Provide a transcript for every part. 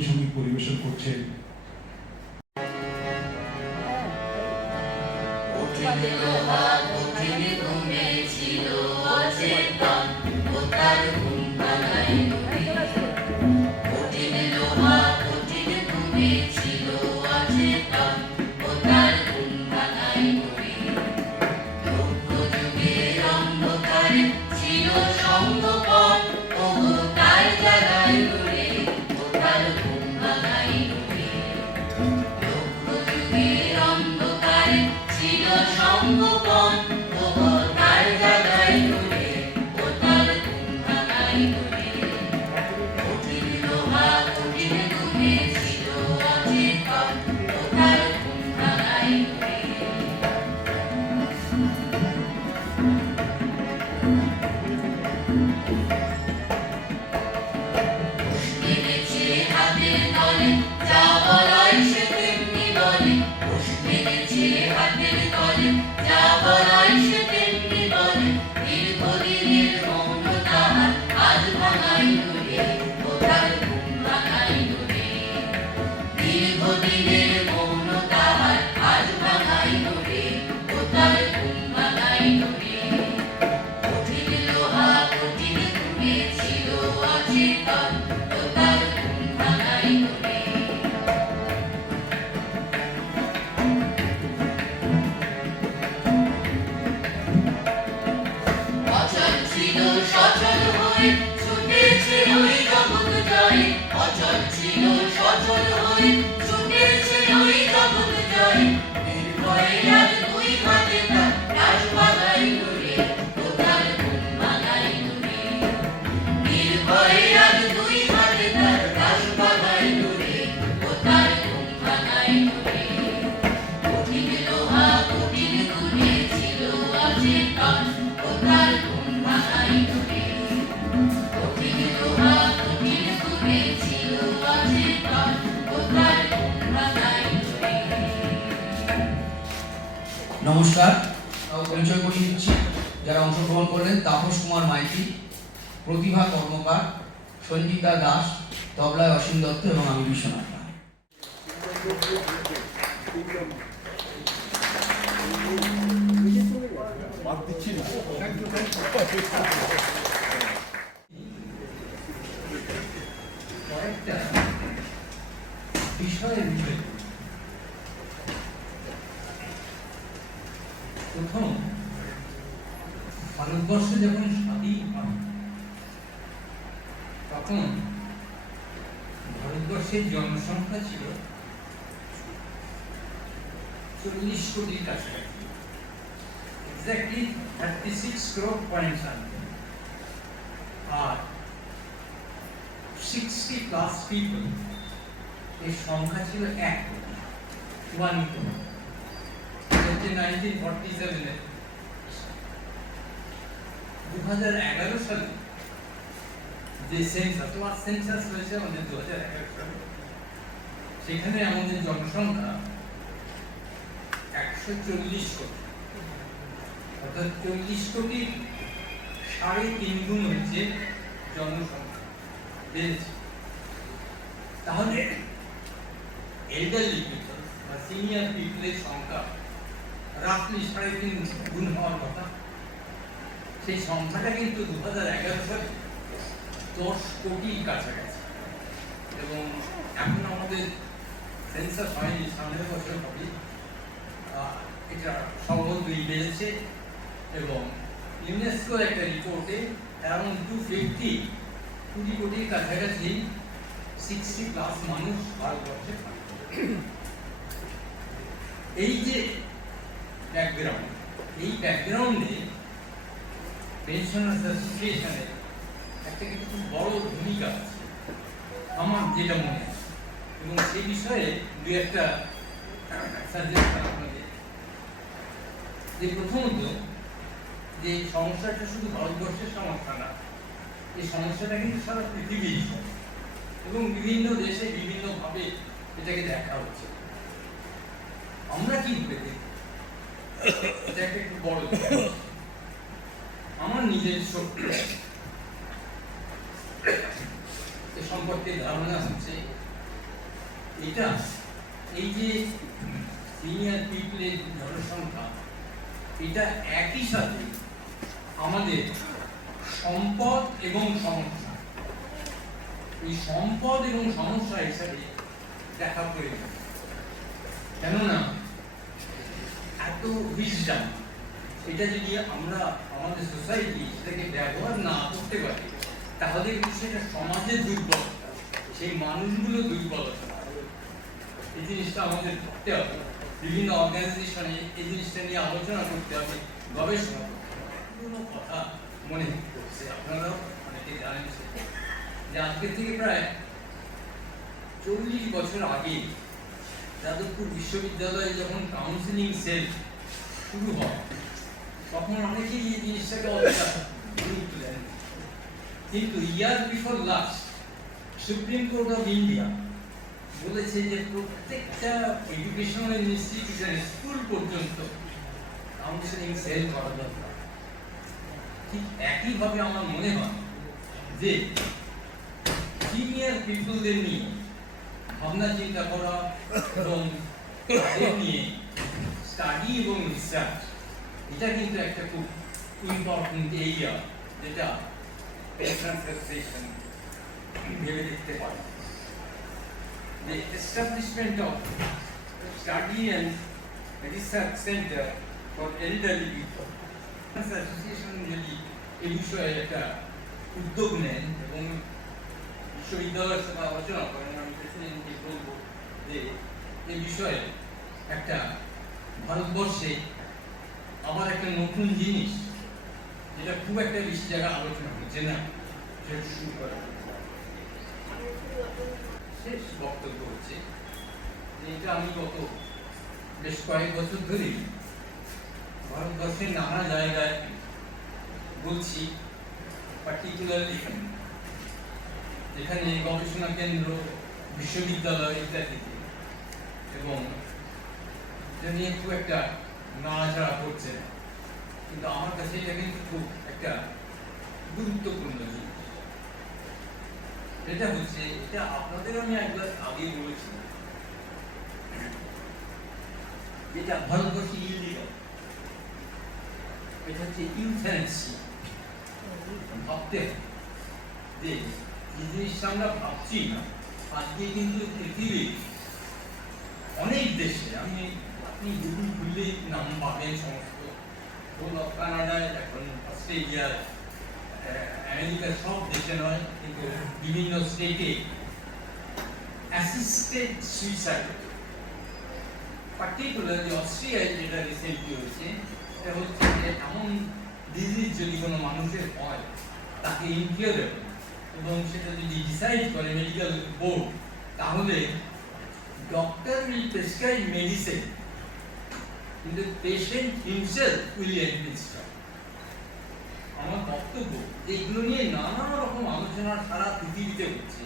উদ্বোধনী সঙ্গীত পরিবেশন করছেন। নমস্কার, পরিচয় করিয়ে দিচ্ছি যারা অংশগ্রহণ করলেন। তাপস কুমার মাইতি, প্রতিভা কর্মকার, সঞ্জিতা দাস, তবলায় অসীম দত্ত এবং আমি বিশ্বনাথ। কয়েকটা বিষয়ের প্রথম, ভারতবর্ষ যখন স্বাধীন হয় তখন ভারতবর্ষের জনসংখ্যা ছিল 40 কোটির কাছাকাছি, এক্স্যাক্টলি 36 crore point something, আর 60+ people এর সংখ্যা ছিল 1 কোটি, 1 কোটি। 1947 2011 সালে যে সেন্সাস হয়েছে আমাদের 2011 সালে, সেখানে আমাদের জনসংখ্যা 140 কোটি, অর্থাৎ 40 কোটি 3.5 গুণ হয়েছে জনসংখ্যা বেড়েছে। তাহলে এল্ডারলি পিপল বা সিনিয়র পিপলের সংখ্যা রাফলি 3.5 গুণ হওয়ার কথা। সেই সংখ্যাটা কিন্তু 2011 সালে 10 কোটির কাছাকাছি, এবং এখন আমাদের সেন্সাস হয়নি, সামনের বছর হবে, এটা সম্ভবতই বেড়েছে। এবং ইউনেস্কো একটা রিপোর্টে অ্যারাউন্ড 250 কোটির কাছাকাছি 60+ মানুষ ভারতবর্ষে থাকে। এই যে ব্যাকগ্রাউন্ড, এই ব্যাকগ্রাউন্ডে পেনশনার্স অ্যাসোসিয়েশনের একটা কিন্তু খুব বড় ভূমিকা আছে আমার যেটা মনে হয়, এবং সেই বিষয়ে দু একটা সাজেশন আপনাদের। যে প্রথমত, যে সমস্যাটা শুধু ভারতবর্ষের সমস্যা না, এই সমস্যাটা কিন্তু সারা পৃথিবীর, এবং বিভিন্ন দেশে বিভিন্নভাবে এটাকে দেখা হচ্ছে। আমরা কি ভেবে, এটা একটা একটু বড় আমার নিজস্ব সম্পর্কে ধারণা হচ্ছে এটা এই যে সিনিয়র পিপলের জনসংখ্যা, এটা একই সাথে আমাদের সম্পদ এবং সমস্যা। এই সম্পদ এবং সমস্যা হিসাবে দেখা প্রয়োজন, কেননা এত উইজডম এটা যদি আমরা আমাদের সোসাইটি সেটাকে ব্যবহার না করতে পারি, তাহলে কিন্তু সেটা সমাজের দুর্বলতা, সেই মানুষগুলো দুর্বলতা। এই জিনিসটা আমাদের ভাবতে হবে, বিভিন্ন অর্গানাইজেশনে এই জিনিসটা নিয়ে আলোচনা করতে হবে, গবেষণা করতে হবে। কোনো কথা মনে করছে, আপনারাও অনেকে জানেন যে আজকে থেকে প্রায় 40 বছর আগে যাদবপুর বিশ্ববিদ্যালয়ে যখন কাউন্সিলিং সেল শুরু হয়, তখন অনেকেই এই জিনিসটাকে অতটা গুরুত্ব দেন। কিন্তু year before last supreme court of India বলেছে যে প্রত্যেকটা এডুকেশনাল ইনস্টিটিউশন, স্কুল পর্যন্ত কাউন্সিলিং সেল করা দরকার। ঠিক একইভাবে আমার মনে হয় যে সিনিয়র পিপলদের নিয়ে ভাবনা চিন্তা করা এবং তাদের নিয়ে স্টাডি এবং রিসার্চ, এটা কিন্তু একটা খুব ইম্পর্টেন্ট এরিয়া, যেটা পেনশন অ্যাসোসিয়েশন ভেবে দেখতে পারে। The establishment of study and research center for elderly people, association যদি এই বিষয়ে একটা উদ্যোগ নেন এবং বিশ্ববিদ্যালয়ের সাথে আলোচনা করেন, আমি প্রেসিডেন্টকে বলবো যে এই বিষয়ে একটা ভারতবর্ষে আবার একটা নতুন জিনিস, যেটা খুব একটা বেশি জায়গায় আলোচনা হচ্ছে না, সেটা শুরু করা। শেষ বক্তব্য হচ্ছে এটা আমি গত বেশ কয়েক বছর ধরে ভারতবর্ষের নানা জায়গায় বলছি, পার্টিকুলারলি যেখানে গবেষণা কেন্দ্র, বিশ্ববিদ্যালয় ইত্যাদিতে, এবং এটা নিয়ে খুব একটা নাড়াচাড়া করছে না, কিন্তু আমার কাছে এটা কিন্তু খুব একটা গুরুত্বপূর্ণ জিনিস। এটা হচ্ছে, এটা আপনাদের আমি একবার আগে বলেছি, যেটা ভারতবর্ষে ইলিগাল, এটা হচ্ছে ইউথ্যানাসি। ভাবতে হবে যে এই জিনিসটা আমরা ভাবছি না, আজকে কিন্তু পৃথিবীর অনেক দেশে, আপনি গুগল খুললে নাম পাবেন সমস্ত, কানাডায়, এখন অস্ট্রেলিয়ার, আমেরিকার সব দেশে নয় কিন্তু বিভিন্ন স্টেটে অ্যাসিস্টেড সুইসাইড, পার্টিকুলারলি অস্ট্রিয়ায় যেটা রিসেন্টলি হয়েছে, এটা হচ্ছে যে এমন ডিজিজ যদি কোনো মানুষের হয়, তাকে ইনকিউরেবল, এবং সেটা যদি ডিসাইড করে মেডিকেল বোর্ড, তাহলে ডক্টর উইল প্রেসক্রাইব মেডিসিন, কিন্তু পেশেন্ট হিমসেলফ উইল অ্যাডমিনিস্টার। আমার বক্তব্য যে এগুলো নিয়ে নানা রকম আলোচনা সারা পৃথিবীতে হচ্ছে,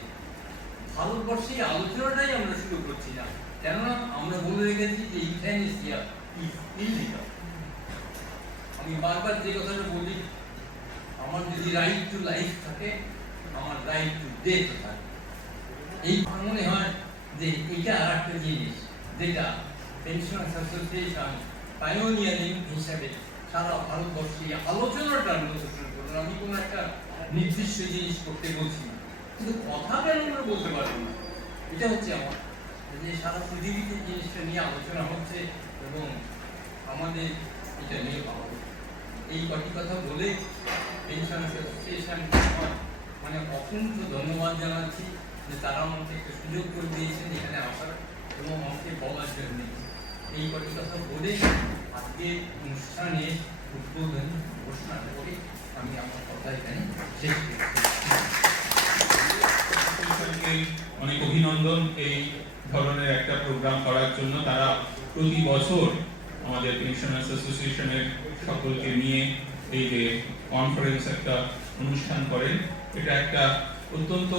ভারতবর্ষে আলোচনাটাই আমরা শুরু করছি না, কেননা আমরা বলে রেখেছি যে ইউথ্যানেসিয়া ইজ ইলিগাল। আমি বারবার যে কথাটা বলি, আমার যদি রাইট টু লাইফ থাকে, আমার রাইট টু ডেথ থাকে। এই মনে হয় যে এটা আর একটা জিনিস যেটা পেনশনার্স অ্যাসোসিয়েশন পাইওনিয়ারিং হিসাবে সারা ভারতবর্ষে আলোচনাটা শুরু করুন। আমি কোনো একটা নির্দিষ্ট জিনিস করতে বলছি না, কিন্তু কথা কেন আমরা বলতে পারবো না, এটা হচ্ছে আমার যে সারা পৃথিবীতে জিনিসটা নিয়ে আলোচনা হচ্ছে এবং আমাদের এটা নিয়ে ভাবা। এই কটি কথা বলে পেনশনার্স অ্যাসোসিয়েশন মানে অসংখ্য ধন্যবাদ জানাচ্ছি যে তারা আমাকে একটা সুযোগ করে দিয়েছেন এখানে আসার এবং আমাকে বলার জন্য। এই কটি কথা বলে আজকের অনুষ্ঠানে উদ্বোধন ঘোষণা করে আমি আমার কথা এখানে শেষ করছি। অনেক অভিনন্দন এই ধরনের একটা প্রোগ্রাম করার জন্য। তারা প্রতি বছর আমাদের পেনশনার্স অ্যাসোসিয়েশনের সকলকে নিয়ে এই যে কনফারেন্স একটা অনুষ্ঠান করেন, এটা একটা অত্যন্ত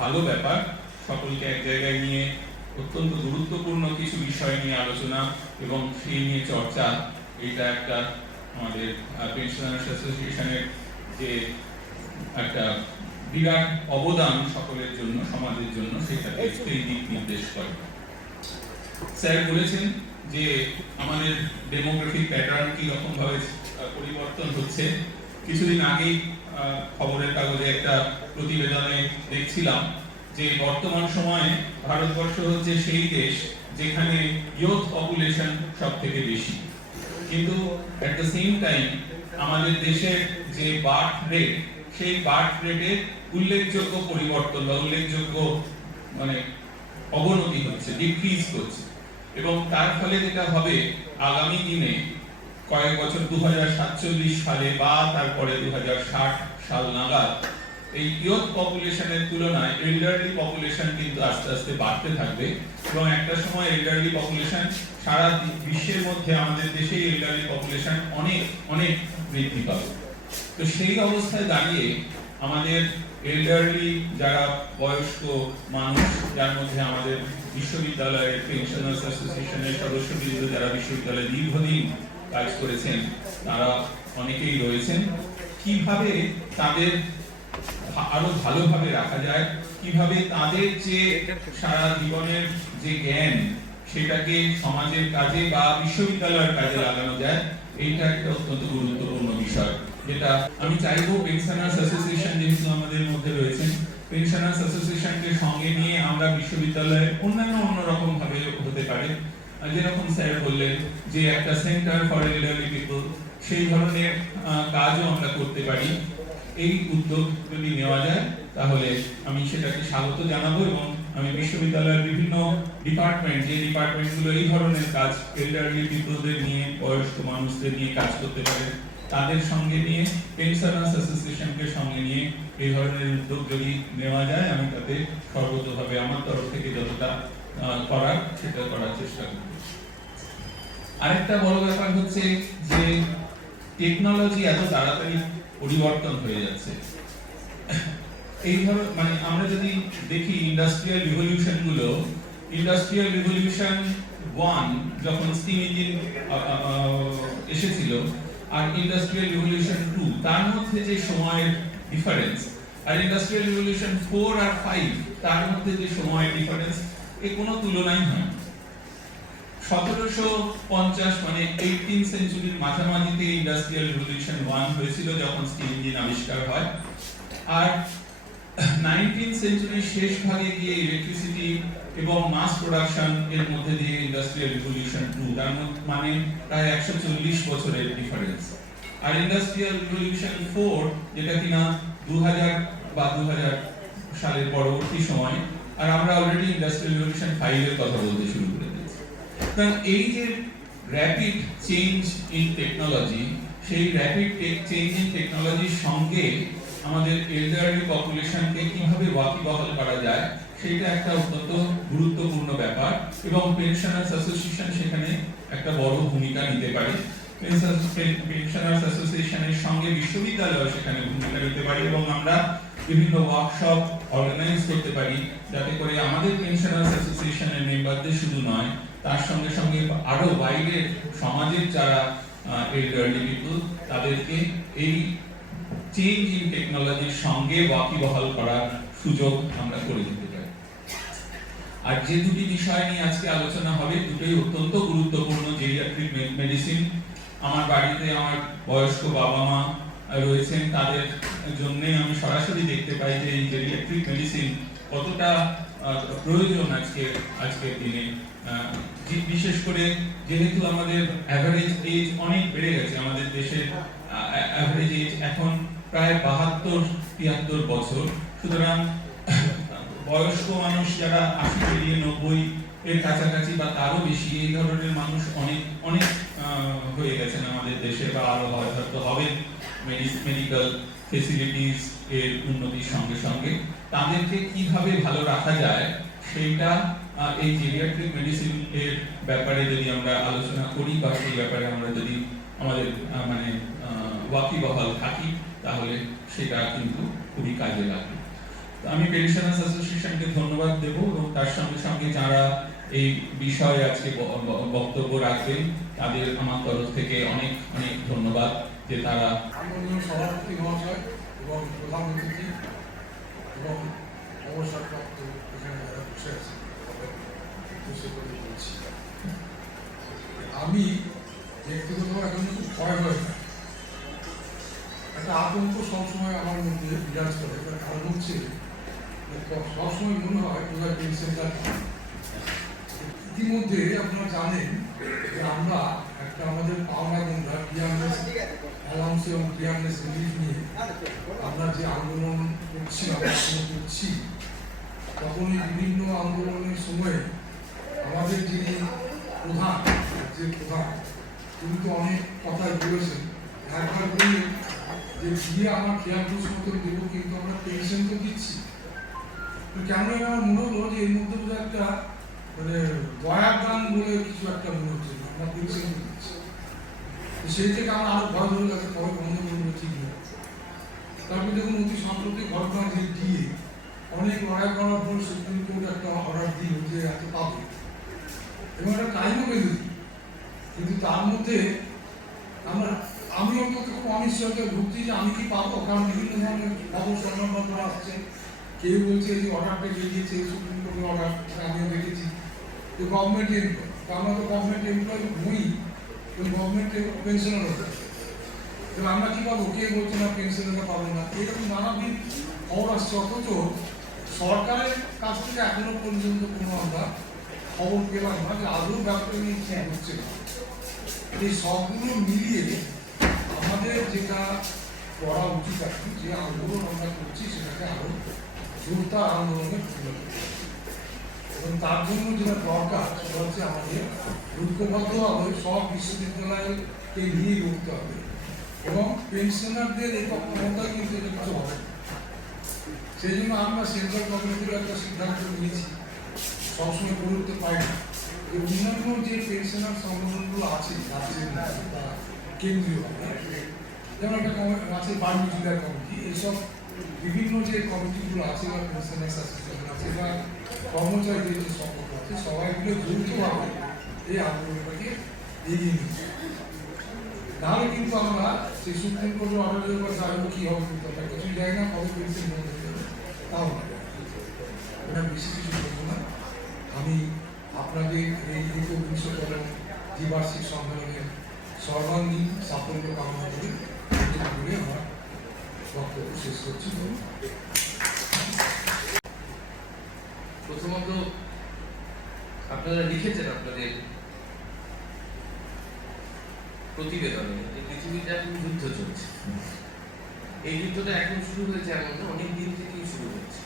ভালো ব্যাপার। সকলকে এক জায়গায় নিয়ে অত্যন্ত গুরুত্বপূর্ণ কিছু বিষয় নিয়ে আলোচনা এবং সেই নিয়ে চর্চা, এটা একটা আমাদের পেনশনার্স অ্যাসোসিয়েশনের যে একটা বিরাট অবদান সকলের জন্য, সমাজের জন্য, সেটাকে সেই দিক নির্দেশ করে। স্যার বলেছেন যে আমাদের ডেমোগ্রাফিক প্যাটার্ন কি রকম ভাবে পরিবর্তন হচ্ছে। কিছুদিন আগেই খবরের কাগজে একটা প্রতিবেদনে দেখছিলাম যে বর্তমান সময়ে ভারতবর্ষ হচ্ছে সেই দেশ যেখানে ইয়ুথ পপুলেশন সব থেকে বেশি, কিন্তু এট দ্য সেম টাইম আমাদের দেশের যে বার্থ রেট, সেই বার্থ রেটের উল্লেখযোগ্য পরিবর্তন বা উল্লেখযোগ্য মানে অবনতি হচ্ছে, ডিক্রিজ করছে। এবং তার ফলে যেটা হবে আগামী দিনে কয়েক বছর 2047 সালে বা তারপরে 2060 সাল নাগাদ এই ইয়ুথ পপুলেশনের তুলনায় এল্ডারলি পপুলেশন কিন্তু আস্তে আস্তে বাড়তে থাকবে এবং একটা সময় এল্ডারলি পপুলেশন সারা বিশ্বের মধ্যে আমাদের দেশে এল্ডারলি পপুলেশন অনেক অনেক বৃদ্ধি পাবে। তো সেই অবস্থায় দাঁড়িয়ে আমাদের এল্ডারলি যারা বয়স্ক মানুষ, যার মধ্যে আমাদের বিশ্ববিদ্যালয়ের পেনশনার্স অ্যাসোসিয়েশনের সদস্যবৃন্দ যারা বিশ্ববিদ্যালয়ে দীর্ঘদিন কাজ করেছেন, তারা অনেকেই রয়েছেন, কিভাবে তাদের আরো ভালোভাবে রাখা যায়, কিভাবে তাদের যে সারা জীবনের যে জ্ঞান সেটাকে সমাজের কাজে বা বিশ্ববিদ্যালয়ের কাজে লাগানো যায়, এইটা একটা অত্যন্ত গুরুত্বপূর্ণ বিষয়, যেটা আমি চাইবো পেনশনার্স অ্যাসোসিয়েশন যেহেতু আমাদের মধ্যে রয়েছেন, পেনশনার্স অ্যাসোসিয়েশনকে সঙ্গে নিয়ে আমরা বিশ্ববিদ্যালয়ে অন্যরকম ভাবে হতে পারে, যেরকম স্যার বললেন যে একটা সেন্টার ফর এল্ডারলি পিপল, সেই ধরনের কাজও আমরা করতে পারি। এই উদ্যোগ যদি নেওয়া যায় তাহলে আমি সেটাকে স্বাগত জানাবো এবং আমি বিশ্ববিদ্যালয়ের বিভিন্ন ডিপার্টমেন্ট, যে ডিপার্টমেন্টগুলো এই ধরনের কাজ এল্ডারলি পিপলদের নিয়ে, বয়স্ক মানুষদের নিয়ে কাজ করতে পারে, তাদের সঙ্গে নিয়ে, পেনশনার্স অ্যাসোসিয়েশনকে সঙ্গে নিয়ে এই ধরনের উদ্যোগ যদি নেওয়া যায়, আমি তাতে সর্বতভাবে আমার তরফ থেকে যতটা করার সেটা করার চেষ্টা করব। আরেকটা বড় ব্যাপার হচ্ছে যে টেকনোলজি এত তাড়াতাড়ি পরিবর্তন হয়ে যাচ্ছে। এই ধরো মানে আমরা যদি দেখি ইন্ডাস্ট্রিয়াল রিভলিউশন গুলো, ইন্ডাস্ট্রিয়াল রিভলিউশন 1 যখন স্টিম ইঞ্জিন এসেছিল আর ইন্ডাস্ট্রিয়াল রিভলিউশন 2, তার মধ্যে যে সময়ের ডিফারেন্স, আর ইন্ডাস্ট্রিয়াল রিভলিউশন 4 আর 5 তার মধ্যে যে সময়ের ডিফারেন্স, এর কোনো তুলনাই হয় না। 1750 মানে 18th সেঞ্চুরির মাঝামাঝিতে ইন্ডাস্ট্রিয়াল রিভলিউশন 1 হয়েছিল যখন স্টিম ইঞ্জিন আবিষ্কার হয়, আর 19th সেঞ্চুরির শেষ ভাগে গিয়ে ইলেকট্রিসিটি এবং মাস প্রোডাকশন এর মধ্যে দিয়ে ইন্ডাস্ট্রিয়াল রিভলিউশন 2, তার মানে প্রায় 140 বছরের ডিফারেন্স। আর ইন্ডাস্ট্রিয়াল রিভলিউশন 4 যেটা কিনা 2000 বা 2000 সালের পরবর্তী সময়, আর আমরা অলরেডি ইন্ডাস্ট্রিয়াল রিভলিউশন 5 এর কথা বলতে শুরু করে দিয়েছি। কারণ এই যে র্যাপিড চেঞ্জ ইন টেকনোলজি, সেই র্যাপিড চেঞ্জ ইন টেকনোলজির সঙ্গে আমাদের এল্ডারলি পপুলেশনকে কিভাবে ওয়াকিবহাল করা যায়, সেটা একটা অত্যন্ত গুরুত্বপূর্ণ ব্যাপার এবং পেনশনার্স অ্যাসোসিয়েশন সেখানে একটা বড় ভূমিকা নিতে পারে। পেনশনার্স অ্যাসোসিয়েশনের সঙ্গে বিশ্ববিদ্যালয় সেখানে ভূমিকা নিতে পারে এবং আমরা বিভিন্ন ওয়ার্কশপ অর্গানাইজ করতে পারি, যাতে করে আমাদের পেনশনার্স অ্যাসোসিয়েশনের মেম্বারদের শুধু নয়, তার সঙ্গে সঙ্গে আরো বাইরের সমাজের যারা এল্ডারলি পিপল, তাদেরকে এই চেঞ্জ ইন টেকনোলজির সঙ্গে ওয়াকিবহাল করার সুযোগ আমরা করে দিতে পারি। আর যে দুটি বিষয় নিয়ে আজকে আলোচনা হবে, দুটোই অত্যন্ত গুরুত্বপূর্ণ। জেরিয়াট্রিক মেডিসিন, আমার বাড়িতে আমার বয়স্ক বাবা মা রয়েছেন, তাদের জন্য আমি সরাসরি দেখতে পাই যে এই জেরিয়াট্রিক মেডিসিন কতটা প্রয়োজন আজকের দিনে। বিশেষ করে যেহেতু আমাদের অ্যাভারেজ এজ অনেক বেড়ে গেছে, আমাদের দেশের অ্যাভারেজ এজ এখন প্রায় 72-73 বছর, সুতরাং বয়স্ক মানুষ যারা 80 পেরিয়ে 90 এর কাছাকাছি বা তারও বেশি, এই ধরনের মানুষ অনেক অনেক হয়ে গেছেন আমাদের দেশে, বা আরো হয়তো হবেন মেডিকেল ফেসিলিটিস এর উন্নতির সঙ্গে সঙ্গে। তাদেরকে কিভাবে ভালো রাখা যায় সেইটা এই জেরিয়াট্রিক মেডিসিন এর ব্যাপারে যদি আমরা আলোচনা করি বা সেই ব্যাপারে আমরা যদি আমাদের মানে ওয়াকিবহাল থাকি, তাহলে সেটা কিন্তু খুবই কাজে লাগবে। আমি পেনশনার্স অ্যাসোসিয়েশনকে ধন্যবাদ দেব এবং তার সঙ্গে সঙ্গে যারা এই বিষয়ে আজকে বক্তব্য রাখবেন, তাদের আমার তরফ থেকে অনেক অনেক ধন্যবাদ যে তারা। মাননীয় সভাপতি মহাশয় এবং প্রধান অতিথি এবং অবসরপ্রাপ্ত এখানে যারা বসে আছে তাদের বসে করে বলছি, আমি ব্যক্তিগতভাবে এখন খুব ভয় হয় না, একটা আতঙ্ক সবসময় আমার মধ্যে বিরাজ করে। তার কারণ হচ্ছে সবসময় মনে হয় কোথায় পেনশনটা। ইতিমধ্যে আপনারা জানেন যে আমরা একটা আমাদের পাওনা গন্ডা ডিয়ারনেস অ্যালাউন্স এবং ডিয়ারনেস রিলিফ নিয়ে আমরা যে আন্দোলন করছি, তখন এই বিভিন্ন আন্দোলনের সময় আমাদের যিনি প্রধান তিনি তো অনেক কথাই বলেছেন। একবার বললেন যে দিয়ে আমার খেয়াল খোঁজ মতন দেবো, কিন্তু আমরা পেনশন তো দিচ্ছি। তো কেমন আমার মনে হলো যে এর মধ্যে বোধহয় একটা মানে দয়ার দান বলে কিছু একটা মনে হচ্ছে, আমরা পেনশন তো দিচ্ছি। তো সেই থেকে আমার আরো ভয় ধরে গেছে, কবে বন্ধ করবো ঠিক নেই। তারপরে দেখুন অতি সাম্প্রতিক ঘটনা যে দিয়ে অনেক লড়াই করার পর সুপ্রিম কোর্ট একটা অর্ডার দিল যে এত পাবে এবং একটা টাইমও বেঁধে দিই। কিন্তু তার মধ্যে আমি অন্তত খুব অনিশ্চয়তায় ভুগছি যে আমি কি পাবো, কারণ বিভিন্ন ধরনের খবর সংবাদপত্র আসছে, কেউ বলছে যে অর্ডারটা বেরিয়েছে সুপ্রিম কোর্টের অর্ডার, আমিও দেখেছি যে গভর্নমেন্ট এমপ্লয়, আমরা তো গভর্নমেন্ট এমপ্লয় নই, গভর্নমেন্ট পেনশনার হতে, তো আমরা কি পাবো, কে বলছে না পেনশনাররা পাবো না, এরকম নানাবিধ খবর আসছে। অথচ সরকারের কাছ থেকে এখনো পর্যন্ত কোনো আমরা খবর পেলাম না যে আদৌ ব্যাপারটা নিয়ে কি হচ্ছে না। এই সবগুলো মিলিয়ে আমাদের যেটা করা উচিত আছে, যে আন্দোলন আমরা করছি সেটাকে আরো জোরদার আন্দোলনে পরিণত করতে, এবং তার জন্য যেটা দরকার সেটা হচ্ছে আমাদের ঐক্যবদ্ধভাবে সব বিশ্ববিদ্যালয়কে নিয়ে করতে হবে, এবং পেনশনারদের একক ক্ষমতায় কিন্তু এটা কিছু হবে না। সেই জন্য আমরা সেন্ট্রাল গভর্নমেন্টের একটা সিদ্ধান্ত নিয়েছি, সবসময় করে উঠতে পারি না, যে অন্যান্য যে পেনশনার সংগঠনগুলো আছে রাজ্যের বা কেন্দ্রীয়, যেমন একটা আছে বার্মি জেলার কমিটি, এইসব বিভিন্ন যে কমিটিগুলো আছে বা পেনশনার্স অ্যাসোসিয়েশন আছে বা কর্মচারীদের যে সংগঠন আছে, সবাই মিলে যৌথভাবে এই আন্দোলনটাকে এগিয়ে নিচ্ছে। নাহলে কিন্তু আমরা সেই সুপ্রিম কোর্টের অর্ডারের উপর জানবো কি হবে, কিন্তু আমরা কিছু যাই না, কবে পেনশন বন্ধ হয়ে যাবে তাও না। ওটা বেশি কিছু বলবো না। আমি আপনাদের এই ২১তম দ্বিবার্ষিক সম্মেলনের সর্বাঙ্গীন সাফল্য কামনা করে বলে আমার বক্তব্য শেষ করছি। প্রথমত আপনারা লিখেছেন আপনাদের প্রতিবেদনে যে পৃথিবীতে এখন যুদ্ধ চলছে। এই যুদ্ধটা এখন শুরু হয়েছে এমন না, অনেক দিন থেকেই শুরু হচ্ছে।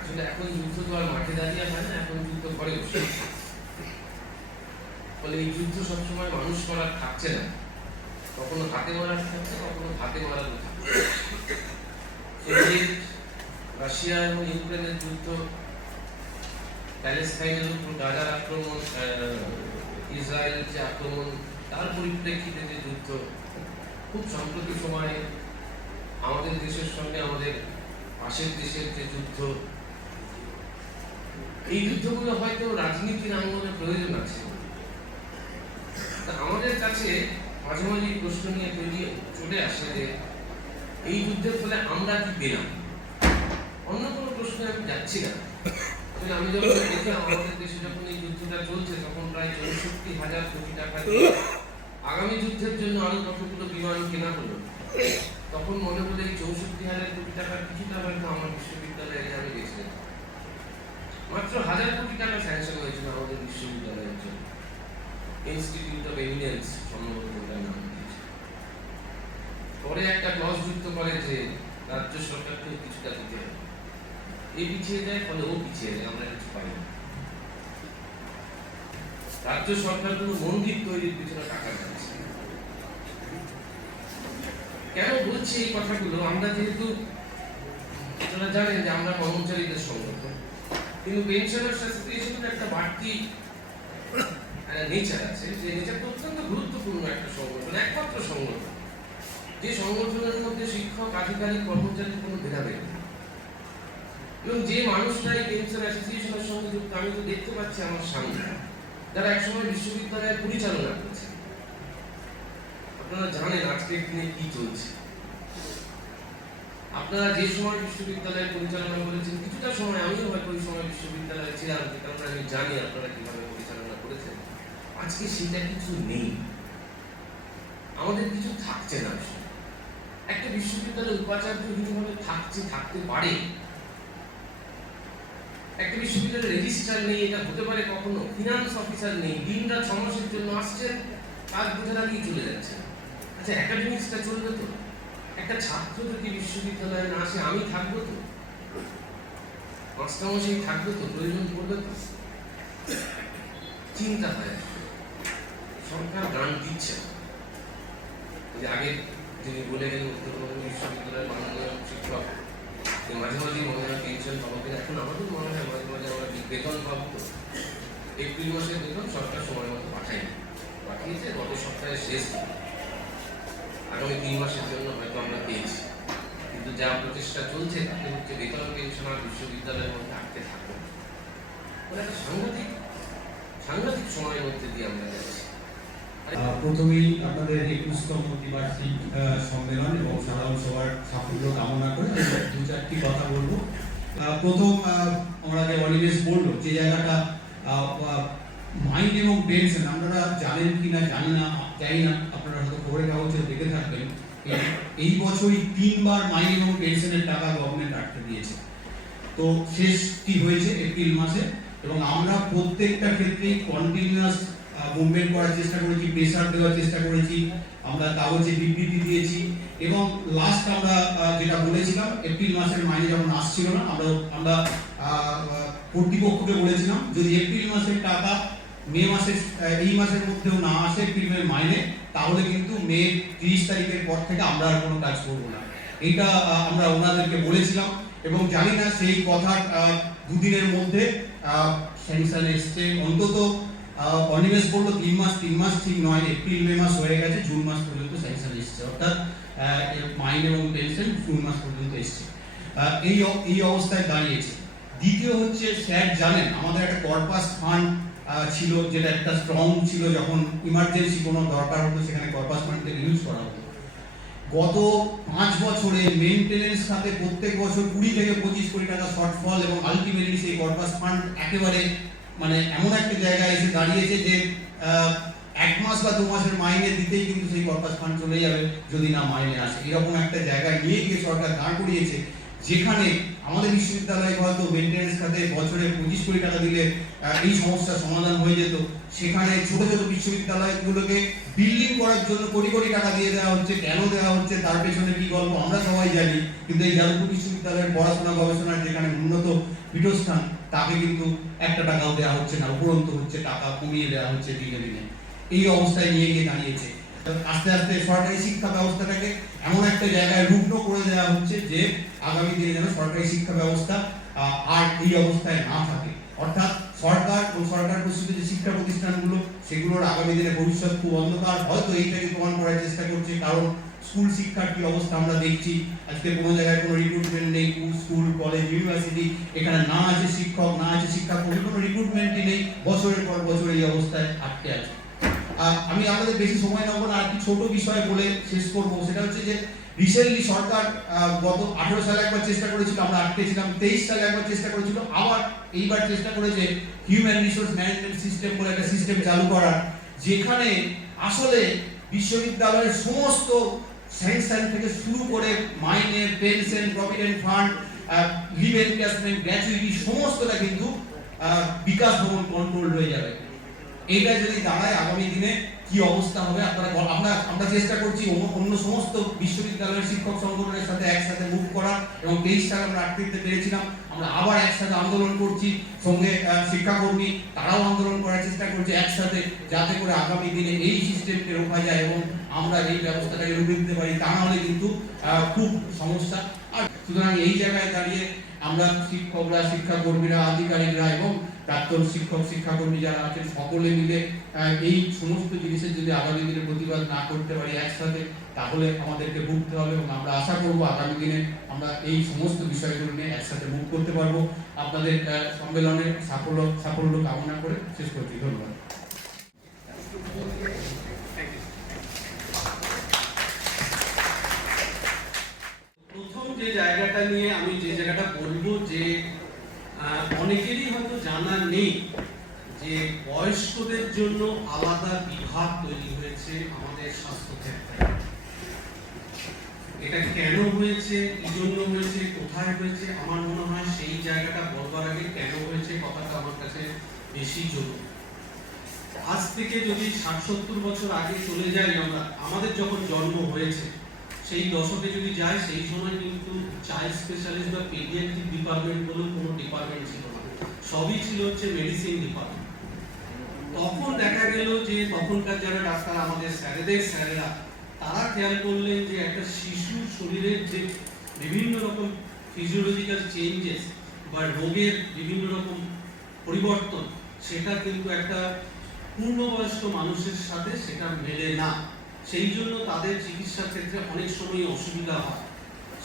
আসলে এখন যুদ্ধ তো আর মাঠে দাঁড়িয়ে হয় না, এখন যুদ্ধ ঘরে বসে। ফলে এই যুদ্ধ সবসময় মানুষ মারার থাকছে না, কখনো হাতে মারার থাকছে, কখনো হাতে মারার থাকছে। রাশিয়া এবং ইউক্রেনের যুদ্ধ, প্যালেস্টাইনের উপর গাজার আক্রমণ, ইসরায়েলের যে আক্রমণ, তার পরিপ্রেক্ষিতে যে যুদ্ধ, খুব সাম্প্রতিক সময়ে আমাদের দেশের সঙ্গে আমাদের পাশের দেশের যে যুদ্ধ, এই যুদ্ধগুলো হয়তো রাজনীতির আঙ্গনে প্রয়োজন আছে। আমাদের কাছে মাঝে মাঝে প্রশ্ন নিয়ে তৈরি চলে আসে যে এই যুদ্ধের ফলে আমরা কি পেলাম। অন্য কোনো প্রশ্নে আমি যাচ্ছি না। আমি যখন দেখলাম আমাদের দেশে যখন এই যুদ্ধটা চলছে, তখন প্রায় ৬৪,০০০ কোটি টাকা দিয়ে আগামী যুদ্ধের জন্য আরো কতগুলো বিমান কেনা হলো। তখন মনে হলো এই ৬৪,০০০ কোটি টাকার কিছুটা হয়তো আমার বিশ্ববিদ্যালয়ে আমি গেছি। মাত্র ১,০০০ কোটি টাকা স্যাংশন হয়েছিল আমাদের বিশ্ববিদ্যালয়ের জন্য। ইনস্টিটিউট অফ এমিনেন্স সম্ভবত ওটার নাম দিয়েছে। পরে একটা ক্লজ যুক্ত করে যে রাজ্য সরকারকেও কিছুটা দিতে হবে। এই পিছিয়ে যায়, ফলে ও পিছিয়ে যায়, আমরা কিছু পাই না। রাজ্য সরকারগুলো মন্দির তৈরির পিছনে টাকা যাচ্ছে। কেন বলছি এই কথাগুলো? আমরা যেহেতু আপনারা জানেন যে আমরা কর্মচারীদের সংগঠন, কিন্তু পেনশনার্স অ্যাসোসিয়েশনের একটা বাড়তি নেচার আছে, যে নেচারটা অত্যন্ত গুরুত্বপূর্ণ একটা সংগঠন, একমাত্র সংগঠন যে সংগঠনের মধ্যে শিক্ষক, আধিকারিক, কর্মচারীর কোনো ভেদাভেদ নেই। এবং যে মানুষরা এই পেনশন অ্যাসোসিয়েশনের সঙ্গে যুক্ত, আমি তো দেখতে পাচ্ছি আমার সামনে, যারা একসময় বিশ্ববিদ্যালয়ের পরিচালনা করছে। আপনারা জানেন আজকের দিনে কি চলছে। আপনারা যে সময় বিশ্ববিদ্যালয় পরিচালনা করেছেন, কিছুটা সময় আমিও হয়তো ওই সময় বিশ্ববিদ্যালয়ে ছিলাম, যে কারণে আমি জানি আপনারা কিভাবে পরিচালনা করেছেন। আজকে সেটা কিছু নেই, আমাদের কিছু থাকছে না। একটা বিশ্ববিদ্যালয়ের উপাচার্য বিভিন্নভাবে থাকতে পারে, একটা বিশ্ববিদ্যালয়ের রেজিস্ট্রার নেই, এটা হতে পারে কখনো। ফিনান্স অফিসার নেই, ডিনরা 6 মাসের জন্য আসছেন, কাজ বোঝার আগেই চলে যাচ্ছেন। আচ্ছা, একাডেমিক্সটা চলবে তো? একটা ছাত্র যদি বিশ্ববিদ্যালয়ে না আসে, আমি থাকবো তো? মাস্টারমশাই থাকবে তো? প্রয়োজন পড়বে তো? চিন্তা হয়, সরকার গান দিচ্ছে না। যে আগে তিনি বলে গেলেন উত্তরবঙ্গ বিশ্ববিদ্যালয়ের মাননীয় শিক্ষক মাঝে মাঝে মনে হয় পেনশন পাবো, কিন্তু এখন আমাদের মনে হয় মাঝে মাঝে আমরা বেতন পাবো তো। এপ্রিল মাসের বেতন সরকার সময় মতো পাঠায়নি, পাঠিয়েছে গত সপ্তাহের শেষ দিকে। আগামী 3 মাসের জন্য হয়তো আমরা পেয়েছি, কিন্তু যা প্রচেষ্টা চলছে তাতে হচ্ছে বেতন পেনশন আর বিশ্ববিদ্যালয়ের মধ্যে আটকে থাকবে। মানে একটা সাংঘাতিক সময়ের মধ্যে দিয়ে আমরা যাচ্ছি। প্রথমেই আপনাদের 21তম দ্বিবার্ষিক সম্মেলন এবং সাধারণ সভার সাফল্য কামনা করে 2-4টি কথা বলবো। প্রথম, আমরা যে অনিমেষ বললো যে জায়গাটা মাইন্ড এবং পেনশন, আপনারা জানেন কিনা জানি না, আপনারা হয়তো খবরের কাগজে দেখে থাকবেন, এই বছরই 3 বার মাইন্ড এবং পেনশনের টাকা গভর্নমেন্ট আটকে দিয়েছে। তো শেষটি হয়েছে এপ্রিল মাসে, এবং আমরা প্রত্যেকটা ক্ষেত্রেই কন্টিনিউয়াস মুভমেন্ট করার চেষ্টা করেছি, প্রেসার দেওয়ার চেষ্টা করেছি, আমরা কাগজে বিবৃতি দিয়েছি, এবং লাস্ট আমরা যেটা বলেছিলাম, এপ্রিল মাসের মাইনে যখন আসছিল না, আমরা কর্তৃপক্ষকে বলেছিলাম যদি এপ্রিল মাসের টাকা মে মাসের এই মাসের মধ্যেও না আসে এপ্রিলের মাইনে, তাহলে কিন্তু মে 30 তারিখের পর থেকে আমরা আর কোনো কাজ করব না। এইটা আমরা ওনাদেরকে বলেছিলাম, এবং জানি না সেই কথার 2 দিনের মধ্যে স্যাংশন এসছে। অন্তত অনিমেষ বললো 3 মাস ঠিক নয়, এপ্রিল মে মাস হয়ে গেছে, জুন মাস পর্যন্ত স্যাংশন এসছে, অর্থাৎ মাইনে এবং পেনশন জুন মাস পর্যন্ত এসছে। এই অবস্থায় দাঁড়িয়েছে। দ্বিতীয় হচ্ছে, স্যার জানেন আমাদের একটা কর্পাস ফান্ড ছিল, যেটা একটা স্ট্রং ছিল, যখন ইমার্জেন্সি কোনো দরকার হতো সেখানে কর্পাস ফান্ডকে ইউজ করা হতো। গত 5 বছরে মেইনটেনেন্স খাতে প্রত্যেক বছর 20 থেকে 25 কোটি টাকা শর্টফল, এবং আলটিমেটলি সেই কর্পাস ফান্ড একেবারে মানে এমন একটা জায়গায় এসে দাঁড়িয়েছে যে 1 মাস বা 2 মাসের মাইনে দিতেই কিন্তু সেই কর্পাস ফান্ড চলে যাবে যদি না মাইনে আসে। এরকম একটা জায়গায় নিয়ে গিয়ে সরকার দাঁড় করিয়েছে, যেখানে আমাদের বিশ্ববিদ্যালয়ে হয়তো মেইনটেনেন্স খাতে বছরে 25 কোটি টাকা দিলে এই সমস্যার সমাধান হয়ে যেত, সেখানে ছোট ছোট বিশ্ববিদ্যালয়গুলোকে বিল্ডিং করার জন্য কোটি কোটি টাকা দিয়ে দেওয়া হচ্ছে। কেন দেওয়া হচ্ছে তার পেছনে কি গল্প আমরা সবাই জানি, কিন্তু এই যাদবপুর বিশ্ববিদ্যালয়ের পড়াশোনা গবেষণার যেখানে উন্নত পীঠস্থান, তাকে কিন্তু 1 টাকাও দেওয়া হচ্ছে না, উপরন্তু হচ্ছে টাকা কমিয়ে দেওয়া হচ্ছে দিনে দিনে। এই অবস্থায় নিয়ে গিয়ে দাঁড়িয়েছে। আস্তে আস্তে সরকারি শিক্ষা ব্যবস্থাটাকে এমন একটা জায়গায় রুগ্ন করে দেওয়া হচ্ছে যে আগামী দিনে যেন সরকারি শিক্ষা ব্যবস্থা আর এই অবস্থায় না থাকে। অর্থাৎ সরকার ও সরকার প্রস্তুত যে শিক্ষা প্রতিষ্ঠানগুলো, সেগুলোর আগামী দিনে ভবিষ্যৎ খুব অন্ধকার। হয়তো এইটাকে প্রমাণ করার চেষ্টা করছে, কারণ স্কুল শিক্ষার কি অবস্থা আমরা দেখছি। আজকে কোনো জায়গায় কোনো রিক্রুটমেন্ট নেই, স্কুল কলেজ ইউনিভার্সিটি, এখানে না আছে শিক্ষক, না আছে শিক্ষাকর্মী, কোনো রিক্রুটমেন্টই নেই। বছরের পর বছর এই অবস্থায় আটকে আছে। আমি আপনাদের বেশি সময় নেব না, আর কি ছোট বিষয় বলে শেষ করবো। সেটা হচ্ছে যে রিসেন্টলি সরকার গত 18 সালে একবার চেষ্টা করেছিল, আমরা আটকেছিলাম। 23 সালে একবার চেষ্টা করেছিল, আবার এইবার চেষ্টা করেছে হিউম্যান রিসোর্স ম্যানেজমেন্ট সিস্টেম বলে একটা সিস্টেম চালু করার, যেখানে আসলে বিশ্ববিদ্যালয়ের সমস্ত স্যাংশন থেকে শুরু করে মাইনে, pension, provident fund, leave encashment, gratuity সমস্তটা কিন্তু বিকাশ ভবন কন্ট্রোল হয়ে যাবে। এইটা যদি দাঁড়ায় আগামী দিনে কি অবস্থা হবে আমরা চেষ্টা করছি অন্য সমস্ত বিশ্ববিদ্যালয়ের শিক্ষক সংগঠনের সাথে একসাথে মুভ করা, এবং 23 সালে আমরা আটকে দিতে পেরেছিলাম। আমরা আবার একসাথে আন্দোলন করছি, সঙ্গে শিক্ষাকর্মী তারাও আন্দোলন করার চেষ্টা করছে একসাথে, যাতে করে আগামী দিনে এই সিস্টেমকে রোখা যায় এবং আমরা এই ব্যবস্থাটাকে রুখে দিতে পারি। তা নাহলে কিন্তু খুব সমস্যা। আর সুতরাং এই জায়গায় দাঁড়িয়ে আমরা শিক্ষকরা, শিক্ষাকর্মীরা, আধিকারিকরা এবং প্রাক্তন শিক্ষক শিক্ষাকর্মী যারা আছেন, সকলে মিলে এই সমস্ত জিনিসের যদি আগামী দিনে প্রতিবাদ না করতে পারি একসাথে, তাহলে আমাদেরকে ভুগতে হবে। এবং আমরা আশা করব আগামী দিনে আমরা এই সমস্ত বিষয়গুলো নিয়ে একসাথে মুভ করতে পারবো। আপনাদের সম্মেলনের সাফল্য কামনা করে শেষ করছি। ধন্যবাদ। প্রথম যে জায়গাটা নিয়ে আমি যে জায়গাটা বলবো যে অনেকেরই হয়তো জানা নেই যে বয়স্কদের জন্য আলাদা বিভাগ তৈরি হয়েছে আমাদের স্বাস্থ্য ক্ষেত্রে। এটা কেন হয়েছে, কি জন্য হয়েছে, কোথায় হয়েছে, আমার মনে হয় সেই জায়গাটা বলবার আগে কেন হয়েছে কথাটা আমার কাছে বেশি জরুরি। আজ থেকে যদি 60-70 বছর আগে চলে যাই আমরা, আমাদের যখন জন্ম হয়েছে সেই দশকে যদি যাই, সেই সময় কিন্তু চাইল্ড স্পেশালিস্ট বা পেডিয়াট্রিক ডিপার্টমেন্ট বলে কোনো ডিপার্টমেন্ট ছিল না, সবই ছিল হচ্ছে মেডিসিন ডিপার্টমেন্ট। তখন দেখা গেল যে তখনকার যারা ডাক্তার, আমাদের স্যারেরা, তারা খেয়াল করলেন যে একটা শিশুর শরীরের যে বিভিন্ন রকম ফিজিওলজিক্যাল চেঞ্জেস বা রোগের বিভিন্ন রকম পরিবর্তন, সেটা কিন্তু একটা পূর্ণবয়স্ক মানুষের সাথে সেটা মেলে না। সেই জন্য তাদের চিকিৎসার ক্ষেত্রে অনেক সময় অসুবিধা হয়।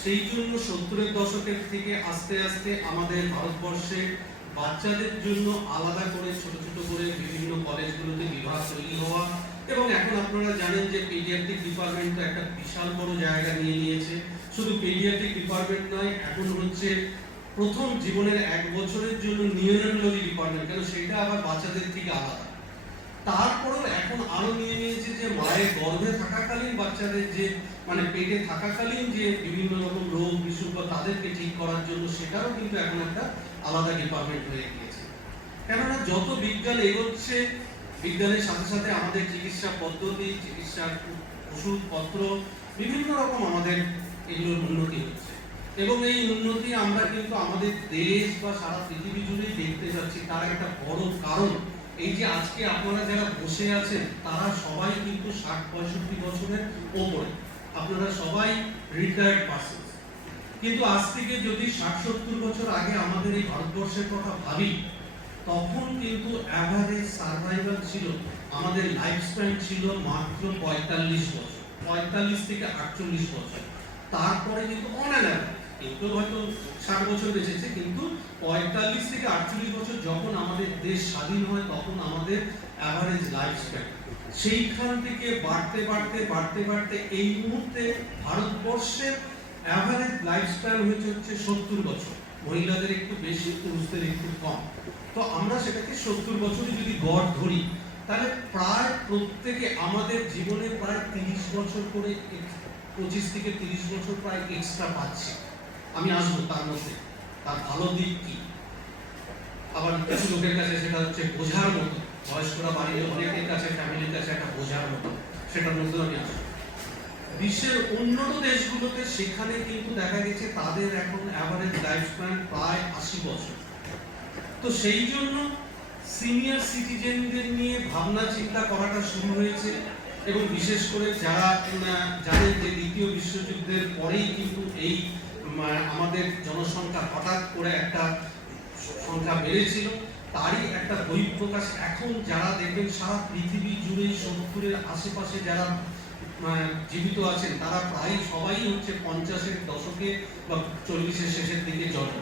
সেই জন্য 70-এর দশকের থেকে আস্তে আস্তে আমাদের ভারতবর্ষে বাচ্চাদের জন্য আলাদা করে ছোট ছোট করে বিভিন্ন কলেজগুলোতে বিভাগ তৈরি হওয়া, এবং এখন আপনারা জানেন যে পেডিয়াট্রিক ডিপার্টমেন্ট তো একটা বিশাল বড় জায়গা নিয়ে নিয়েছে। শুধু পেডিয়াট্রিক ডিপার্টমেন্ট নয়, এখন হচ্ছে প্রথম জীবনের 1 বছরের জন্য নিউরোলজি ডিপার্টমেন্ট, কেন সেটা আবার বাচ্চাদের থেকে আলাদা। তারপরেও এখন আরো নিয়ে নিয়েছে যে মায়ের গর্ভে থাকাকালীন বাচ্চাদের যে পেটে থাকাকালীন যে বিভিন্ন রকম রোগ বিসুখ বা তাদেরকে ঠিক করার জন্য সেটারও কিন্তু এখন একটা আলাদা ডিপার্টমেন্ট হয়ে গিয়েছে। কেননা যত বিজ্ঞান এগোচ্ছে, বিজ্ঞানের সাথে সাথে আমাদের চিকিৎসা পদ্ধতি, চিকিৎসার ওষুধপত্র, বিভিন্ন রকম আমাদের এগুলোর উন্নতি হচ্ছে, এবং এই উন্নতি আমরা কিন্তু আমাদের দেশ বা সারা পৃথিবী জুড়েই দেখতে যাচ্ছি। তার একটা বড় কারণ এই যে আজকে আপনারা যারা বসে আছেন তারা সবাই কিন্তু 60-65 বছরের ওপরে, আপনারা সবাই রিটায়ার্ড পারসন। কিন্তু আজ থেকে যদি 60-70 বছর আগে আমাদের এই ভারতবর্ষের কথা ভাবি, তখন কিন্তু অ্যাভারেজ সার্ভাইভাল ছিল, আমাদের লাইফ স্প্যান ছিল মাত্র 45 বছর, 45 থেকে 48 বছর। তারপরে কিন্তু কিন্তু হয়তো 60 বছর বেঁচেছে, কিন্তু 45 থেকে 48 বছর যখন আমাদের দেশ স্বাধীন হয়, তখন আমাদের অ্যাভারেজ লাইফ স্প্যান সেইখান থেকে বাড়তে বাড়তে বাড়তে বাড়তে এই মুহূর্তে ভারতবর্ষের অ্যাভারেজ লাইফ স্প্যান হচ্ছে 70 বছর। মহিলাদের একটু বেশি, পুরুষদের একটু কম। তো আমরা সেটাকে 70 বছরই যদি গড় ধরি, তাহলে প্রায় প্রত্যেকে আমাদের জীবনে প্রায় 30 বছর করে, 25 থেকে 30 বছর প্রায় এক্সট্রা পাচ্ছি। আমি আসবো তার মধ্যে, তার ভালো দিক কি, আবার কিছু লোকের কাছে সেটা হচ্ছে বোঝার মতো, বয়স্করা বাড়িতে অনেকের কাছে, ফ্যামিলির কাছে একটা বোঝার মতো, সেটার মধ্যে আমি আসবো। বিশ্বের উন্নত দেশগুলোতে সেখানে কিন্তু দেখা গেছে তাদের এখন অ্যাভারেজ লাইফ স্প্যান প্রায় 80 বছর। তো সেই জন্য সিনিয়র সিটিজেনদের নিয়ে ভাবনা চিন্তা করাটা শুরু হয়েছে, এবং বিশেষ করে যারা জানেন যে দ্বিতীয় বিশ্বযুদ্ধের পরেই কিন্তু এই আমাদের জনসংখ্যা হঠাৎ করে একটা সংখ্যা বেড়েছিল, তারই একটা বহিঃপ্রকাশ। এখন যারা দেখবেন সারা পৃথিবী জুড়ে 70-এর আশেপাশে যারা জীবিত আছেন, তারা প্রায় সবাই হচ্ছে 50-এর দশকে বা 40-এর শেষের দিকে জন্ম।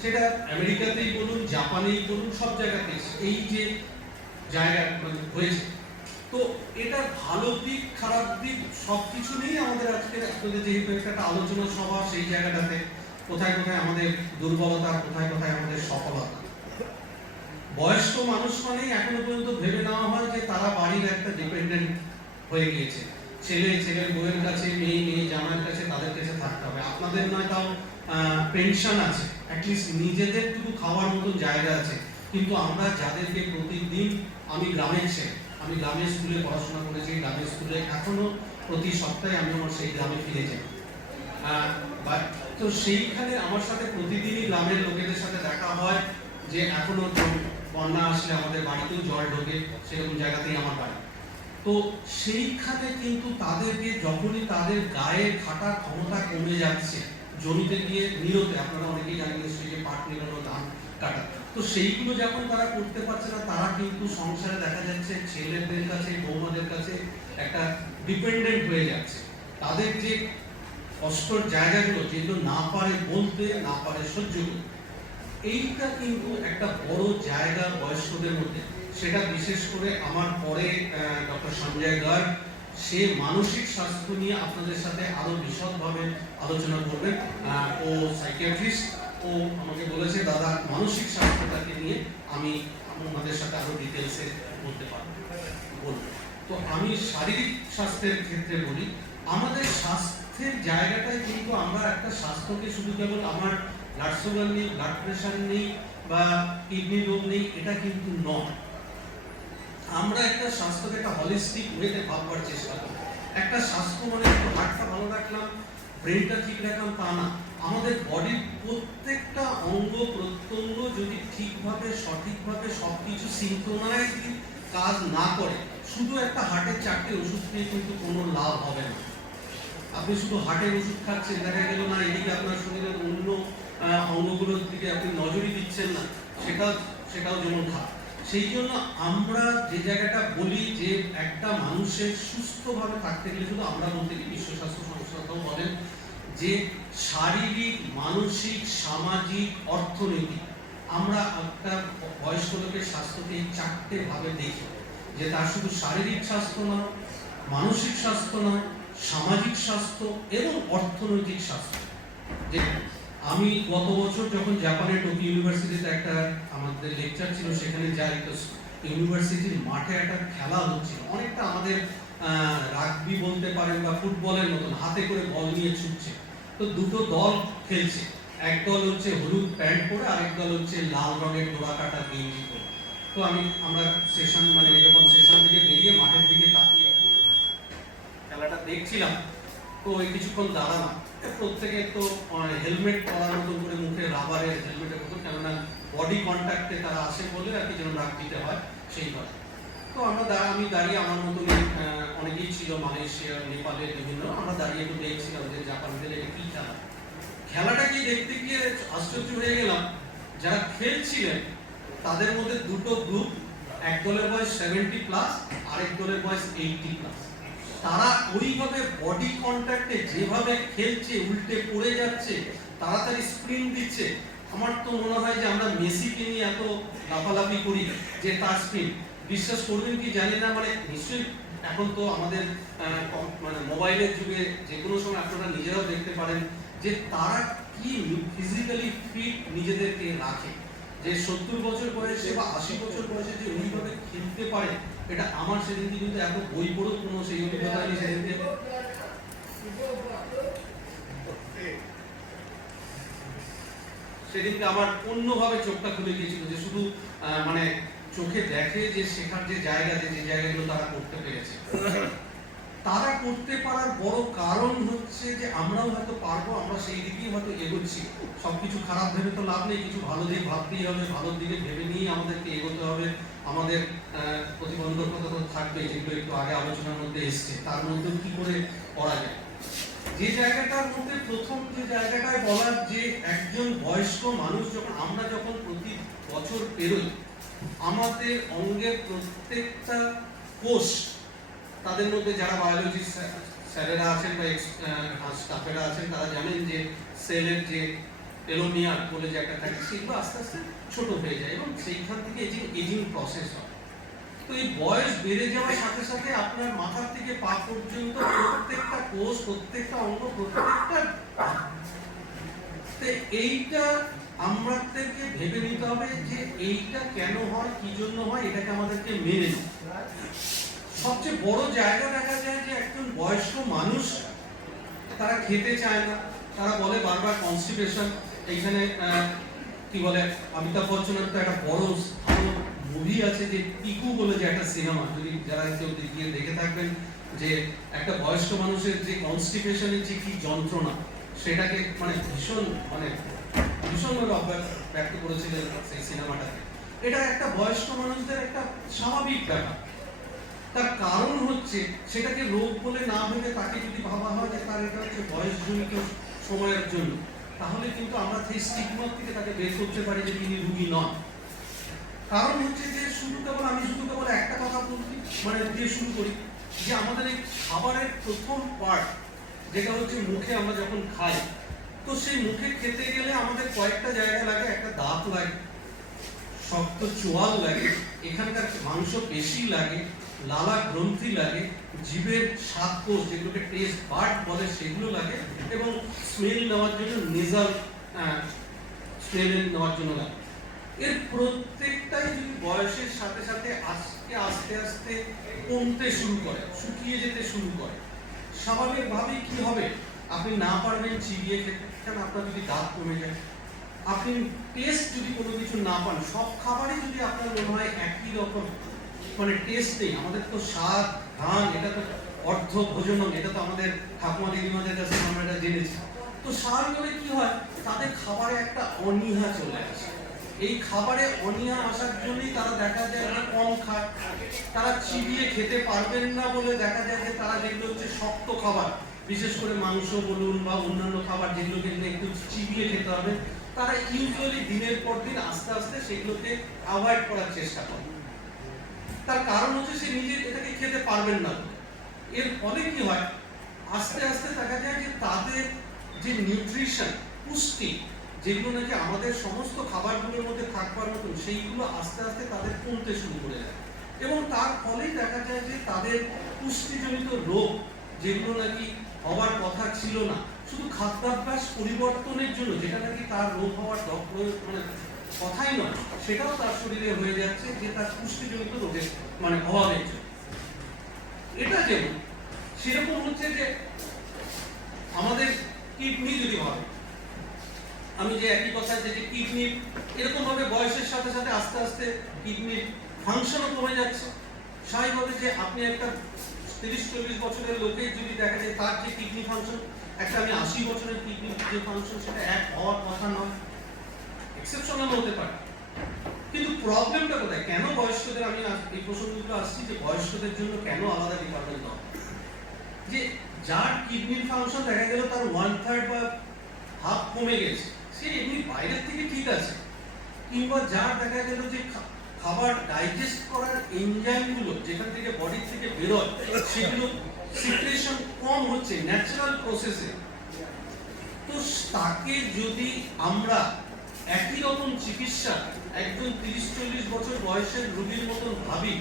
সেটা আমেরিকাতেই বলুন, জাপানেই বলুন, সব জায়গাতেই এই যে জায়গা হয়েছে। তো এটা ভালো দিক খারাপ দিক সবকিছু নিয়ে আমাদের আজকে আপনাদের যেহেতু একটা আলোচনা সভা, সেই জায়গাটাতে কোথায় কোথায় আমাদের দুর্বলতা, কোথায় কোথায় আমাদের সফলতা। বয়স্ক মানুষ মানেই এখনো পর্যন্ত ভেবে নেওয়া হয় যে তারা বাড়ির একটা ডিপেন্ডেন্ট হয়ে গিয়েছে, ছেলের বউয়ের কাছে, মেয়ে জামাইয়ের কাছে, তাদের কাছে থাকতে হবে। আপনাদের নয় তাও পেনশন আছে, অ্যাটলিস্ট নিজেদের টুকু খাওয়ার মতো জায়গা আছে। কিন্তু আমরা যাদেরকে প্রতিদিন, আমি গ্রামের ছেলে, আমি গ্রামের স্কুলে পড়াশোনা করেছি, গ্রামের স্কুলে এখনো প্রতি সপ্তাহে আমি আমার সেই গ্রামে ফিরে যাই। তো সেইখানে আমার সাথে প্রতিদিনই গ্রামের লোকেদের সাথে দেখা হয়, যে এখনো বন্যা আসলে আমাদের বাড়িতেও জল ঢোকে, সেরকম জায়গাতেই আমার বাড়ি। তো সেইখানে কিন্তু তাদেরকে যখনই তাদের গায়ে খাটার ক্ষমতা কমে যাচ্ছে, জমিতে গিয়ে নিরতে, আপনারা অনেকেই জানেন যে পাট নিরানো, ধান কাটা, তো সেইগুলো যখন তারা করতে পারছে না, তারা কিন্তু সংসারে দেখা যাচ্ছে ছেলেদের কাছে, বৌমাদের কাছে একটা ডিপেন্ডেন্ট হয়ে যাচ্ছে। তাদের যে কষ্টর জায়গাগুলো, যেগুলো না পারে বলতে, না পারে সহ্য করতে, এইটা কিন্তু একটা বড় জায়গা বয়স্কদের মধ্যে। সেটা বিশেষ করে আমার পরে ডক্টর সঞ্জয় গার্গ, সে মানসিক স্বাস্থ্য নিয়ে আপনাদের সাথে আরো বিশদভাবে আলোচনা করবেন। ও সাইকিয়াট্রিস্ট, ও আমাকে বলেছে দাদা মানসিক স্বাস্থ্যটাকে নিয়ে আমি আপনাদের সাথে আরো ডিটেলসে বলতে বলবো। তো আমি শারীরিক স্বাস্থ্যের ক্ষেত্রে বলি, আমাদের স্বাস্থ্যের জায়গাটায় কিন্তু আমরা একটা স্বাস্থ্যকে শুধু কেবল আমার ব্লাড সুগার নেই, ব্লাড প্রেশার নেই বা কিডনি রোগ নেই, এটা কিন্তু নয়। আমরা একটা স্বাস্থ্যকে একটা হলিস্টিক ওয়েতে ভাববার চেষ্টা করি। একটা স্বাস্থ্য মানে হার্টটা ভালো রাখলাম, ব্রেনটা ঠিক রাখলাম তা না। আমাদের বডির প্রত্যেকটা অঙ্গ প্রত্যঙ্গ যদি ঠিকভাবে সঠিকভাবে সবকিছু সিনক্রোনাইজলি কাজ না করে, শুধু একটা হার্টের 4টে ওষুধ খেয়ে কিন্তু কোনো লাভ হবে না। আপনি শুধু হার্টের ওষুধ খাচ্ছেন, দেখা গেল না এদিকে আপনার শরীরের অন্য অঙ্গগুলোর দিকে আপনি নজরই দিচ্ছেন না, সেটাও যেমন খারাপ। সেই জন্য আমরা যে জায়গাটা বলি যে একটা মানুষের সুস্থভাবে থাকতে গেলে, শুধু আমরা বলতে গেলে বিশ্ব স্বাস্থ্য সংস্থাও বলেন যে শারীরিক, মানসিক, সামাজিক, অর্থনৈতিক, আমরা একটা বয়স্ক লোকের স্বাস্থ্যকে এই 4টে ভাবে দেখি, যে তার শুধু শারীরিক স্বাস্থ্য নয়, মানসিক স্বাস্থ্য নয়, সামাজিক স্বাস্থ্য এবং অর্থনৈতিক স্বাস্থ্য। যে আমি গত বছর যখন জাপানের টোকিও ইউনিভার্সিটিতে একটা আমাদের লেকচার ছিল, সেখানে যাই, তো ইউনিভার্সিটির মাঠে একটা খেলা হচ্ছিল, অনেকটা আমাদের রাগবি বলতে পারেন বা ফুটবলের মতন, হাতে করে বল নিয়ে ছুটছে। তো দুটো দল খেলছে, এক দল হচ্ছে হলুদ প্যান্ট পরে, আরেক দল হচ্ছে লাল রঙের ডোরা কাটা গেঞ্জি পরে। তো আমরা সেশন মানে এরকম সেশন থেকে বেরিয়ে মাঠের দিকে তাকিয়ে খেলাটা দেখছিলাম। তো ওই কিছুক্ষণ দাঁড়ালাম, প্রত্যেকে তো হেলমেট পরার মতন করে, মুখে রাবারের হেলমেটের মতো, কেননা বডি কন্ট্যাক্টে তারা আসে বলে আর কি, যেন রাগ দিতে হয় সেইভাবে। তো আমি দাঁড়িয়ে, আমার মতন অনেকেই ছিল মালয়েশিয়া, নেপালের বিভিন্ন, আমরা দাঁড়িয়ে একটু দেখছিলাম যে জাপানিদের এটা কি খেলাটা কি দেখতে গিয়ে আশ্চর্য হয়ে গেলাম। যারা খেলছিলেন তাদের মধ্যে দুটো গ্রুপ, এক দলের বয়স 70+, আরেক দলের বয়স 80+। তারা ওইভাবে বডি কন্ট্যাক্টে যেভাবে খেলছে, উল্টে পড়ে যাচ্ছে, তাড়াতাড়ি স্প্রিন্ট দিচ্ছে। আমার তো মনে হয় যে আমরা মেসিকে নিয়ে এত লাফালাফি করি যে তার স্প্রিন্ট, বিশ্বাস করবেন কি জানি না, মানে নিশ্চয়ই এখন তো আমাদের মানে মোবাইলের যুগে যে কোনো সময় আপনারা নিজেরাও দেখতে পারেন যে তারা কি ফিজিক্যালি ফিট নিজেদেরকে রাখে, যে 70 বছর বয়সে বা 80 বছর বয়সে যে ওইভাবে খেলতে পারে, এটা আমার সেদিনকে কিন্তু এত বই পড়েও কোনো সেই অভিজ্ঞতা নেই। সেদিনকে আমার অন্যভাবে চোখটা খুলে গিয়েছিল, যে শুধু মানে চোখে দেখে যে শেখার যে জায়গা, যে জায়গাগুলো তারা করতে পেরেছে। তারা করতে পারার বড় কারণ হচ্ছে যে আমরাও হয়তো পারবো, আমরা সেই দিকেই হয়তো এগোচ্ছি। সবকিছু খারাপ ভেবে তো লাভ নেই, কিছু ভালো দিক ভাবতেই হবে, ভালো দিকে ভেবে নিয়ে আমাদেরকে এগোতে হবে। আমাদের প্রতিবন্ধকতা তো থাকবে, যেগুলো একটু আগে আলোচনার মধ্যে এসছে, তার মধ্যেও কি করে করা যায়। যে জায়গাটার মধ্যে প্রথম যে জায়গাটায় বলার, যে একজন বয়স্ক মানুষ আমরা যখন প্রতি বছর পেরোই, আমাদের অঙ্গের প্রত্যেকটা কোষ, তাদের মধ্যে যারা বায়োলজি স্যারেরা আছেন বা স্টাফেরা আছেন, তারা জানেন যে সেলের যে টেলোমিয়ার বলে যে একটা থাকে, সেগুলো আস্তে আস্তে ছোট হয়ে যায় এবং সেইখান থেকে এজিং প্রসেস হয়। তো এই বয়স বেড়ে যাওয়ার সাথে সাথে আপনার মাথার থেকে পা পর্যন্ত প্রত্যেকটা কোষ, প্রত্যেকটা অঙ্গ, প্রত্যেকটা, এইটা আমাদেরকে ভেবে নিতে হবে যে এইটা কেন হয়, কি জন্য হয়, এটাকে আমাদেরকে মেনে নিতে। সবচেয়ে বড় জায়গা দেখা যায় যে একজন বয়স্ক মানুষ, তারা খেতে চায় না, তারা বলে বারবার কনস্টিপেশন। এইখানে কি বলে, অমিতাভ বচ্চনের তো একটা বড় ভালো মুভি আছে যে পিকু বলে, যে একটা সিনেমা, যদি যারা কেউ গিয়ে দেখে থাকবেন, যে একটা বয়স্ক মানুষের যে কনস্টিপেশনের যে কি যন্ত্রণা, সেটাকে মানে ভীষণভাবে ব্যক্ত করেছিলেন সেই সিনেমাটাতে। এটা একটা বয়স্ক মানুষদের একটা স্বাভাবিক ব্যাপার। তার কারণ হচ্ছে, সেটাকে রোগ বলে না ভেবে তাকে যদি ভাবা হয় যে তার এটা হচ্ছে বয়সজনিত সময়ের জন্য, তাহলে কিন্তু আমরা সেই স্টিগমা থেকে তাকে বের করতে পারি যে তিনি রোগী নন। কারণ হচ্ছে যে আমি শুধু কেবল একটা কথা বলছি, মানে দিয়ে শুরু করি, যে আমাদের এই খাবারের প্রথম পার্ট যেটা হচ্ছে মুখে, আমরা যখন খাই, তো সেই মুখে খেতে গেলে আমাদের কয়েকটা জায়গা লাগে, একটা দাঁত লাগে, শক্ত চোয়াল লাগে, এখানকার মাংস পেশি লাগে, লালা গ্রন্থি লাগে, জীবের স্বাদ কোষ যেগুলোকে টেস্ট বার্ড বলে সেগুলো লাগে, এবং স্মেল নেওয়ার জন্য নেজাল স্মেল নেওয়ার জন্য লাগে। এর প্রত্যেকটাই যদি বয়সের সাথে সাথে আস্তে আস্তে আস্তে কমতে শুরু করে, শুকিয়ে যেতে শুরু করে, স্বাভাবিকভাবেই কি হবে, আপনি না পারবেন চিবিয়ে খেতে, কারণ আপনার যদি দাঁত কমে যায়। আপনি টেস্ট যদি কোনো কিছু না পান, সব খাবারই যদি আপনার মনে হয় একই রকম, মানে টেস্ট নেই। আমাদের তো স্বাদ ঘ্রাণ এটা তো অর্ধ ভোজনম, এটা তো আমাদের ঠাকুমা দিদিমাদের কাছে আমরা এটা জেনেছি। তো স্বাভাবিকভাবে কি হয়, তাদের খাবারে একটা অনীহা চলে আসে। এই খাবারে অনীহা আসার জন্যই তারা দেখা যায় যে কম খায়, তারা চিবিয়ে খেতে পারবেন না বলে দেখা যায় যে তারা যেগুলো হচ্ছে শক্ত খাবার, বিশেষ করে মাংস বলুন বা অন্যান্য খাবার যেগুলোকে একটু চিবিয়ে খেতে হবে, তারা ইউজুয়ালি দিনের পর দিন আস্তে আস্তে সেগুলোকে অ্যাভয়েড করার চেষ্টা করে। তার কারণ হচ্ছে সে নিজে এটাকে খেতে পারবেন না। এর ফলে কি হয়, আস্তে আস্তে দেখা যায় যে তাদের যে নিউট্রিশন, পুষ্টি, যেগুলো নাকি আমাদের সমস্ত খাবারগুলোর মধ্যে থাকবার মতন, সেইগুলো আস্তে আস্তে তাদের কমতে শুরু করে যায়। এবং তার ফলেই দেখা যায় যে তাদের পুষ্টিজনিত রোগ, যেগুলো নাকি হওয়ার কথা ছিল না, শুধু খাদ্যাভ্যাস পরিবর্তনের জন্য, যেটা নাকি তার রোগ হওয়ার মানে কথাই নয়, সেটাও তার শরীরে হয়ে যাচ্ছে, যে তার পুষ্টিজনিত রোগের মানে অভাবের জন্য। এটা যেমন সেরকম হচ্ছে যে আমাদের কিডনি যদি ভাবে, আমি যে একই কথা যে কিডনি এরকম ভাবে বয়সের সাথে সাথে আস্তে আস্তে কিডনির ফাংশনও কমে যাচ্ছে। স্বাভাবিকভাবে যে আপনি একটা 30-40 বছরের লোকের যদি দেখা যায় তার যে কিডনি ফাংশন, একটা আমি 80 বছরের কিডনি যে ফাংশন, সেটা এক হওয়ার কথা নয়, এক্সেপশনাল হতে পারে। কিন্তু প্রবলেমটা কোথায়, কেন বয়স্কদের, আমি এই প্রসঙ্গগুলো আসছি যে বয়স্কদের জন্য কেন আলাদা ডিপার্টমেন্ট দরকার। যে যার কিডনির ফাংশন দেখা গেল তার 1/3 বা হাফ কমে গেছে, সে এমনি বাইরের থেকে ঠিক আছে, কিংবা যার দেখা গেল যে খাবার ডাইজেস্ট করার এনজাইমগুলো যেখান থেকে বডি থেকে বেরোয়, সেগুলো সিক্রেশন কম হচ্ছে ন্যাচারাল প্রসেসে, তো তাকে যদি আমরা একই রকম চিকিৎসা একজন 30-40 বছর বয়সের রোগীর মতন ভাবি,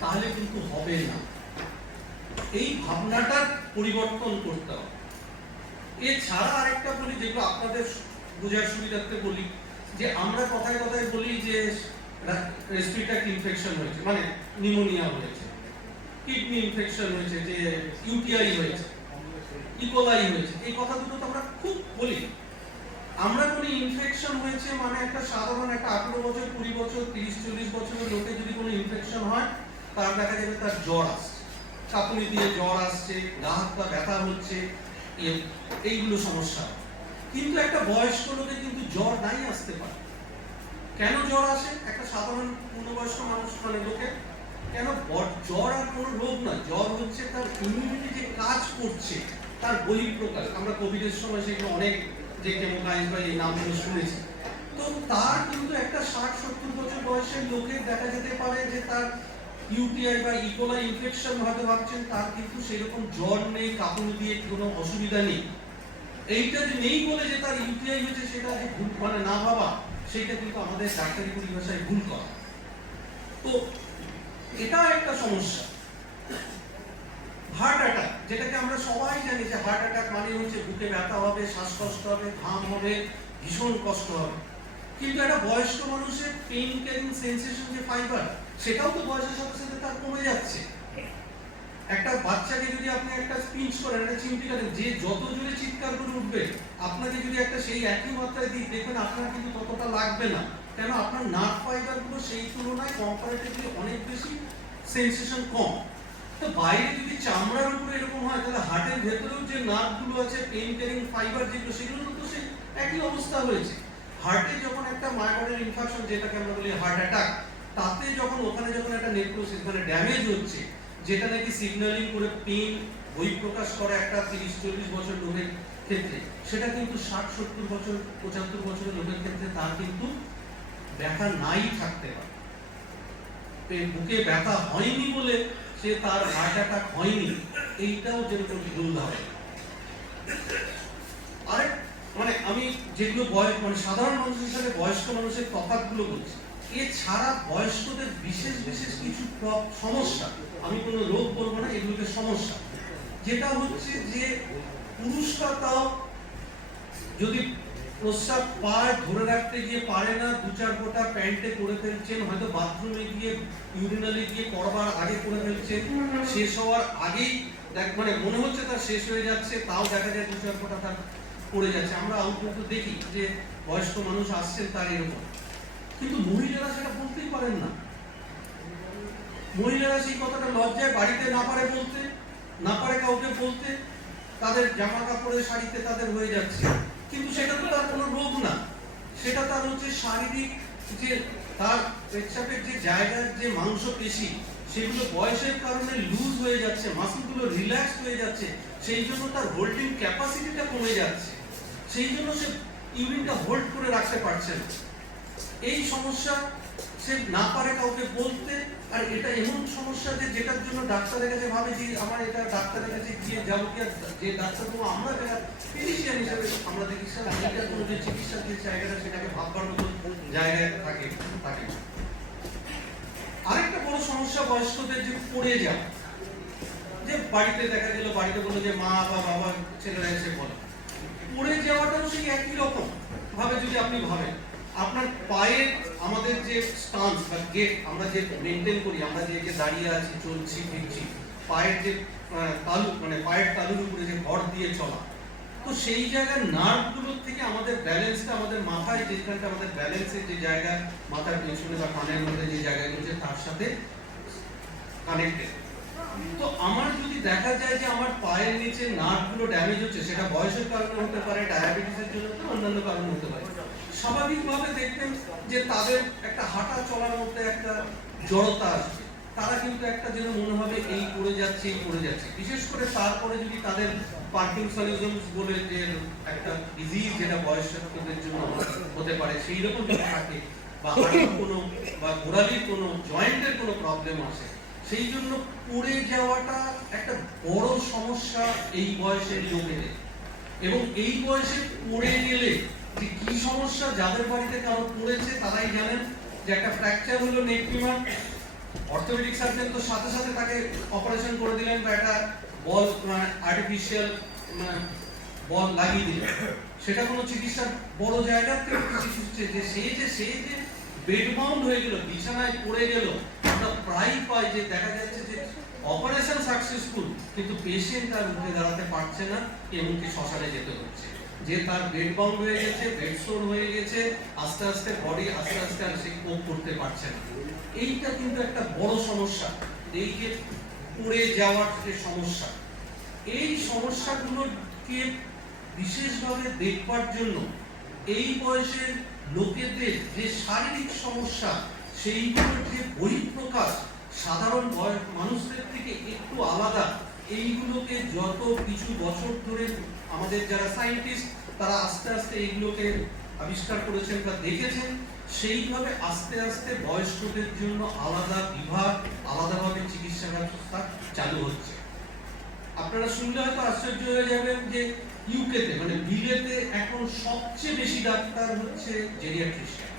তাহলে কিন্তু হবে না। এই ভাবনাটার পরিবর্তন করতে হবে। এছাড়া আরেকটা বলি, যেগুলো আপনাদের বোঝার সুবিধার্থে বলি, যে আমরা কথায় কথায় বলি যে রেসপিরেটরি ইনফেকশন হয়েছে, মানে নিউমোনিয়া হয়েছে, কিডনি ইনফেকশন হয়েছে, যে ইউটিআই হয়েছে, ইকোলাই হয়েছে, এই কথা দুটো তো আমরা খুব বলি। আমরা কোনো ইনফেকশন হয়েছে মানে একটা সাধারণ একটা 18 বছর, 20 বছর, 30-40 বছরের লোকে যদি কোনো ইনফেকশন হয়, তার দেখা যাবে তার জ্বর আসছে, কাঁপুনি দিয়ে জ্বর আসছে, গা হাত পা ব্যথা হচ্ছে, এইগুলো সমস্যা। কিন্তু একটা বয়স্ক লোকে কিন্তু জ্বর নাই আসতে পারে। কেন জ্বর আসে একটা সাধারণ পূর্ণবয়স্ক মানুষ মানে লোকে? কেন জ্বর আর কোনো রোগ না, জ্বর হচ্ছে তার ইমিউনিটি যে কাজ করছে তার বহিঃপ্রকাশ। আমরা কোভিডের সময় সেগুলো অনেক যে কেমোকাইজ বা এই নামগুলো শুনেছি। তো তার কিন্তু একটা 60-70 বছর বয়সের লোকের দেখা যেতে পারে যে তার ইউটিআই বা ইকোলাই ইনফেকশন হয়তো ভাবছেন, তার কিন্তু সেরকম জ্বর নেই, কাঁপুনি দিয়ে কোনো অসুবিধা নেই। এইটা যে নেই বলে যে তার ইউটিআই হয়েছে সেটা যে ভুল, মানে না ভাবা, সেটা কিন্তু আমাদের ডাক্তারি পরিভাষায় ভুল করা। তো এটা একটা সমস্যা। হার্ট অ্যাটাক, যেটাকে আমরা সবাই জানি যে হার্ট অ্যাটাক মানে হচ্ছে বুকে ব্যথা হবে, শ্বাসকষ্ট হবে, ঘাম হবে, ভীষণ কষ্ট হবে। কিন্তু একটা বয়স্ক মানুষের পেইন ক্যারিং সেন্সেশন যে ফাইবার, সেটাও তো বয়সের সাথে সাথে তার কমে যাচ্ছে। একটা বাচ্চাকে যদি আপনি একটা স্পিচ করেন, একটা চিমটি করেন, যে যত জোরে চিৎকার করে উঠবে, আপনাকে যদি একটা সেই একই মাত্রায় দিই, দেখবেন আপনার কিন্তু ততটা লাগবে না। কেন? আপনার নার্ভ ফাইবারগুলো সেই তুলনায় কম্পারেটিভলি অনেক বেশি সেন্সেশন কম। তো বাইরে যদি চামড়ার উপরে এরকম হয়, তাহলে হার্টের ভেতরেও যে নার্ভগুলো আছে, পেইন ক্যারিং ফাইবার যেগুলো, সেগুলো তো সেই একই অবস্থা হয়েছে। হার্টে যখন একটা মায়োকার্ডিয়াল ইনফার্কশন, যেটাকে আমরা বলি হার্ট অ্যাটাক, তাতে যখন ওখানে যখন একটা নেক্রোসিস মানে ড্যামেজ হচ্ছে, যেটা নাকি সিগন্যালিং করে পেইন বহিঃপ্রকাশ করে একটা 30-40 বছর লোকের ক্ষেত্রে, সেটা কিন্তু 60-70 বছর 75 বছরের লোকের ক্ষেত্রে তার কিন্তু ব্যথা নাই থাকতে পারে। বুকে ব্যথা হয়নি বলে সে তার হার্ট অ্যাটাক হয়নি, এইটাও যেরকম ভুল ধারণা। আরেক মানে আমি যেগুলো মানে সাধারণ মানুষের সাথে বয়স্ক মানুষের তফাৎগুলো বলছি, এছাড়া বয়স্কদের বিশেষ বিশেষ কিছু সমস্যা, আমি কোনো রোগ বলবো না, এগুলোকে সমস্যা, যেটা হচ্ছে যে পুরুষরা তাও যদি প্রস্রাব পায় ধরে রাখতে গিয়ে পারে না, দু চার ফোঁটা প্যান্টে করে ফেলছেন, হয়তো বাথরুমে গিয়ে ইউরিনালে গিয়ে করবার আগে করে ফেলছেন, শেষ হওয়ার আগেই মানে মনে হচ্ছে তার শেষ হয়ে যাচ্ছে, তাও দেখা যায় দু চার ফোঁটা তার পড়ে যাচ্ছে। আমরা আউটপুট দেখি যে বয়স্ক মানুষ আসছেন তার এরকম, কিন্তু মহিলারা সেটা বলতেই পারেন না। মহিলারা সেই কথাটা লজ্জায় বাড়িতে না পারে বলতে, না পারে কাউকে বলতে, তাদের জামা কাপড়ের শাড়িতে তাদের হয়ে যাচ্ছে, কিন্তু সেটা তো তার কোনো রোগ না, সেটা তার হচ্ছে শারীরিক যে তার পেচ্ছাপের যে জায়গার যে মাংসপেশি সেগুলো বয়সের কারণে লুজ হয়ে যাচ্ছে, মাসলগুলো রিল্যাক্স হয়ে যাচ্ছে, সেই জন্য তার হোল্ডিং ক্যাপাসিটিটা কমে যাচ্ছে, সেই জন্য সে ইউরিনটা হোল্ড করে রাখতে পারছে না। এই সমস্যা সে না পারে কাউকে বলতে, আর এটা এমন সমস্যা যে যেটার জন্য ডাক্তারের কাছে ভাবে যে আমার এটা ডাক্তারের কাছে গিয়ে যাবো কি, যে ডাক্তারবাবু আমরা যারা ফিজিশিয়ান হিসেবে আমরা দেখি স্যার এটা কোনো যে চিকিৎসার যে জায়গাটা সেটাকে ভাববার মতো জায়গায় থাকে। আরেকটা বড় সমস্যা বয়স্কদের যে পড়ে যাওয়া, যে বাড়িতে দেখা গেল, বাড়িতে বললো যে মা বা বাবা ছেলেরা এসে বলে, পড়ে যাওয়াটাও সেই একই রকম ভাবে যদি আপনি ভাবেন, আপনার পায়ের আমাদের যে স্টান্স বা গেট আমরা যে মেনটেন করি, আমরা যে দাঁড়িয়ে আছি, চলছি, ফিরছি, পায়ের যে তালু মানে পায়ের তালুর উপরে যে ভর দিয়ে চলা, তো সেই জায়গার নার্ভগুলোর থেকে আমাদের ব্যালেন্সটা, আমাদের মাথায় যেখানটা আমাদের ব্যালেন্সের যে জায়গা, মাথার পেছনে বা কানের মধ্যে যে জায়গাগুলো আছে তার সাথে কানেক্টেড। তো আমার যদি দেখা যায় যে আমার পায়ের নিচে নার্ভগুলো ড্যামেজ হচ্ছে, সেটা বয়সের কারণে হতে পারে, ডায়াবেটিসের জন্য হতে পারে, অন্যান্য কারণে হতে পারে, স্বাভাবিকভাবে দেখবেন যে তাদের একটা হাঁটা চলার মধ্যে একটা জড়তা আসবে, তারা কিন্তু একটা যেন মনে হবে এই পড়ে যাচ্ছে, এই পড়ে যাচ্ছে। বিশেষ করে তারপরে যদি তাদের পার্কিনসনিজম বলে যে একটা ডিজিজ যেটা বয়স্কদের জন্য হতে পারে, সেই রকম যদি থাকে, বা হাড়ের কোনো বা গোড়ালির কোনো জয়েন্টের কোনো প্রবলেম আছে, সেই জন্য পড়ে যাওয়াটা একটা বড় সমস্যা এই বয়সের লোকেদের। এবং এই বয়সে পড়ে গেলে যে কি সমস্যা, যাদের বাড়িতে কারো পড়েছে তারাই জানেন যে একটা ফ্র্যাকচার হলো নেক ফিমার, অর্থোপেডিক সার্জন তো সাথে সাথে তাকে অপারেশন করে দিলেন বা একটা বল আর্টিফিশিয়াল বল লাগিয়ে দিলেন, সেটা কোনো চিকিৎসার বড় জায়গা থেকে চিকিৎসা যে সে যে বেড বাউন্ড হয়ে গেল, বিছানায় পড়ে গেল। আমরা প্রায় পাই যে দেখা যাচ্ছে যে অপারেশন সাকসেসফুল, কিন্তু পেশেন্ট আর উঠে দাঁড়াতে পারছে না, এমনকি শ্মশানে যেতে হচ্ছে, যে তার বেড বাউন্ড হয়ে গেছে, বেড সোর হয়ে গেছে, আস্তে আস্তে বডি আস্তে আস্তে আর সে কোপ করতে পারছে না। এইটা কিন্তু একটা বড় সমস্যা, এই যে পড়ে যাওয়ার যে সমস্যা, এই সমস্যাগুলোকে বিশেষভাবে দেখবার জন্য এই বয়সের লোকেদের যে শারীরিক সমস্যা, সেইগুলোর যে বহিঃপ্রকাশ সাধারণ মানুষদের থেকে একটু আলাদা, এইগুলোকে যত কিছু বছর ধরে আমাদের যারা সায়েন্টিস্ট তারা আস্তে আস্তে এইগুলোকে আবিষ্কার করেছেন বা দেখেছেন, সেইভাবে আস্তে আস্তে বয়স্কদের জন্য আলাদা বিভাগ, আলাদাভাবে চিকিৎসা ব্যবস্থা চালু হচ্ছে। আপনারা শুনলে হয়তো আশ্চর্য হয়ে যাবেন যে ইউকেতে মানে বিলেতে এখন সবচেয়ে বেশি ডাক্তার হচ্ছে জেরিয়াট্রিশিয়ান।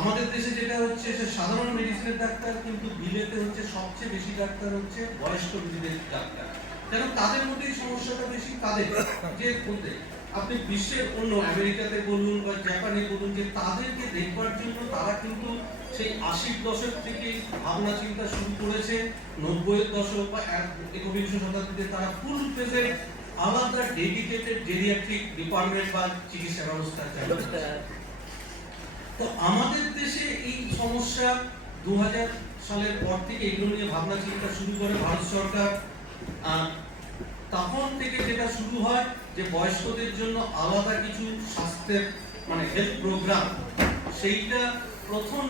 আমাদের দেশে যেটা হচ্ছে সে সাধারণ মেডিসিনের ডাক্তার, কিন্তু বিলেতে হচ্ছে সবচেয়ে বেশি ডাক্তার হচ্ছে বয়স্ক রোগীদের ডাক্তার, কেন তাদের মধ্যেই সমস্যাটা বেশি। তাদের যে মধ্যে আপনি বিশ্বের অন্য আমেরিকাতে বলুন বা জাপানে বলুন, যে তাদেরকে দেখবার জন্য তারা কিন্তু সেই 80-র দশক থেকে ভাবনা চিন্তা শুরু করেছে, 90-এর দশক বা 21 শতাব্দীতে তারা ফুল ফেজে আলাদা ডেডিকেটেড জেরিয়াট্রিক ডিপার্টমেন্ট বা চিকিৎসা ব্যবস্থা চালু করেছে। তো আমাদের দেশে এই সমস্যা 2000 সালের পর থেকে এগুলো নিয়ে ভাবনা চিন্তা শুরু করে ভারত সরকার। তখন থেকে যেটা শুরু হয় যে বয়স্কদের জন্য আলাদা কিছু স্বাস্থ্যের মানে হেলথ প্রোগ্রাম, সেইটা প্রথম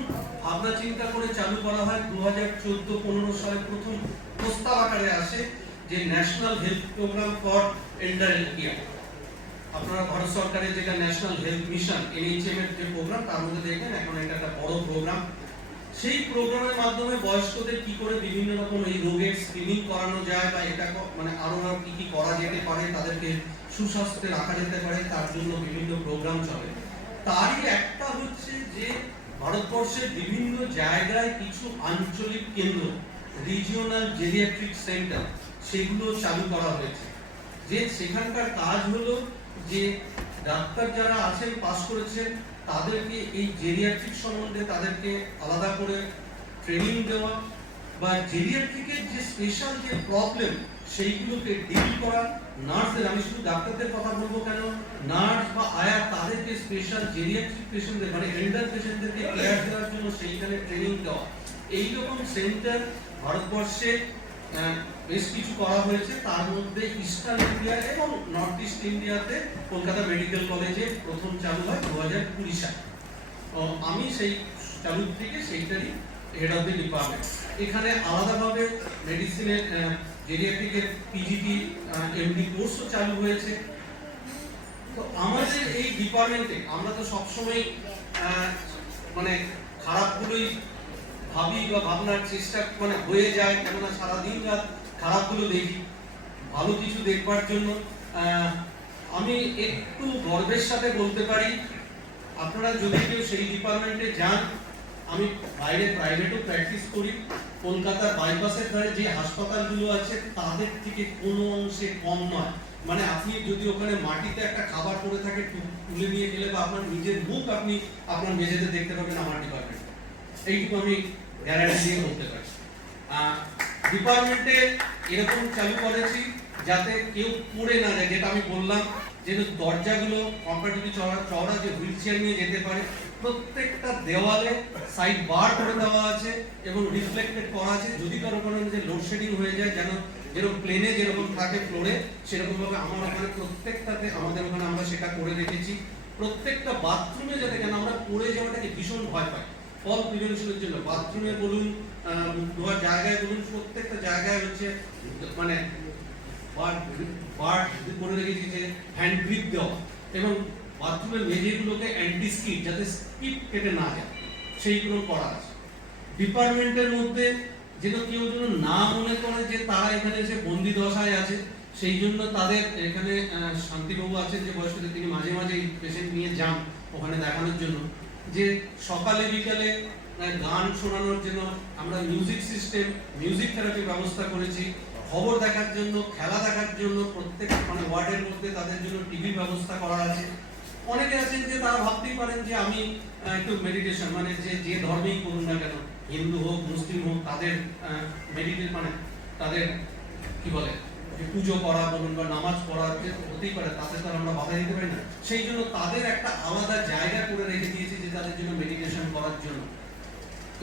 ভাবনা চিন্তা করে চালু করা হয় 2014-15 সালে প্রথম প্রস্তাব আকারে আসে যে national health program for elderly care. আপনারা ভারত সরকারের যেটা ন্যাশনাল হেলথ মিশন NHM এর যে প্রোগ্রাম, তার মধ্যে দেখেন এখন এটা একটা বড় প্রোগ্রাম। সেই প্রোগ্রামের মাধ্যমে বয়স্কদের কি করে বিভিন্ন রকম এই রোগের স্ক্রিনিং করানো যায় বা এটা মানে আরো কি কি করা যেতে পারে, তাদেরকে সুস্বাস্থ্যে রাখা যেতে পারে, তার জন্য বিভিন্ন প্রোগ্রাম চলে। তারই একটা হচ্ছে যে ভারতবর্ষের বিভিন্ন জায়গায় কিছু আঞ্চলিক কেন্দ্র, রিজিওনাল জেরিয়াট্রিক সেন্টার, সেগুলো চালু করা হয়েছে। যে সেখানকার কাজ হলো যে ডাক্তার যারা আছেন, পাস করেছেন, তাদেরকে এই জেরিয়াট্রিক সম্বন্ধে তাদেরকে আলাদা করে ট্রেনিং দেওয়া, বা জেরিয়াট্রিকের যে স্পেশাল যে প্রবলেম সেইগুলোকে ডিল করা। নার্সদের, আমি শুধু ডাক্তারদের কথা বলবো কেন, নার্স বা আয়া তাদেরকে স্পেশাল জেরিয়াট্রিক পেশেন্টদের মানে এল্ডার পেশেন্টদেরকে কেয়ার দেওয়ার জন্য সেইখানে ট্রেনিং দেওয়া। এইরকম সেন্টার ভারতবর্ষে বেশ কিছু করা হয়েছে। তার মধ্যে ইস্টার্ন ইন্ডিয়া এবং নর্থ ইস্ট ইন্ডিয়াতে কলকাতা মেডিকেল কলেজে প্রথম চালু হয় 2020 সালে। আমি সেই চালু থেকে সেইটারই হেড অফ দ্য ডিপার্টমেন্ট। এখানে আলাদাভাবে মেডিসিনের জেরিয়াট্রিকের পিজিটি এমডি কোর্সও চালু হয়েছে। তো আমাদের এই ডিপার্টমেন্টে আমরা তো সবসময় মানে খারাপগুলোই ভাবি বা ভাবনার চেষ্টা মানে হয়ে যায়, কেননা সারাদিন রাত খারাপগুলো দেখি। ভালো কিছু দেখবার জন্য আমি একটু গর্বের সাথে বলতে পারি, আপনারা যদি কেউ সেই ডিপার্টমেন্টে যান, আমি বাইরে প্রাইভেটও প্র্যাকটিস করি, কলকাতার বাইপাসের ধারে যে হাসপাতালগুলো আছে তাদের থেকে কোনো অংশে কম নয়। মানে আপনি যদি ওখানে মাটিতে একটা খাবার পড়ে থাকে তুলে নিয়ে গেলে বা আপনার নিজের মুখ আপনি আপনার মেঝেতে দেখতে পাবেন আমার ডিপার্টমেন্টে, এইটুকু আমি গ্যারান্টি দিয়ে বলতে পারি। ডিপার্টমেন্টে এরকম চালু করেছি যাতে কেউ পড়ে না যায়, যেটা আমি বললাম যে দরজাগুলো কম্পারেটিভলি চওড়া যে হুইল চেয়ার নিয়ে যেতে পারে, প্রত্যেকটা দেওয়ালে সাইড বার করে দেওয়া আছে এবং রিফ্লেক্টেড করা আছে। যদি কারো কারণে যে লোডশেডিং হয়ে যায়, যেন যেরকম প্লেনে যেরকম থাকে ফ্লোরে, সেরকম ভাবে আমার ওখানে প্রত্যেকটাতে আমাদের ওখানে আমরা সেটা করে রেখেছি। প্রত্যেকটা বাথরুমে যাতে, কেন আমরা পড়ে যাওয়াটাকে ভীষণ ভয় পাই, ফল প্রিভেনশনের জন্য বাথরুমে বলুন, ধোয়ার জায়গায় বলুন, প্রত্যেকটা জায়গায় হচ্ছে মানে বার করে রেখেছি যে হ্যান্ড গ্রিপ দেওয়া, এবং বাথরুমের মেঝেগুলোকে অ্যান্টি স্কিড যাতে স্কিপ কেটে না যায় সেইগুলো করা আছে। ডিপার্টমেন্টের মধ্যে যেন কেউ যেন না মনে করে যে তারা এখানে এসে বন্দি দশায় আছে, সেই জন্য তাদের এখানে শান্তিবাবু আছেন যে বয়স্কদের, তিনি মাঝে মাঝে পেশেন্ট নিয়ে যান ওখানে দেখানোর জন্য, যে সকালে বিকালে গান শোনানোর জন্য আমরা মিউজিক সিস্টেম, মিউজিক থেরাপির ব্যবস্থা করেছি। খবর দেখার জন্য, খেলা দেখার জন্য প্রত্যেক মানে ওয়ার্ডের মধ্যে তাদের জন্য টিভির ব্যবস্থা করা আছে। অনেকে আছেন যে তারা ভাবতেই পারেন যে আমি একটু মেডিটেশন মানে যে ধর্মেই করুন না কেন, হিন্দু হোক মুসলিম হোক, তাদের মেডিটেট মানে তাদের কি বলে যে পুজো করা বলুন বা নামাজ পড়া হতেই পারে, তাতে তো আমরা বাধা দিতে পারি না। সেই জন্য তাদের একটা আলাদা জায়গা করে রেখে দিয়েছি যে তাদের জন্য মেডিটেশন করার জন্য।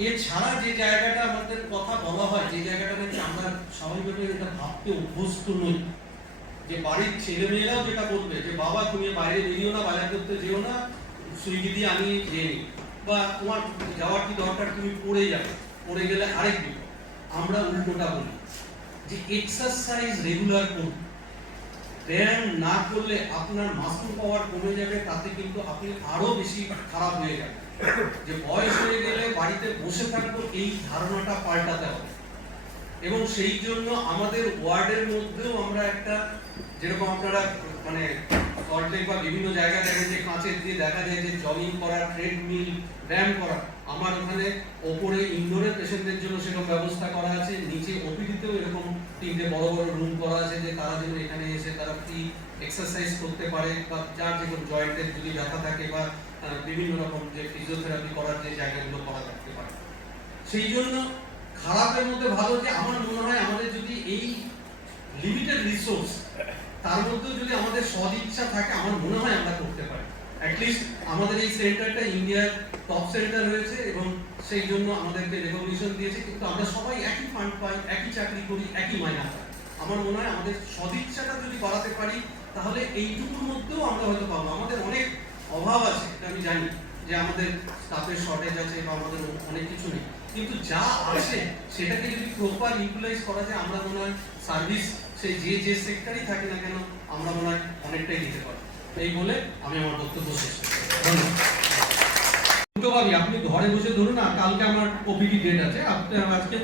এছাড়া যে জায়গাটা আমাদের কথা বলা হয়, যে জায়গাটা নাকি আমরা স্বাভাবিকভাবে এটা ভাবতে অভ্যস্ত নই, যে বাড়ির ছেলে মেয়েরাও যেটা বলবে যে বাবা তুমি বাইরে বেরিয়েও না, বাজার করতে যেও না, সুইগি দিয়ে আমি খেয়ে নিই, বা তোমার যাওয়ার কি দরকার, তুমি পড়ে যাবে, পড়ে গেলে আরেক বিপদ। আমরা উল্টোটা বলি যে এক্সারসাইজ রেগুলার করুন, ব্যায়াম না করলে আপনার মাসল পাওয়ার কমে যাবে, তাতে কিন্তু আপনি আরো বেশি খারাপ হয়ে যাবে। যে বয়স হয়ে গেলে বাড়িতে বসে থাকবো, এই ধারণাটা পাল্টাতে হবে। এবং সেই জন্য আমাদের ওয়ার্ডের মধ্যেও আমরা একটা, যেরকম আপনারা মানে সল্টলেক বা বিভিন্ন জায়গায় দেখেন যে কাঁচের দিয়ে দেখা যায় যে জগিং করা, ট্রেডমিল, ব্যায়াম করা, আমার ওখানে ওপরে ইনডোরের পেশেন্টদের জন্য সেরকম ব্যবস্থা করা আছে, নিচে ওপিডিতেও এরকম 3টে বড় বড় রুম করা আছে, যে তারা যেন এখানে এসে তারা ফ্রি এক্সারসাইজ করতে পারে, বা যার যে কোনো জয়েন্টের যদি ব্যথা থাকে বা বিভিন্ন রকম যে ফিজিওথেরাপি করার যে জায়গাগুলো করা থাকতে পারে। সেই জন্য খারাপের মধ্যে ভালো, যে আমার মনে হয় আমাদের যদি এই লিমিটেড রিসোর্স তার মধ্যেও যদি আমাদের সদিচ্ছা থাকে, আমার মনে হয় আমরা করতে পারি। অ্যাটলিস্ট আমাদের এই সেন্টারটা ইন্ডিয়ার টপ সেন্টার হয়েছে এবং সেই জন্য আমাদেরকে রেকগনিশন দিয়েছে, কিন্তু আমরা সবাই একই ফান্ড পাই, একই চাকরি করি, একই মাইনা পাই। আমার মনে হয় আমাদের সদিচ্ছাটা যদি বাড়াতে পারি, তাহলে এইটুকুর মধ্যেও আমরা হয়তো পাবো। আমাদের অনেক অভাব আছে, এটা আমি জানি, যে আমাদের স্টাফের শর্টেজ আছে বা আমাদের অনেক কিছু নেই, কিন্তু যা আছে সেটাকে যদি প্রপার ইউটিলাইজ করা যায়, আমরা মনে হয় সার্ভিস সেই যে সেক্টরই থাকে না কেন, আমরা মনে হয় অনেকটাই দিতে পারি। এই বলে আমি আমার বক্তব্য শেষ করছি। ধন্যবাদ। দুটোভাবে আপনি ঘরে বসে ধরুন না, কালকে আমার ওপিডি ডেট আছে, আপনি আজকে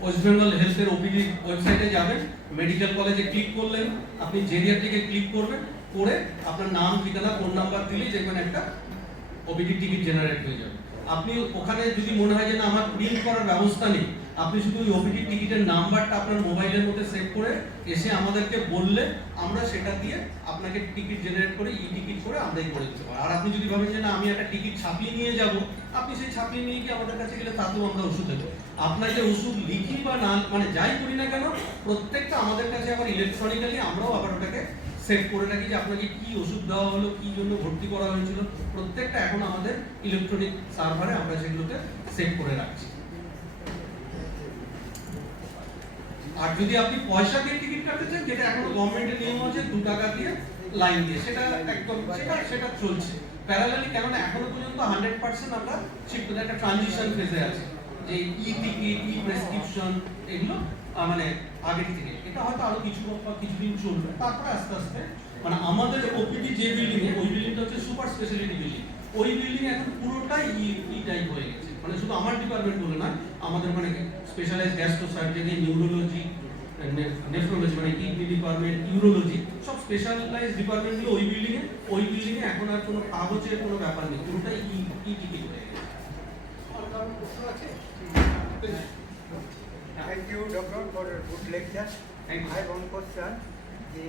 ওয়েস্ট বেঙ্গল হেলথের ওপিডি ওয়েবসাইটে যাবেন, মেডিকেল কলেজে ক্লিক করলেন, আপনি জেরিয়াট্রিকে ক্লিক করবেন, করে আপনার নাম, ঠিকানা, ফোন নাম্বার দিলেই যেখানে একটা ওপিডি টিকিট জেনারেট হয়ে যাবে। আপনি ওখানে যদি মনে হয় যে না আমার প্রিন্ট করার ব্যবস্থা নেই, আপনি শুধু ওই ওপিডি টিকিটের নাম্বারটা আপনার মোবাইলের মধ্যে সেভ করে এসে আমাদেরকে বললে আমরা সেটা দিয়ে আপনাকে টিকিট জেনারেট করে টিকিট করে আমরাই করে দিতে পারি। আর আপনি যদি ভাবেন যে না আমি একটা টিকিট ছাপিয়ে নিয়ে যাব, আপনি সেই ছাপিয়ে নিয়ে গিয়ে আমাদের কাছে গেলে তাতেও আমরা ওষুধ দেবো। আপনাকে ওষুধ লিখি বা না মানে যাই করি না কেন, প্রত্যেকটা আমাদের কাছে আবার ইলেকট্রনিক্যালি আমরাও আবার ওটাকে সেভ করে রাখি যে আপনাকে কি ওষুধ দেওয়া হলো, কি জন্য ভর্তি করা হয়েছিল, প্রত্যেকটা এখন আমাদের ইলেকট্রনিক সার্ভারে আমরা সেগুলোকে সেভ করে রাখছি। আর যদি আপনি পয়সা দিয়ে টিকিট কাটতে চান, যেটা এখনো গভর্নমেন্টের নিয়ম আছে 2 টাকা দিয়ে লাইন দিয়ে, সেটা একদম সেটা চলছে প্যারালালি। কেননা এখনো পর্যন্ত 100% আমরা শিফট করে একটা ট্রানজিশন ফেজে আছে, যে ই টিকিট, ই প্রেসক্রিপশন এগুলো মানে আগের থেকে এটা হয়তো আরো কিছুদিন চলবে, তারপরে আস্তে আস্তে মানে আমাদের ওপিডি যে বিল্ডিং এ, ওই বিল্ডিংটা হচ্ছে সুপার স্পেশালিটি বিল্ডিং, ওই বিল্ডিং এখন পুরোটাই ই টাইপ হয়ে গেছে। মানে শুধু আমার ডিপার্টমেন্ট বলে না, আমাদের মানে specialized gastro surgery, neurology, nephrology মানে কিডনি ডিপার্টমেন্ট, ইউরোলজি, সব স্পেশালাইজড ডিপার্টমেন্টগুলো ওই বিল্ডিং এ এখন আর কোনো কাগজের কোনো ব্যাপার নেই, পুরোটাই ই টিকিট হয়ে গেছে। Thank you, Doctor, for a good lecture. Thank you. I have one question. The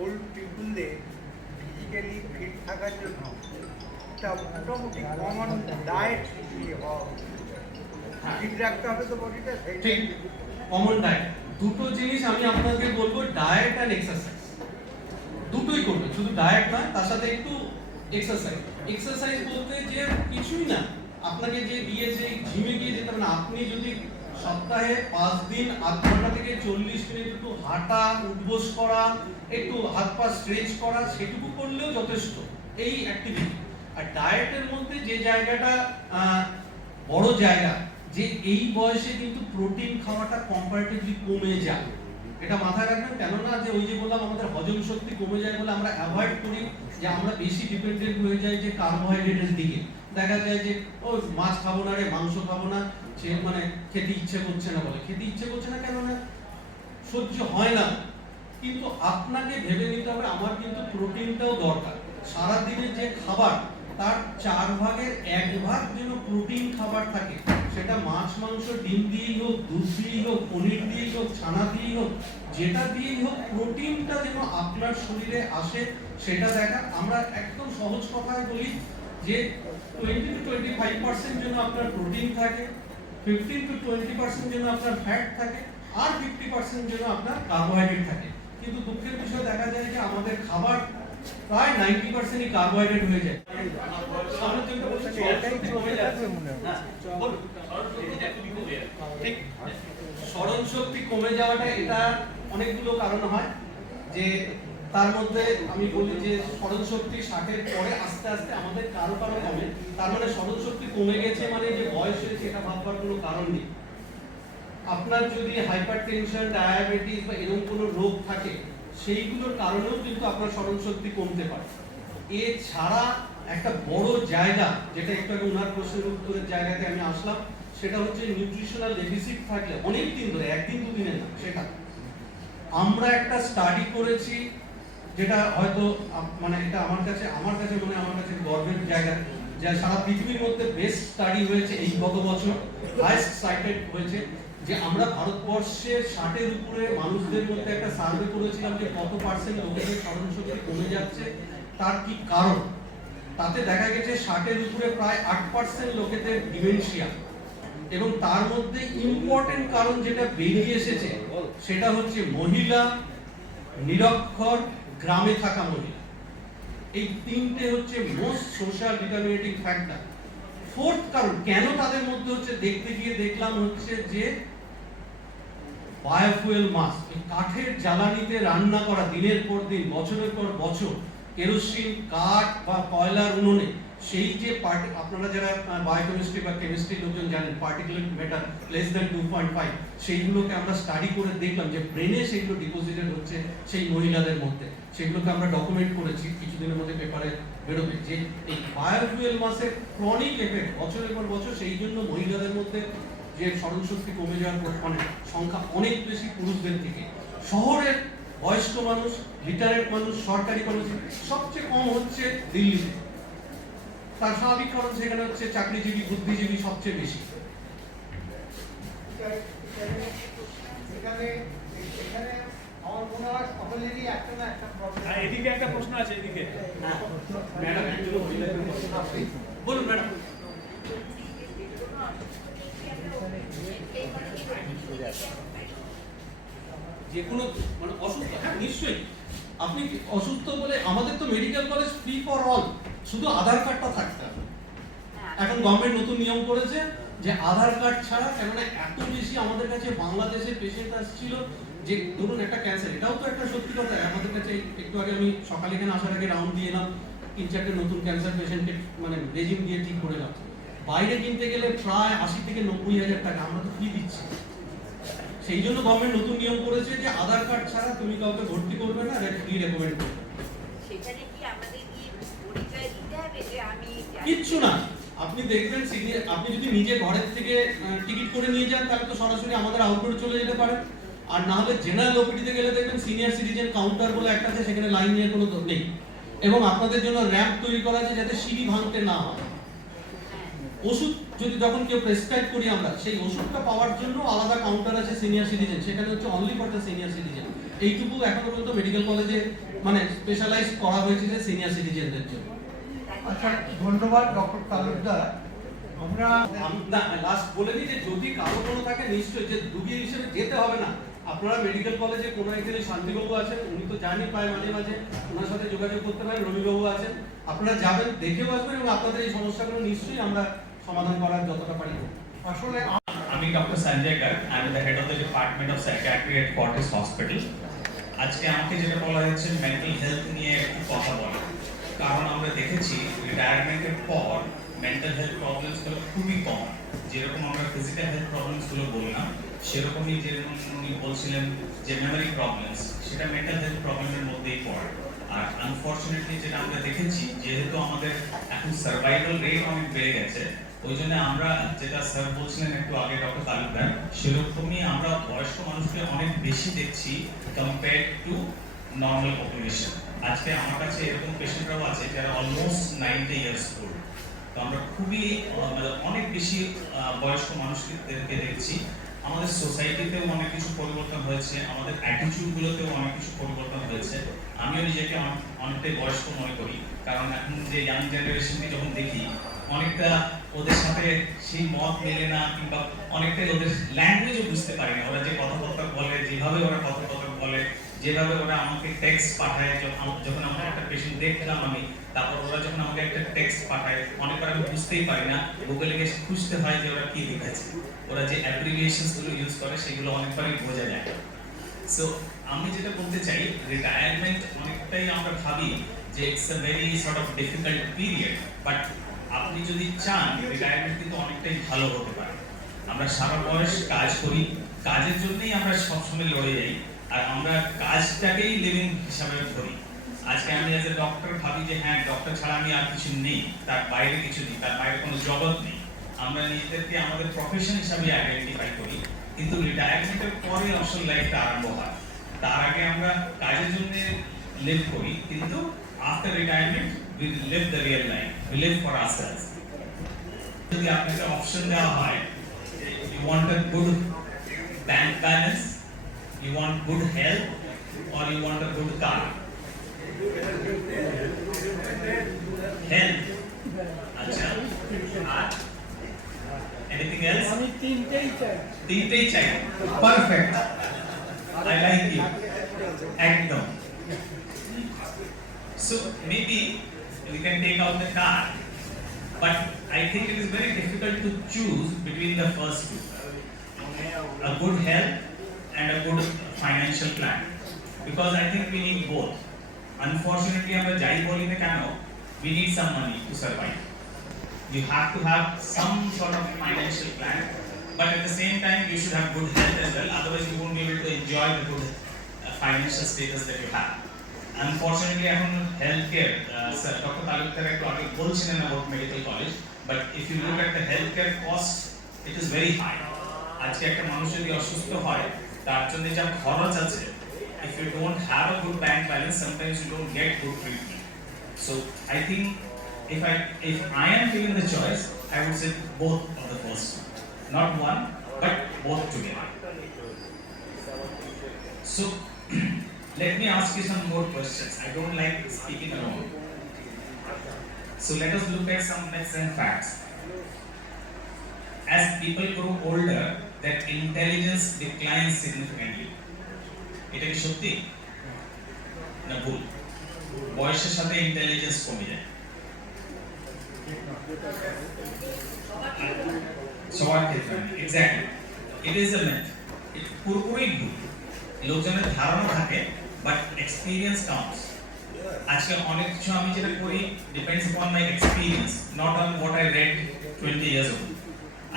old people physically fit থাকার জন্য একটা মোটামুটি কমন ডায়েট ঠিক রাখতে হবে তো বডিটা। ঠিক, কমন ডায়েট। দুটো জিনিস আমি আপনাদের বলবো, ডায়েট আর এক্সারসাইজ, দুটোই করবেন, শুধু ডায়েট নয়, তার সাথে একটু এক্সারসাইজ। এক্সারসাইজ বলতে যে কিছুই না, আপনাকে যে দিয়ে যে জিমে গিয়ে যেতে হবে না, আপনি যদি সপ্তাহে 5 দিন আধ ঘন্টা থেকে 40 মিনিট একটু হাঁটা, উঠবোস করা, একটু হাত পা স্ট্রেচ করা, সেটুকু করলেও যথেষ্ট এই অ্যাক্টিভিটি। আর ডায়েটের মধ্যে যে জায়গাটা বড় জায়গা, যে এই বয়সে কিন্তু প্রোটিন খাওয়াটা কম্পারেটিভলি কমে যায়, এটা মাথায় রাখবেন। কেননা যে ওই যে বললাম আমাদের হজম শক্তি কমে যায় বলে আমরা অ্যাভয়েড করি যে আমরা বেশি ডিপেন্ডেন্ট হয়ে যাই যে কার্বোহাইড্রেটের দিকে। দেখা যায় যে ও মাছ খাবো না রে, মাংস খাবো না, সে মানে খেতে ইচ্ছে করছে না বলে। খেতে ইচ্ছে করছে না কেন না, সহ্য হয় না। কিন্তু আপনাকে ভেবে নিতে হবে আমার কিন্তু প্রোটিনটাও দরকার। সারা দিনের যে খাবার তার 4 ভাগের 1 ভাগ যেন প্রোটিন খাবার থাকে, সেটা মাছ, মাংস, ডিম দিয়েই হোক, দুধ দিয়েই হোক, পনির দিয়েই হোক, ছানা দিয়েই হোক, যেটা দিয়েই হোক প্রোটিনটা যেন আপনার শরীরে আসে সেটা দেখা। আমরা একদম সহজ কথায় বলি যে 20 to 25% যেন আপনার প্রোটিন থাকে, 15 to 20% যেন আপনার ফ্যাট থাকে, আর 50% যেন আপনার কার্বোহাইড্রেট থাকে। কিন্তু দুঃখের বিষয় দেখা যায় যে আমাদের খাবার প্রায় 90%ই কার্বোহাইড্রেট হয়ে যায়। সামনের দিনটা বলছি স্মরণশক্তি কমে যাচ্ছে মনে হয়। ঠিক, স্মরণশক্তি কমে যাওয়াটা এটা অনেকগুলো কারণ হয়, যে তার মধ্যে আমি বলি যে স্মরণশক্তি 60-এর পরে আস্তে আস্তে আমাদের কারো কমে। তার মানে স্মরণশক্তি কমে গেছে মানে যে বয়স হয়েছে এটা ভাববার কোনো কারণ নেই। আপনার যদি হাইপারটেনশন, ডায়াবেটিস বা এরকম কোনো রোগ থাকে, সেইগুলোর কারণেও কিন্তু আপনার স্মরণশক্তি কমতে পারে। এছাড়া একটা বড় জায়গা, যেটা একটু আগে ওনার প্রশ্নের উত্তরের জায়গাতে আমি আসলাম, সেটা হচ্ছে নিউট্রিশনাল ডেফিসিট থাকলে অনেক দিন ধরে, একদিন দুদিনে না, সেটা আমরা একটা স্টাডি করেছি, যেটা হয়তো মানে এটা আমার কাছে মনে হয় আমার কাছে গর্বের জায়গা, যা সারা পৃথিবীর মধ্যে বেস্ট স্টাডি হয়েছে এই গত বছর, হাইস্ট সাইটেড হয়েছে, যে আমরা ভারতবর্ষের 60-এর উপরে মানুষদের মধ্যে একটা সার্ভে করেছিলাম যে কত পার্সেন্ট লোকেদের স্মরণশক্তি কমে যাচ্ছে, তার কি কারণ। তাতে দেখা গেছে 60-এর উপরে প্রায় 8% লোকেদের ডিমেনশিয়া, এবং তার মধ্যে ইম্পর্টেন্ট কারণ যেটা বেরিয়ে এসেছে সেটা হচ্ছে মহিলা, নিরক্ষর, গ্রামে থাকা মহিলা। এই তিনটে হচ্ছে মোস্ট সোশ্যাল ডিটারমিনেটিং ফ্যাক্টর। ফোর্থ কারণ কেন তাদের মধ্যে হচ্ছে, দেখতে গিয়ে দেখলাম হচ্ছে যে বায়োফুয়েল মাস, কাঠের জ্বালানিতে রান্না করা, দিনের পর দিন, বছরের পর বছর, কেরোসিন, কাঠ বা কয়লার উনুনে, সেই যে আপনারা যারা বায়োকেমিস্ট্রি বা কেমিস্ট্রি লোকজন জানেন, পার্টিকুলেট ম্যাটার লেস দ্যান 2.5, সেইগুলোকে আমরা স্টাডি করে দেখলাম যে ব্রেনে সেগুলো ডিপোজিটেড হচ্ছে সেই মহিলাদের মধ্যে। সেগুলোকে আমরা ডকুমেন্ট করেছি, কিছুদিনের মধ্যে পেপারে বেরোবে, যে এই বায়োফুয়েল মাসের ক্রনিক এফেক্ট বছরের পর বছর, সেই জন্য মহিলাদের মধ্যে যে স্মরণশক্তি কমে যাওয়ার মানে সংখ্যা অনেক বেশি পুরুষদের থেকে। শহরের বয়স্ক মানুষ, রিটায়ার্ড মানুষ, সরকারি মানুষ সবচেয়ে কম হচ্ছে দিল্লিতে। তার স্বাভাবিক কারণ সেখানে হচ্ছে চাকরিজীবী, বুদ্ধিজীবী সবচেয়ে বেশি। এখানে এখানে আমার মনে হয় সকলেরই একটা না একটা প্রবলেম। এদিকে একটা প্রশ্ন আছে, এদিকে ম্যাডাম বলুন ম্যাডাম। যে কোনো মানে অসুস্থ, হ্যাঁ নিশ্চয়ই। আপনি অসুস্থ বলে আমাদের তো medical college free for all, শুধু আধার কার্ডটা থাকতে হবে। এখন গভর্নমেন্ট নতুন নিয়ম করেছে যে আধার কার্ড ছাড়া, কেননা এত বেশি আমাদের কাছে বাংলাদেশের পেশেন্ট আসছিল যে ধরুন একটা ক্যান্সার, এটাও তো একটা সত্যি কথা। আমাদের কাছে একটু আগে আমি সকালে এখানে আসার আগে রাউন্ড দিয়ে এলাম, 3-4টে নতুন ক্যান্সার পেশেন্টকে মানে রেজিম দিয়ে ঠিক করে গেল। বাইরে কিনতে গেলে প্রায় 80 থেকে 90 হাজার টাকা, আমরা তো ফ্রি দিচ্ছি। সেই জন্য গভর্নমেন্ট নতুন নিয়ম করেছে যে আধার কার্ড ছাড়া তুমি কাউকে ভর্তি করবে না, এটা ফ্রি রেকমেন্ড করবে। সেখানে কি আমাদের কি পরিচয় দিতে হবে যে আমি কিচ্ছু না, আপনি দেখবেন আপনি যদি নিজে ঘরের থেকে টিকিট করে নিয়ে যান তাহলে তো সরাসরি আমাদের আউটডোরে চলে যেতে পারেন। আর না হলে জেনারেল ওপিডিতে গেলে দেখবেন সিনিয়র সিটিজেন কাউন্টার বলে একটা আছে, সেখানে লাইন নিয়ে কোনো নেই। এবং আপনাদের জন্য র্যাম্প তৈরি করা আছে যাতে সিঁড়ি ভাঙতে না হয়। ওষুধ যদি যখন কেউ প্রেসক্রাইব করি আমরা, সেই ওষুধটা পাওয়ার জন্য আলাদা কাউন্টার আছে সিনিয়র সিটিজেন, সেখানে হচ্ছে only for the senior citizen. এইটুকু এখনো পর্যন্ত মেডিকেল কলেজে মানে স্পেশালাইজ করা হয়েছে যে সিনিয়র সিটিজেনদের জন্য। আচ্ছা, ধন্যবাদ ডক্টর তালুকদার। আমরা লাস্ট বলে দিই যে যদি কারো কোনো থাকে নিশ্চয়ই যে রুগী হিসেবে যেতে হবে না। আপনারা মেডিকেল কলেজে কোনো একদিনে শান্তিবাবু আছেন, উনি তো জানি পায় মাঝে মাঝে, ওনার সাথে যোগাযোগ করতে পারেন। রবিবাবু আছেন, আপনারা যাবেন, দেখেও আসবেন এবং আপনাদের এই সমস্যাগুলো নিশ্চয়ই আমরা সমাধান করার যতটা পারি। আসলে আমি doctor Sanjay Garg, I am the head of the department of psychiatry at Fortis hospital. আজকে আমাকে যেটা বলা হচ্ছে মেন্টাল হেলথ নিয়ে একটু কথা বলা, কারণ আমরা দেখেছি রিটায়ারমেন্টের পর মেন্টাল হেলথ প্রবলেমসগুলো খুবই কম। যেরকম আমরা ফিজিক্যাল হেলথ প্রবলেমসগুলো বললাম, সেরকমই যেরকম উনি বলছিলেন যে মেমোরি প্রবলেমস, সেটা মেন্টাল হেলথ প্রবলেমের মধ্যেই পড়ে। আর আনফর্চুনেটলি যেটা আমরা দেখেছি, যেহেতু আমাদের এখন সার্ভাইভাল রেট অনেক বেড়ে গেছে, ওই জন্য আমরা যেটা স্যার বলছিলেন একটু আগে ডক্টর তালুকদার, সেরকমই আমরা বয়স্ক মানুষকে অনেক বেশি দেখছি কম্পেয়ার টু নর্মাল পপুলেশন। আজকে আমার কাছে এরকম পেশেন্টরাও আছে যারা অলমোস্ট 90 ইয়ার্স ওল্ড। তো আমরা খুবই মানে অনেক বেশি বয়স্ক মানুষদেরকে দেখছি। আমাদের সোসাইটিতেও অনেক কিছু পরিবর্তন হয়েছে, আমাদের অ্যাটিটিউডগুলোতেও অনেক কিছু পরিবর্তন হয়েছে। আমিও নিজেকে অনেকটাই বয়স্ক মনে করি, কারণ এখন যে ইয়াং জেনারেশনকে যখন দেখি, অনেকটা ওদের সাথে সেই মত মেলে না, কিংবা অনেকটাই ওদের ল্যাঙ্গুয়েজও বুঝতে পারি না। ওরা যে কথাবার্তা বলে, যেভাবে ওরা কথাবার্তা বলে, যেভাবে ওরা আমাকে টেক্সট পাঠায়, যখন আমার একটা পেশেন্ট দেখলাম আমি, তারপর ওরা যখন আমাকে একটা টেক্সট পাঠায়, অনেকবার আমি বুঝতেই পারি না, গুগলে গিয়ে খুঁজতে হয় যে ওরা কি লিখেছে। ওরা যে অ্যাব্রিভিয়েশনস গুলো ইউজ করে সেগুলো অনেকবারই বোঝা যায়। সো আমি যেটা বলতে চাই, রিটায়ারমেন্ট অনেকটাই আমরা ভাবি যে it's a very sort of difficult period, but আপনি যদি চান রিটায়ারমেন্ট কিন্তু অনেকটাই ভালো হতে পারে। আমরা সারা বয়স কাজ করি, কাজের জন্যই আমরা সবসময় লড়ে যাই, আর আমরা কাজটাকেই লিভিং হিসাবে ধরি। আজকে আমি এজ এ ডক্টর ভাবি যে হ্যাঁ, ডক্টর ছাড়া আমি আর কিছু নেই, তার বাইরে কিছু নেই, তার বাইরে কোনো জগৎ নেই। আমরা নিজেদেরকে আমাদের প্রফেশন হিসাবে আইডেন্টিফাই করি, কিন্তু রিটায়ারমেন্টের পরে আসল লাইফটা আরম্ভ হয়। তার আগে আমরা কাজের জন্য লিভ করি, কিন্তু after retirement we live the real life, we live for ourselves. যদি আপনাকে অপশন দেওয়া হয়, you want a good bank balance, you want good health, or you want a good car? Health. Acha. Anything else? আমি তিনটেই চাই। তিনটেই চাই। Perfect. I like you. একদম। So maybe we can take out the car, but I think it is very difficult to choose between the first two. A good health and a good financial plan, because I think we need both. Unfortunately, আমরা যাই বলি না কেন, we need some money to survive. You have to have some sort of financial plan, but at the same time you should have good health as well, otherwise you won't be able to enjoy the good financial status that you have. Unfortunately, এখন healthcare, Dr. Talukdar একটু আগে বলছিলেন about medical college, but if you look at the healthcare cost, it is very high. আজকে একটা মানুষ যদি অসুস্থ হয়, তার জন্য যা খরচ আছে, if you don't have a good bank balance, sometimes you don't get good treatment. So I think if I am given the choice, I would say both of the first one. Not one, but both together. So let me ask you some more questions. I don't like speaking alone. So let us look at some myths and facts. As people grow older, their intelligence declines significantly. এটা কি সত্যি না ভুল? বয়সের সাথে intelligence কমে যায় সবার ক্ষেত্রে। Exactly, it is a myth. পুরোপুরি ভুল। লোকজনের ধারণা থাকে, বাট এক্সপিরিয়েন্স কাউন্টস। আজকে অনেক কিছু আমি যেটা করি depends on my experience, not on what I read 20 years ago.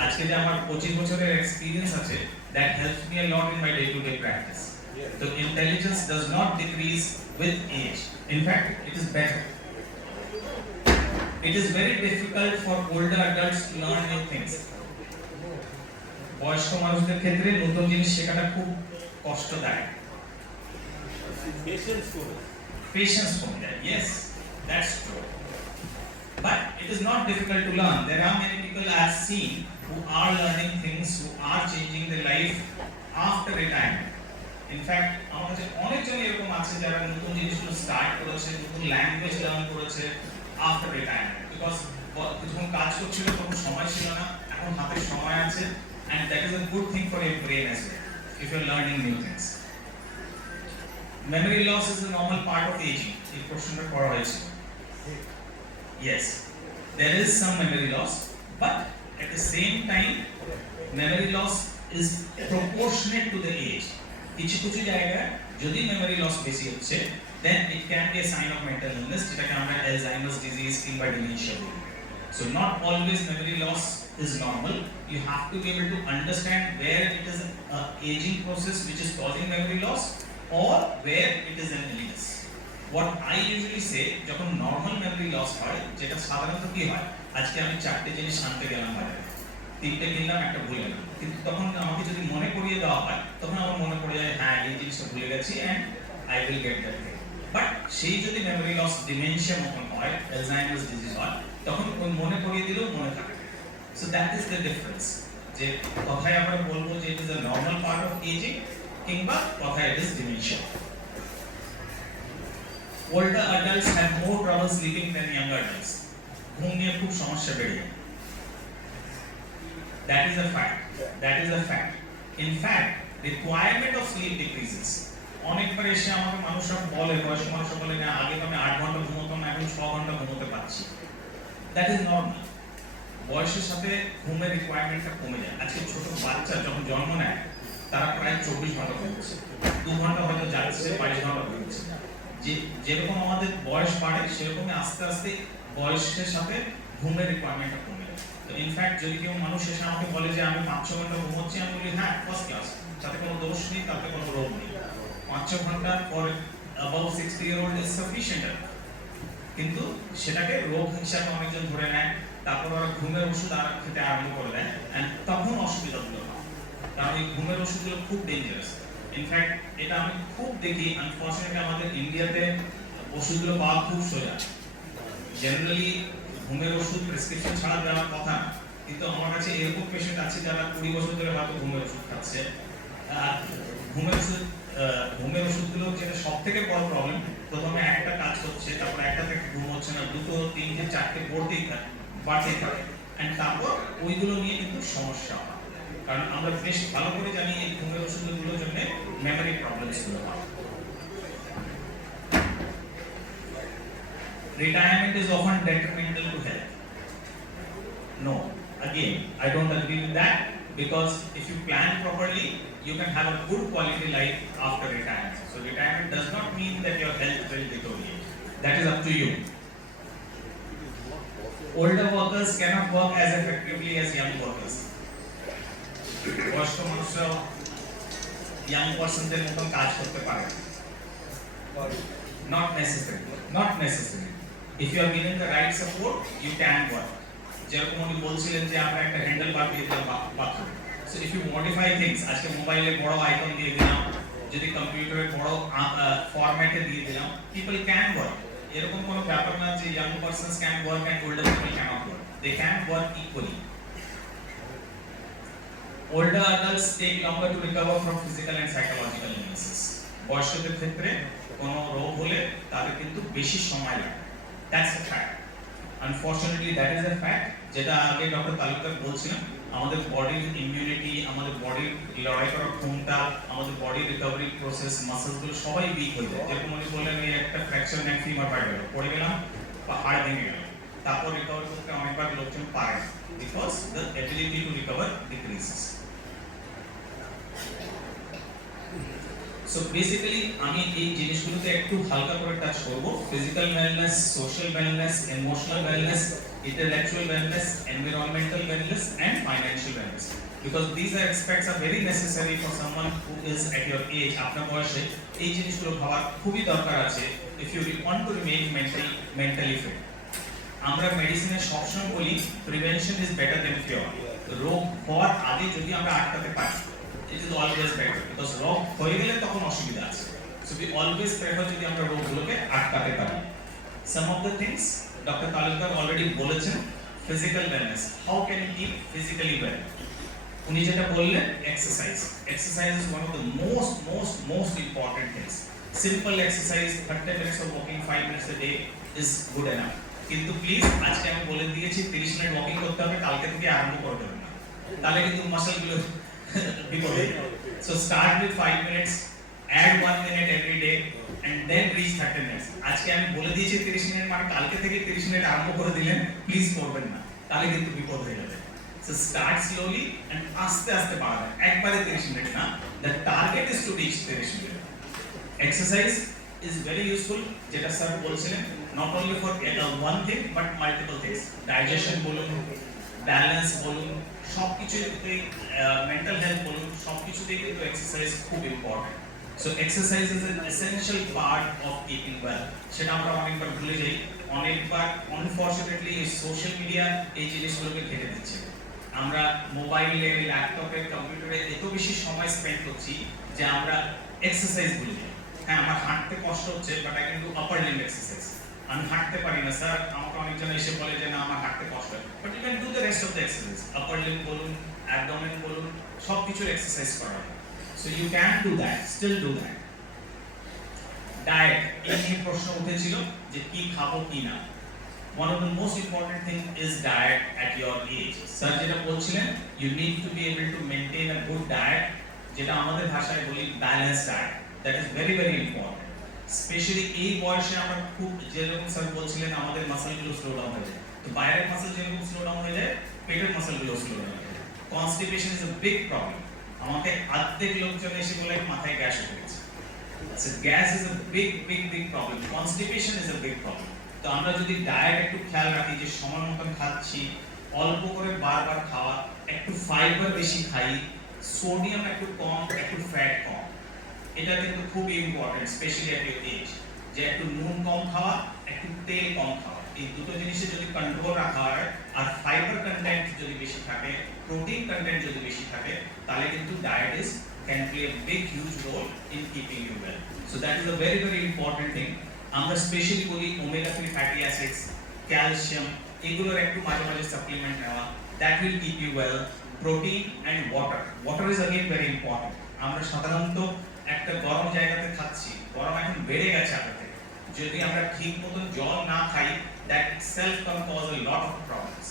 আজকে যে আমার 25 বছরের এক্সপিরিয়েন্স আছে, that helps me a lot in my day to day practice. So intelligence does not decrease with age. In fact, it is better. It is very difficult for older adults to learn new things. বয়স্ক মানুষদের ক্ষেত্রে নতুন জিনিস শেখাটা খুব কষ্টদায়ক। Patience কমে যায়। Yes, that's true. But it is not difficult to learn. There are many people I have seen who are learning things, who are changing their life after retirement. In fact, আমার কাছে অনেকজন এরকম আছে যারা নতুন জিনিসগুলো স্টার্ট করেছে, নতুন ল্যাঙ্গুয়েজ লার্ন করেছে আফটার রিটায়ারমেন্ট। বিকজ যখন কাজ করছিল তখন সময় ছিল না, এখন হাতে সময় আছে, and that is a good thing for your brain as well if you are learning new things. Memory loss is a normal part of aging. এই প্রশ্নটা করা হয়েছে। Yes, there is some memory loss, but at the same time, memory loss is proportionate to the age. কিছু কিছু জায়গায় যদি memory loss বেশি হচ্ছে, then it can be a sign of mental illness, যেটাকে আমরা Alzheimer's disease কিংবা dementia বলি। So not always memory loss is normal. You have to be able to understand where it is an aging process which is causing memory loss or where it is an illness. What I usually say, যখন normal memory loss হয়, যেটা সাধারণত কি হয়, আজকে আমি 4টে জিনিস আনতে গেলাম বাজারে, 3টে কিনলাম, একটা ভুলে গেলাম, কিন্তু তখন আমাকে যদি মনে করিয়ে দেওয়া হয়, তখন আমার মনে পড়ে যায় হ্যাঁ এই জিনিসটা ভুলে গেছি and I will get that thing. But সেই যদি মেমোরি লস ডিমেনশিয়া মতন হয়, অ্যালজাইমার্স ডিজিজ হয়, তখন ওই মনে করিয়ে দিলেও মনে থাকে। So that is the difference. যে কথায় আমরা বলবো যে it is a normal part of aging কিংবা কথায় it is dementia. Older adults have more trouble sleeping than younger adults. ঘুম নিয়ে খুব সমস্যা বেড়ে যায়। That is a fact. That is a fact. In fact, requirement of sleep decreases. অনেকবার এসে আমাকে মানুষরা বলে, বয়স্ক মানুষরা বলে না আগে তো আমি 8 ঘন্টা ঘুমোতাম, এখন 6 ঘন্টা ঘুমোতে পারছি। That is normal. বয়সের সাথে ঘুমের রিকোয়ারমেন্টটা কমে যায়। আজকে ছোট বাচ্চা যখন জন্ম নেয়, তারা প্রায় 24 ঘন্টা ঘুমোচ্ছে, 2 ঘন্টা হয়তো যাচ্ছে, 22 ঘন্টা ঘুমোচ্ছে। যেরকম আমাদের বয়স বাড়ে, সেরকমই আস্তে আস্তে বয়সের সাথে ঘুমের রিকোয়ারমেন্টটা কমে যায়। তো ইনফ্যাক্ট যদি কেউ মানুষ এসে আমাকে বলে যে আমি 5-6 ঘন্টা ঘুমোচ্ছি, আমি বলি হ্যাঁ ফার্স্ট ক্লাস, তাতে কোনো দোষ নেই, তাতে কোনো রোগ নেই। 5-6 ঘন্টা for above 60-year-old is sufficient. কিন্তু সেটাকে রোগ হিসাবে অনেকজন ধরে নেয়, তারপর ওরা ঘুমের ওষুধ আর খেতে আরম্ভ করে দেয়, এন্ড তখন অসুবিধাগুলো হয়। কারণ এই ঘুমের ওষুধগুলো খুব ডেঞ্জারাস। ইনফ্যাক্ট এটা আমি খুব দেখি, আনফরচুনেটলি আমাদের ইন্ডিয়াতে ওষুধগুলো পাওয়া খুব সোজা। জেনারেলি ঘুমের ওষুধ প্রেসক্রিপশন ছাড়া দেওয়ার কথা না, কিন্তু আমার কাছে এরকম পেশেন্ট আছে যারা 20 বছর ধরে হয়তো ঘুমের ওষুধ খাচ্ছে। ঘুমের ওষুধগুলো যেটা সব থেকে বড় প্রবলেম, প্রথমে একটা কাজ হচ্ছে, তারপর একটা থেকে ঘুম হচ্ছে না, 2, 3, 4 বাড়তেই থাকে, এন্ড তারপর ওইগুলো নিয়ে কিন্তু সমস্যা হয়। কারণ আমরা বেশ ভালো করে জানি এই ঘুমের ওষুধগুলোর জন্য মেমোরি প্রবলেমস গুলো হয়। Retirement is often detrimental to health. No, again, I don't agree with that, because if you plan properly, you can have a good quality life after retirement. So retirement does not mean that your health will deteriorate. That is up to you. Older workers cannot work as effectively as young workers. বয়স্ক মানুষরা young personদের মতন কাজ করতে পারে না। Not necessary. Not necessary. If you are given the right support, you can work. যেরকম উনি বলছিলেন যে আমরা একটা হ্যান্ডেল বার দিয়ে দিলাম bathroom. So if you modify things, আজকে মোবাইলে বড় আইকন দিয়ে দিলাম, যদি কম্পিউটারের বড় ফরম্যাটে দিয়ে দিলাম, পিপল ক্যান ওয়ার্ক। এরকম কোনো ব্যাপার না যে young persons can work and older people can't work, they can work equally. Older adults take longer to recover from physical and psychological illnesses. বয়স্কদের ক্ষেত্রে কোনো রোগ হলে তাদের কিন্তু বেশি সময় লাগে। That's a fact. Unfortunately, that is a fact. যেটা আগে ডক্টর তালুকদার বলছিলেন, আমাদের বডির ইমিউনিটি, আমাদের বডির লড়াই করার ক্ষমতা, আমাদের বডি রিকভারি প্রসেস, মাসলসগুলো সবাই উইক হয়ে যায়। যেরকম উনি বললেন, এই একটা ফ্র্যাকচার নেক ফিমার পাই গেল, পড়ে গেলাম বা হাড় ভেঙে গেল, তারপর রিকভার করতে অনেকবার লোকজন পারে না, because the ability to recover decreases. So basically আমি এই জিনিসগুলোতে একটু হালকা করে টাচ করব। Physical wellness, social wellness, emotional wellness, intellectual wellness, environmental wellness and financial wellness, because these are aspects are very necessary for someone who is at your age. আপনার বয়সে এই জিনিসগুলো ভাবার খুবই দরকার আছে if you want to remain mentally fit. আমরা মেডিসিনে সবসময় বলি prevention is better than cure. রোগ হওয়ার আগে যদি আমরা আটকাতে পারি, it is always better, because রোগ হয়ে গেলে তখন অসুবিধা আছে। so we always prefer যদি আমরা রোগগুলোকে আটকাতে পারি। some of the things Dr. Talukdar already বলেছেন, physical wellness, how can you keep physically well? উনি যেটা বললেন, exercise is one of the most important things. Simple exercise, 30 minutes of walking, 5 minutes a day is good enough. কিন্তু please আজকে আমি বলে দিয়েছি 30 minute walking করতে হবে, কালকে থেকে আরম্ভ করে দেবেন না, তাহলে কিন্তু মাসলগুলো বিপদে। so start with 5 minutes, add 1 minute every day and then reach 30 minutes. আজকে আমি বলে দিয়েছি 30 মিনিট, মানে কালকে থেকে 30 মিনিট আরম্ভ করে দিলেন, প্লিজ করবেন না, তাহলে কিন্তু বিপদ হয়ে যাবে। so start slowly and আস্তে আস্তে বাড়াবেন, একবারে 30 মিনিট না। the target is to reach 30 minutes. exercise is very useful, যেটা স্যার বলছিলেন, not only for one thing but multiple things. digestion বলুন, ব্যালেন্স বলুন, সবকিছুতেই, মেন্টাল হেলথ বলুন, সবকিছুতেই কিন্তু এক্সারসাইজ খুব important. So exercise is an essential part of keeping well. সেটা আমরা অনেকবার ভুলে যাই, অনেকবার আনফরচুনেটলি এই সোশ্যাল মিডিয়া এই জিনিসগুলোকে ঘেটে দিচ্ছে। আমরা মোবাইলে, ল্যাপটপে, কম্পিউটারে এত বেশি সময় স্পেন্ড করছি যে আমরা এক্সারসাইজ ভুলে যাই। হ্যাঁ, আমার হাঁটতে কষ্ট হচ্ছে, but I can do upper limb exercise. আমি হাঁটতে পারি না স্যার, আমাকে অনেকজন এসে বলে যে না আমার হাঁটতে কষ্ট হয়, but you can do the rest of the exercise. Upper limb বলুন, অ্যাবডোমেন বলুন, সব কিছুর এক্সারসাইজ করা হয়। So you can do that, still do that. Diet, এই নিয়ে প্রশ্ন উঠেছিল যে কি খাবো কি না। One of the most important thing is diet at your age. Sir যেটা বলছিলেন, you need to be able to maintain a good diet, যেটা আমাদের ভাষায় বলি balanced diet. That is very very important. Especially এই বয়সে আমরা খুব, যেরকম স্যার বলছিলেন, আমাদের মাসলগুলো স্লো ডাউন হয়ে যায়। তো বাইরের মাসল যেরকম স্লো ডাউন হয়ে যায়, পেটের মাসলগুলো স্লো ডাউন হয়ে যায়। Constipation is a big problem. আমাকে অর্ধেক লোকজন এসে বলে মাথায় গ্যাস উঠে গেছে। So gas is a big problem. Constipation is a big problem. তো আমরা যদি ডায়েট একটু খেয়াল রাখি, যে সময় মতন খাচ্ছি, অল্প করে বারবার খাওয়া, একটু ফাইবার বেশি খাই, সোডিয়াম একটু কম, একটু ফ্যাট কম, এটা কিন্তু খুব important, specially at your age. যে একটু নুন কম খাওয়া, একটু তেল কম খাওয়া, এই দুটো জিনিসে যদি কন্ট্রোল রাখা হয়, আর ফাইবার কন্টেন্ট যদি বেশি থাকে, প্রোটিন কন্টেন্ট যদি বেশি থাকে, তাহলে কিন্তু diet is can play a big huge role in keeping you well. So that is a very very important thing. আমরা স্পেশালি বলি ওমেগা 3 ফ্যাটি অ্যাসিডস, ক্যালসিয়াম, এগুলোর একটু মাঝে মাঝে সাপ্লিমেন্ট নেওয়া, that will keep you well. Protein and water is again very important. আমরা সাধারণত একটা গরম জায়গাতে খাচ্ছি, গরম এখন বেড়ে গেছে আগে থেকে, যদি আমরা ঠিক মতন জল না খাই, that itself can cause a lot of problems.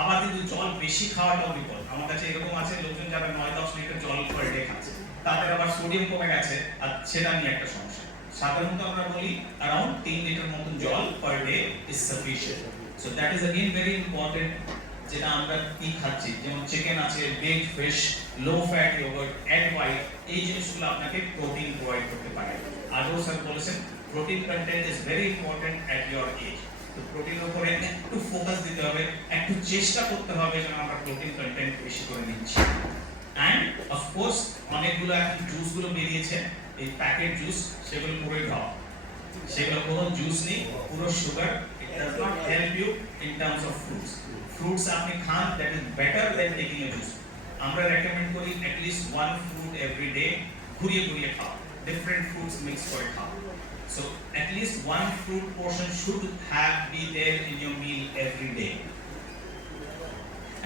আবার কিন্তু জল বেশি খাওয়াটাও বিপদ। আমার কাছে এরকম আছে লোকজন যারা 9-10 লিটার জল পার ডে খাচ্ছে, তাদের আবার সোডিয়াম কমে গেছে, আর সেটা নিয়ে একটা সমস্যা। সাধারণত আমরা বলি अराउंड 3 লিটার মতন জল per day is sufficient. So that is again very important, যেটা আমরা কি খাচ্ছি, যেমন চিকেন আছে, baked fish, low fat yogurt, egg white, এই জিনিসগুলো আপনাকে প্রোটিন প্রোভাইড করতে পারে। আগেও স্যার বলেছেন protein content is very important at your age. তো প্রোটিনের উপরে একটু ফোকাস দিতে হবে, একটু চেষ্টা করতে হবে যেন আমরা প্রোটিন কন্টেন্ট বেশি করে নিচ্ছি। অ্যান্ড অফকোর্স অনেকগুলো এখন জুসগুলো বেরিয়েছে, এই প্যাকেট জুস, সেগুলো পুরোই ড্রপ, সেগুলো কোনো জুস নেই, পুরো sugar. It does not help you in terms of fruits আপনি খান, that is better than taking a juice. আমরা রেকমেন্ড করি অ্যাটলিস্ট 1 ফ্রুট এভরি ডে, ঘুরিয়ে ঘুরিয়ে খাওয়া। different fruits mixed করে খাও। So at least one fruit portion should be there in your meal every day.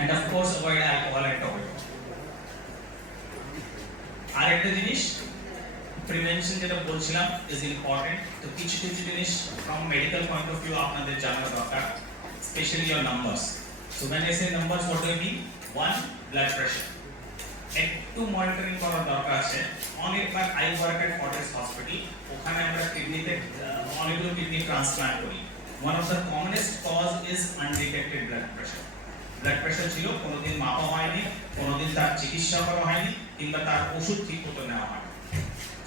And of course avoid alcohol and tobacco. আরেকটা জিনিস prevention যেটা বলছিলাম ইজ ইম্পর্টেন্ট। তো কিছু কিছু জিনিস from medical point of view আপনাদের জানা দরকার, specially your numbers. So when I say numbers, what do I mean? 1, blood pressure. একটু মনিটরিং করার দরকার আছে। অনেকবার I work at Fortis hospital, ওখানে আমরা কিডনিতে অনেকগুলো কিডনি ট্রান্সপ্লান্ট করি। One of the commonest cause is undetected blood pressure. Blood pressure ছিল, কোনোদিন মাপা হয়নি, কোনোদিন তার চিকিৎসা করা হয়নি, কিংবা তার ওষুধ ঠিক মতো নেওয়া হয়।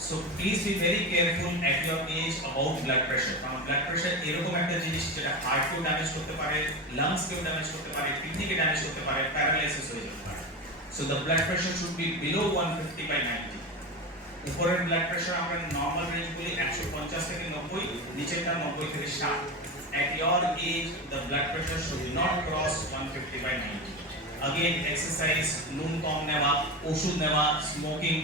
So please be very careful at your age about blood pressure. কারণ ব্লাড প্রেশার এরকম একটা জিনিস যেটা হার্টকেও ড্যামেজ করতে পারে, লাংসকেও ড্যামেজ করতে পারে, কিডনিকে ড্যামেজ করতে পারে, প্যারালাইসিস হয়ে যেতে পারে। So the blood pressure should be below 150/90. উপরের ব্লাড প্রেশার আমরা নরমাল রেঞ্জ বলি 150 থেকে 90, নিচেরটা 90 থেকে 60। At your age the blood pressure should not cross 150/90. Again exercise, নুন কম নেওয়া, ওষুধ নেওয়া, স্মোকিং,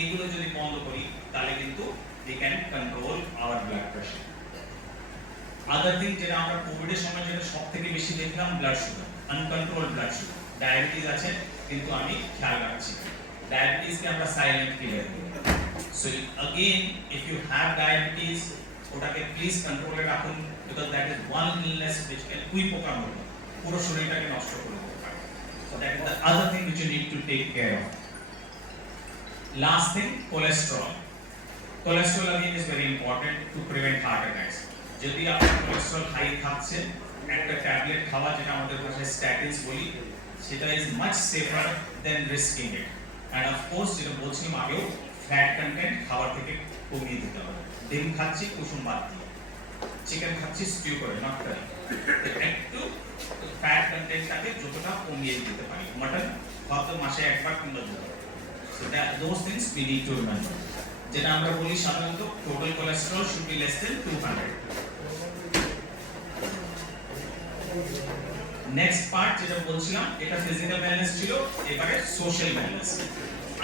এগুলো যদি বন্ধ করি তাহলে কিন্তু we can control our blood pressure. Other thing যেটা আমরা কোভিডের সময় যেটা সবথেকে বেশি দেখলাম, blood sugar, uncontrolled blood sugar. Diabetes আছে কিন্তু আমি খেয়াল রাখছি, ডায়াবেটিসকে আমরা সাইলেন্ট কিলার বলি। So again if you have diabetes, ওটাকে প্লিজ কন্ট্রোলে রাখুন, because that is one illness which can কুই পোকার মতো পুরো শরীরটাকে নষ্ট করে দিতে পারে। So that is the other thing which you need to take care of. Last thing, cholesterol. Cholesterol again is very important to prevent heart attacks. যদি আপনার কোলেস্টেরল হাই থাকছে, একটা ট্যাবলেট খাওয়া, যেটা আমাদের ভাষায় স্ট্যাটিনস বলি, সেটা is much safer than risking it. And of course যেটা বলছিলাম আগেও, ফ্যাট কন্টেন্ট খাবার থেকে কমিয়ে দিতে হবে। ডিম খাচ্ছি কুসুম বাদ দিয়ে, চিকেন খাচ্ছি স্টিউ করে, নট কারি, একটু ফ্যাট কন্টেন্টটাকে যতটা কমিয়ে দিতে পারি। মাটন হয়তো মাসে একবার কিংবা দুবার। So those things we need to remember. যেটা আমরা বলি সাধারণত total cholesterol should be less than 200। Next part যেটা বলছিলাম, এটা ফিজিক্যাল ওয়েলনেস ছিল, এবারে সোশ্যাল ওয়েলনেস।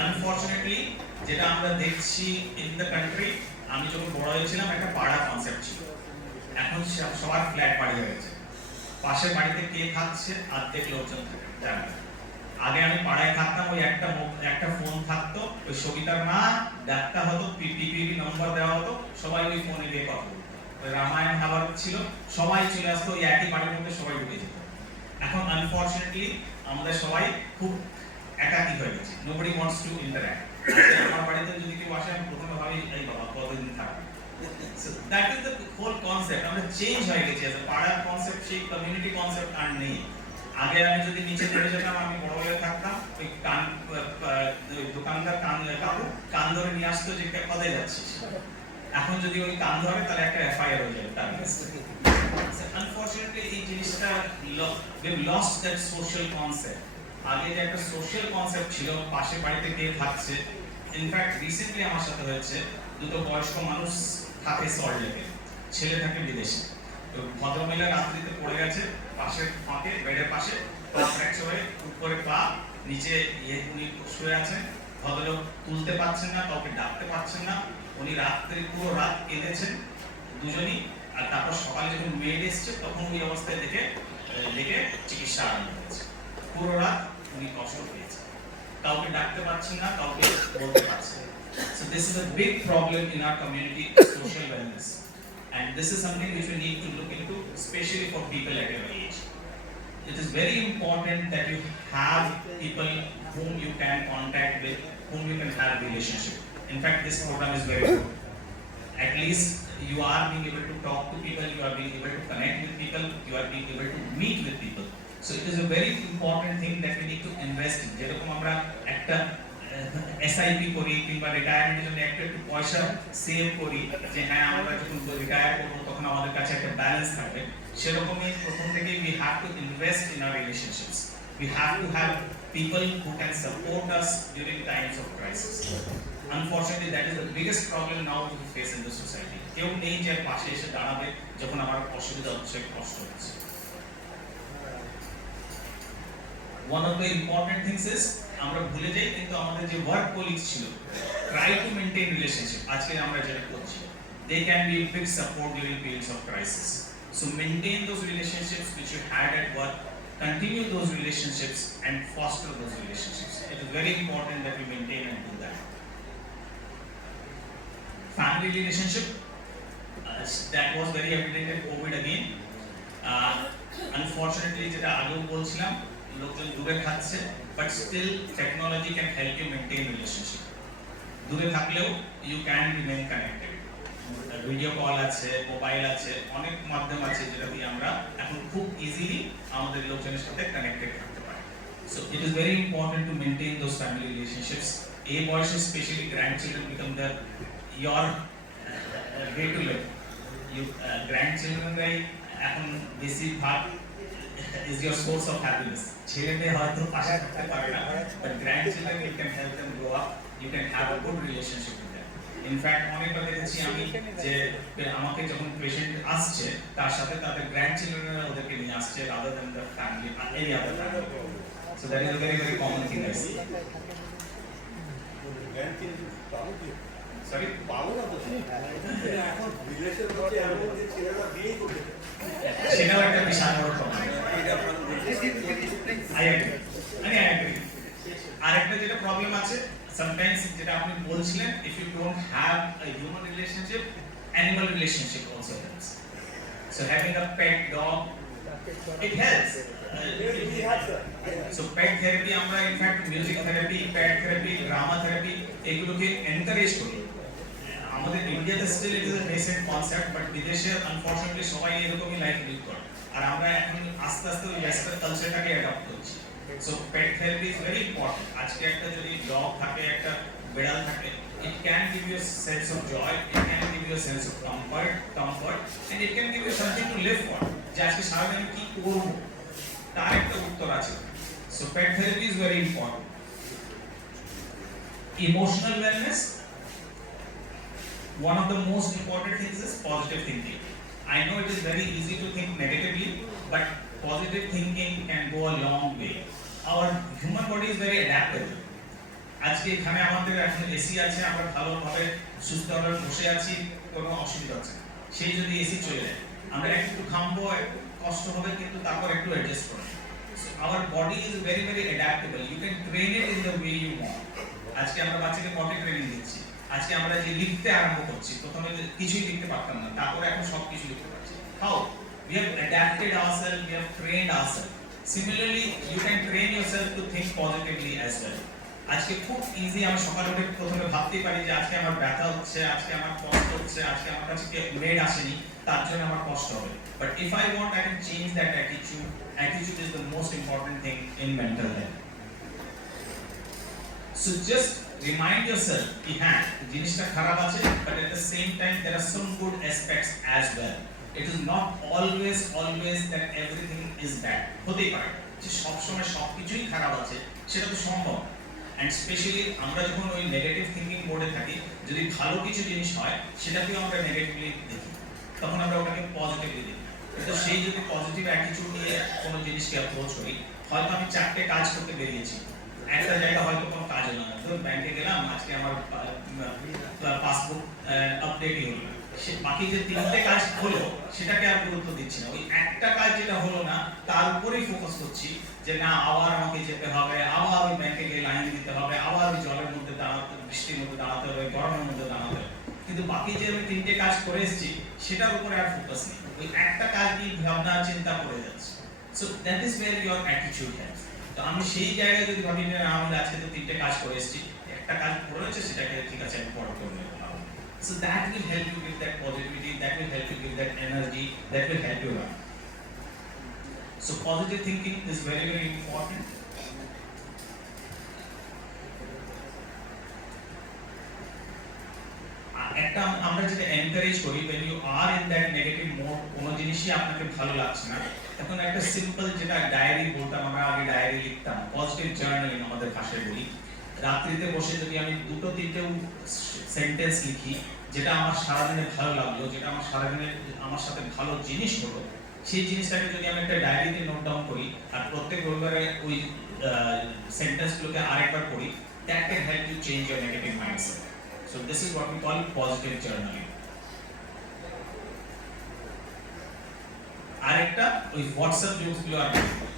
আনফরচুনেটলি যেটা আমরা দেখছি ইন দ্য কান্ট্রি, আমি যখন বড় হয়েছিলাম একটা পাড়া কনসেপ্ট ছিল, এখন সবার ফ্ল্যাট বাড়ি হয়ে গেছে। পাশের বাড়িতে কে থাকছে অর্ধেক লোকজন থাকে জানে না। আগে আমি পাড়ায় থাকতাম, ওই একটা ফোন থাকতো, ওই সবিতার মা ডাকতে হতো, পিপিপি নম্বর দেওয়া হতো, সবাই ওই ফোনে গিয়ে কথা বলতো। ওই রামায়ণ খাবার ছিল, সবাই চলে আসতো, ওই একই বাড়ির মধ্যে সবাই ঢুকে যেত। এখন আনফরচুনেটলি আমাদের সবাই খুব একাকী হয়ে গেছে, নোবডি ওয়ান্টস টু ইন্টারঅ্যাক্ট। আমার বাড়িতে যদি কেউ আসে, আমি প্রথমে ভাবি এই বাবা কতদিন থাকবে। So that is the whole concept. আমরা চেঞ্জ হয়ে গেছি, এজ পাড়ার কনসেপ্ট, সেই কমিউনিটি কনসেপ্ট আর নেই। আগে আমি যদি নিচে নেমে যেতাম, আমি বড় হয়ে থাকতাম, ওই দোকানদার কাকু কান ধরে নিয়ে আসতো যে কোথায় যাচ্ছিস। এখন যদি ওই কান ধরে তাহলে একটা এফআইআর হয়ে যাবে তার কাছে। আনফরচুনেটলি এই জিনিসটা we have lost that social concept. আগে যে একটা সোশ্যাল কনসেপ্ট ছিল, পাশে বাড়িতে কে থাকছে। ইনফ্যাক্ট রিসেন্টলি আমার সাথে হয়েছে, দুটো বয়স্ক মানুষ থাকে সল্ট লেকে, ছেলে থাকে বিদেশে। তো ভদ্রমহিলা রাত্রিতে পড়ে গেছে পাশের ফাঁকে, বেডের পাশে, ফ্র্যাকচার হয়ে উপরে পা, নিচে উনি শুয়ে আছেন। ভদ্রলোক তুলতে পারছেন না, কাউকে ডাকতে পারছেন না। উনি রাত্রি পুরো রাত কেঁদেছেন দুজনই। আর তারপর সকালে যখন মেড এসছে, তখন ওই অবস্থায় দেখে চিকিৎসা আরম্ভ হয়েছে। পুরো রাত উনি কষ্ট পেয়েছেন, কাউকে ডাকতে পারছেন না, কাউকে বলতে পারছেন না। So this is a big problem in our community, social wellness, and this is something which we need to look into, especially for people at your age. It is very important that you have people whom you can contact with, whom you can have relationship. In fact, this program is very good. At least you are being able to talk to people, you are being able to connect with people, you are being able to meet with people. So it is a very important thing that we need to invest in. যেরকম আমরা একটা SIP করি কিংবা রিটায়ারমেন্টের জন্য একটু পয়সা save করি, যে হ্যাঁ আমরা যখন রিটায়ার করবো তখন আমাদের কাছে একটা ব্যালেন্স থাকবে, সেরকমই প্রথম থেকেই we have to invest in our relationships. We have to have people who can support us during times of crisis. Unfortunately, that is the biggest problem now we face in the society. কেউ নেই যে পাশে এসে দাঁড়াবে যখন আমার অসুবিধা হচ্ছে, কষ্ট হচ্ছে। One of the important things is আমরা ভুলে যাই, কিন্তু আমাদের যে ওয়ার্ক কলিগস ছিল try to maintain relationship আজকে আমরা যেটা করছি, they can be a big support during periods of crisis. So maintain those relationships which you had at work, continue those relationships and foster those relationships. It is very important that we maintain and do that. Family relationship, that was very evident in COVID again. Unfortunately যেটা আগেও বলছিলাম, লোকজন দূরে থাকছে, but still technology can help you maintain relationship. দূরে থাকলেও you can remain connected. Video call আছে, mobile আছে, অনেক মাধ্যম আছে যেটা দিয়ে আমরা এখন খুব ইজিলি আমাদের লোকজনের সাথে কানেক্টেড থাকতে পারি। So it is very important to maintain those family relationships. এই বয়সে especially grandchildren become your way to live. You grandchildren এখন বেশিরভাগ is your source of happiness. ছেলে মেয়ে হয়তো পাশে থাকতে পারে না, but grandchildren you can help them grow up. You can have a good relationship with them. In fact অনেকবার দেখেছি আমি যে আমাকে যখন পেশেন্ট আসছে তার সাথে তাদের গ্র্যান্ডচিলড্রেনরা ওদেরকে নিয়ে আসছে rather than the family any other family. So that is a very very common thing I see. Sorry সেটাও একটা বিশাল বড় প্রবলেম। I agree. আরেকটা যেটা প্রবলেম আছে sometimes যেটা আপনি বলছিলেন, if you don't have a human relationship, animal relationship also helps. So having a pet dog, it helps. So pet therapy আমরা in fact music therapy, pet therapy, drama therapy এগুলোকে encourage করি। আমাদের ইন্ডিয়াতে still it is a nascent concept, but বিদেশে unfortunately সবাই এরকমই life lead করে, আর আমরা এখন আস্তে আস্তে ওই ওয়েস্টার্ন কালচারটাকে অ্যাডপ্ট করছি। So pet therapy is very important. আজকে একটা যদি ডগ থাকে, একটা বিড়াল থাকে, it can give you a sense of joy, it can give you a sense of comfort, and it can give you something to live for. যে আজকে সারাদিন আমি কি করব তার একটা উত্তর আছে। So pet therapy is very important. Emotional wellness, one of the most important things is positive thinking. I know it is very easy to think negatively, but positive thinking can go a long way. Our human body is very adaptable. আজকে এখানে আমাদের এখন AC আছে, আমরা ভালোভাবে সুস্থভাবে বসে আছি, কোনো অসুবিধা হচ্ছে না। সেই যদি এসি চলে যায়, আমরা একটু ঘামবো, কষ্ট হবে, কিন্তু তারপর একটু অ্যাডজাস্ট করব। So our body is very very adaptable. You can train it in the way you want. আজকে আমরা বাচ্চাকে পটি ট্রেনিং দিচ্ছি। আজকে আমরা যে লিখতে আরম্ভ করছি, প্রথমে কিছুই লিখতে পারতাম না, তারপরে এখন সব কিছু লিখতে পারছি। How? We have adapted ourselves, we have trained ourselves. Similarly, you can train yourself to think positively as well. আজকে খুব ইজি আমি সকালে উঠে প্রথমে ভাবতেই পারি যে আজকে আমার ব্যথা হচ্ছে, আজকে আমার কষ্ট হচ্ছে, আজকে আমার কাছে মেড আসেনি, তার জন্য আমার কষ্ট হবে। But if I want, I can change that attitude. Attitude is the most important thing in mental health. So just remind yourself कि हाँ জিনিসটা খারাপ আছে, but at the same time there are some good aspects as well. It is not always that everything is bad. হতেই পারে যে সব সময় সবকিছুই খারাপ আছে, সেটা তো সম্ভব। And especially আমরা যখন ওই নেগেটিভ থিংকিং মোডে থাকি, যদি ভালো কিছু জিনিস হয় সেটাকেও আমরা নেগেটিভলি দেখি, তখন আমরা ওটাকে পজিটিভলি দেখি। তো সেই যদি পজিটিভ অ্যাটিটিউড নিয়ে কোনো জিনিসকে অ্যাপ্রোচ করি, হয়তো আমি 4টে কাজ করতে বেরিয়েছি, একটা জায়গা হয়তো কোনো কাজ হলো না, ধরুন ব্যাংকে গেলাম, আজকে আমার পাসবুক আপডেটই হলো না, সে বাকি যে 3টে কাজ হলো সেটাকে আর গুরুত্ব দিচ্ছি না, ওই একটা কাজ যেটা হলো না তার উপরেই ফোকাস করছি যে না আবার আমাকে যেতে হবে, আবার ওই ব্যাংকে গিয়ে লাইন দিতে হবে, আবার ওই জলের মধ্যে দাঁড়াতে, বৃষ্টির মধ্যে দাঁড়াতে হবে, গরমের মধ্যে দাঁড়াতে হবে, কিন্তু বাকি যে আমি 3টে কাজ করে এসেছি সেটার উপরে আর ফোকাস নেই, ওই একটা কাজ নিয়ে ভাবনা চিন্তা করে যাচ্ছে। So that is wire your attitude has. তো আমি সেই জায়গায় যদি ভাবি না আমি আজকে তো 3টে কাজ করে এসেছি, একটা কাজ পড়ে রয়েছে, সেটাকে ঠিক আছে আমি পরে করে নেবো। So that will help you give that positivity, that will help you give that energy, that will help you run. So positive thinking is very very important. একটা আমরা যেটা এনকারেজ করি, when you are in that negative mode, কোনো জিনিসই আপনাকে ভালো লাগছে না, তখন একটা সিম্পল যেটা ডায়েরি বলতাম, আমরা আগে ডায়েরি লিখতাম, পজিটিভ জার্নালিং আমাদের ভাষায় বলি। রাত্রিতে বসে যদি আমি 2-3টেও সেন্টেন্স লিখি যেটা আমার সারাদিনে ভালো লাগলো, যেটা আমার সারাদিনে আমার সাথে ভালো জিনিস হলো, সেই জিনিসটাকে যদি আমি একটা ডায়েরিতে নোট ডাউন করি আর প্রত্যেক রবিবারে ওই সেন্টেন্সগুলোকে আরেকবার পড়ি, that can help you change your negative mindset. So this is what we call positive journaling. আরেকটা ওই WhatsApp jokes গুলো আর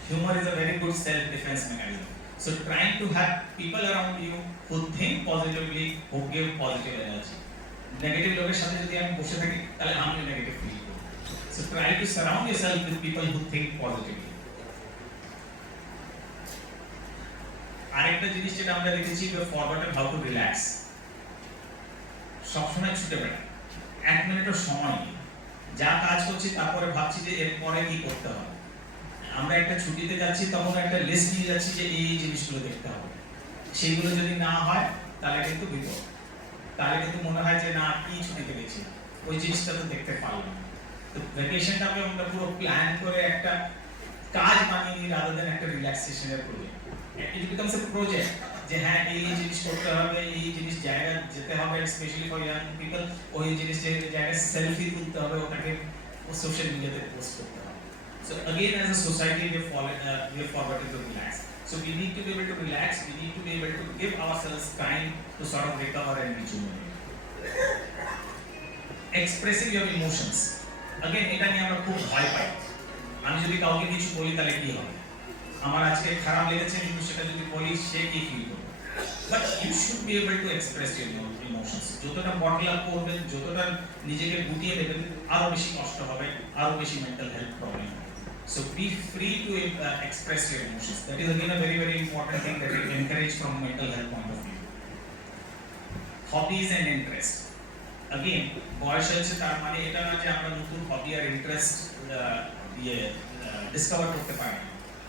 humor is a very good self defense mechanism. So trying to have people around you who think positively, who give positive energy. Negative লোকের সাথে যদি আমি বসে থাকি তাহলে আমি নেগেটিভ ফিল করব। So try to surround yourself with people who think positively. আরেকটা জিনিস যেটা আমরা দেখেছি we have forgotten how to relax. সবসময় ছুটে বেড়াই, 1 মিনিটও সময় নেই, যা কাজ করছি তারপরে ভাবছি যে এরপরে কি করতে হবে। আমরা একটা ছুটিতে যাচ্ছি তখন একটা লিস্ট নিয়ে যাচ্ছি যে এই জিনিসগুলো দেখতে হবে, সেইগুলো যদি না হয় তাহলে কিন্তু বিপদ, তাহলে কিন্তু মনে হয় যে না কি ছুটিতে গেছি ওই জিনিসটা তো দেখতে পারলাম না। তো ভ্যাকেশনটাকে আমরা পুরো প্ল্যান করে একটা কাজ বানিয়ে নিই রাদার দেন একটা রিল্যাক্সেশনের project. It becomes a project যে হ্যাঁ এই জিনিস করতে হবে, এই জিনিস জায়গা যেতে হবে, স্পেশালি ফর ইয়াং পিপল ওই জিনিস জায়গায় সেলফি তুলতে হবে, ওটাকে সোশ্যাল মিডিয়াতে পোস্ট করতে হবে। So again, as a society, we have forgotten to relax. So we need to be able to relax. We need to be able to give ourselves time to sort of recover and rejuvenate. Expressing your emotions. Again, এটা নিয়ে আমরা খুব ভয় পাই। আমি যদি কাউকে কিছু বলি তাহলে কি হবে? আমার আজকে খারাপ লেগেছে, কিন্তু সেটা যদি বলি সে কি ফিল করবে? But you should be able to express your emotions. যতটা বটল আপ করবেন, যতটা নিজেকে গুটিয়ে নেবেন, আরো বেশি কষ্ট হবে, আরো বেশি মেন্টাল হেলথ প্রবলেম হবে। So be free to express your emotions. That is again a very, very important thing that we encourage from mental health point of view. Hobbies and interests. Again, বয়স হচ্ছে তার মানে এটা না যে আমরা নতুন হবি আর ইন্টারেস্ট ডিসকভার করতে পারি।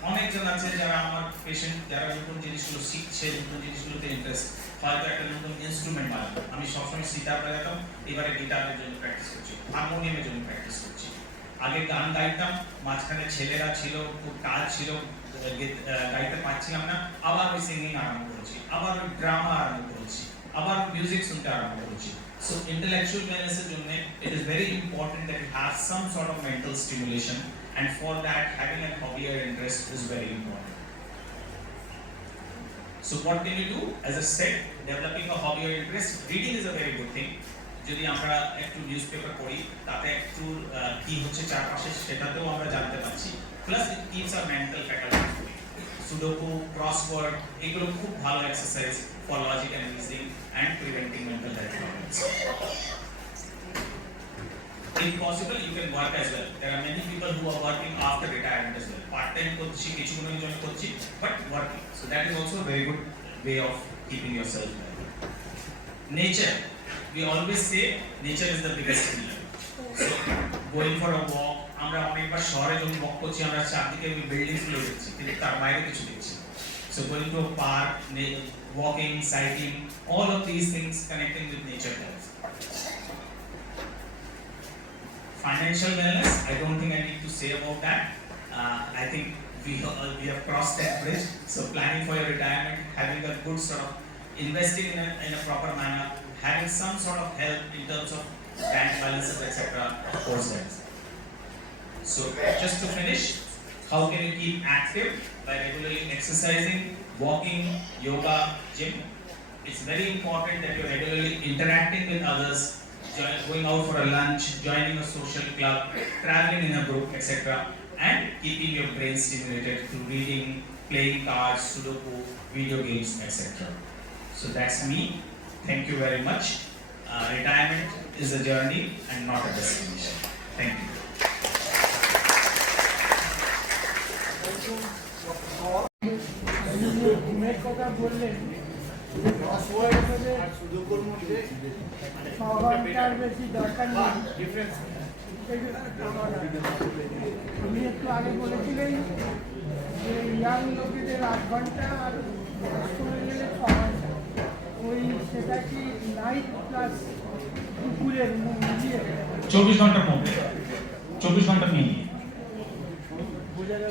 অনেকজন আছে যারা আমার পেশেন্ট, যারা নতুন জিনিসগুলো শিখছে, নতুন জিনিসগুলোতে ইন্টারেস্ট, হয়তো একটা নতুন ইনস্ট্রুমেন্ট বানাবো। আমি সবসময় সিতার বাজাতাম, এবারে গিটারের জন্য প্র্যাকটিস করছি, হারমোনিয়ামের জন্য প্র্যাকটিস করছি। আগে গান গাইতাম, মাঝখানে ছেলেরা ছিল, খুব কাজ ছিল, গাইতে পারছিলাম না, আবার ওই সিঙ্গিং আরম্ভ করেছি, আবার ওই ড্রামা আরম্ভ করেছি, আবার মিউজিক শুনতে আরম্ভ করেছি। So intellectual wellness এর জন্য it is very important that you have some sort of mental stimulation, and for that having a hobby or interest is very important. So what can you do? As I said, developing a hobby or interest, reading is a very good thing. যদি আমরা একটু newspaper পড়ি তাতে একটু কি হচ্ছে চারপাশে সেটাতেও আমরা জানতে পারছি, plus it keeps hour mental faculty free. Sudoku, crossword, এগুলো খুব ভালো exercise for logic and reasoning and preventing mental health problems. If possible, you can work as well. There are many people who are working after retirement as well. Part-time করছি, কিছু দিনের জন্য করছি, but working. So that is also a very good way of keeping yourself well. Nature. We always say nature is the biggest healer. So going for a walk, আমরা অনেকবার শহরে যখন walk করছি আমরা চারদিকে ওই বিল্ডিংস গুলো দেখছি, কিন্তু তার বাইরে কিছু দেখছি। So going to a park, walking, cycling, all of these things connecting with nature helps. Financial wellness, I don't think I need to say about that. I think we have crossed that bridge. So planning for your retirement, having a good sort of investing in a proper manner, having some sort of help in terms of bank balances, etc. Of course, that. So just to finish, how can you keep active? By regularly exercising, walking, yoga, gym. It's very important that you're regularly interacting with others, going out for a lunch, joining a social club, traveling in a group, etc. And keeping your brain stimulated through reading, playing cards, Sudoku, video games, etc. So that's me. Thank you very much. Retirement is a journey and not a destination. Thank you. ঘুমের কথা বললেন, খাওয়ার বেশি দরকার নেই। আমি একটু আগে বলেছিলেন যে ইয়াং লোকেদের 8 ঘন্টা আর বয়স্ক হয়ে গেলে 6 ঘন্টা, ওই সেটা কি নাইট প্লাস দুপুরের মিলিয়ে 24 ঘন্টার মধ্যে, 24 ঘন্টা মিলিয়ে।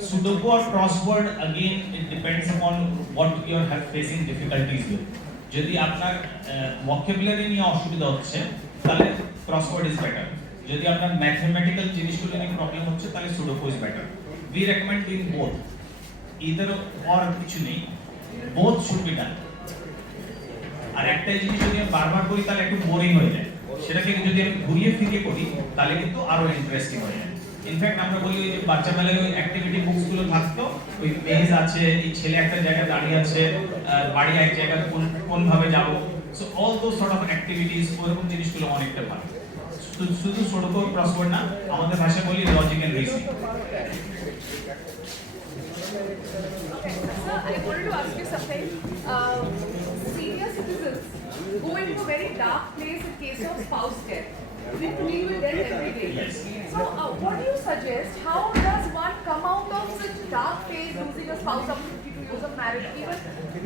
Sudoku or crossword, again it depends upon what you are facing difficulties with. যদি আপনার vocabulary নিয়ে অসুবিধা হচ্ছে তাহলে crossword is better. যদি আপনার mathematical জিনিসগুলো নিয়ে প্রবলেম হচ্ছে তাহলে Sudoku is better. We recommend doing both. Either or কিছু নেই, both should be done. আর একটাই জিনিস যদি আমি বারবার করি তাহলে একটু বোরিং হয়ে যায়, সেটাকে যদি আমি ঘুরিয়ে ফিরিয়ে করি তাহলে কিন্তু আরো ইন্টারেস্টিং হয়ে যায়। ইনফ্যাক্ট আমরা বলি ওই যে বাচ্চাবেলায় ওই অ্যাক্টিভিটি বুকস গুলো থাকতো, ওই মেজ আছে, এই ছেলে একটা জায়গায় দাঁড়িয়ে আছে, বাড়ি এক জায়গায় কোন ভাবে যাব, so all those sort of activities, ওরকম জিনিসগুলো অনেকটা ভালো। শুধু সড়ক ক্রসওয়ার্ড না, আমাদের ভাষায় বলি logic and reasoning. Sir, I wanted to ask you something. Senior citizens go into a very dark place in case of spouse death. They deal with death every day. Yes. So, what do you suggest? How does one come out of such dark phase, losing a spouse after 52 years of marriage? Even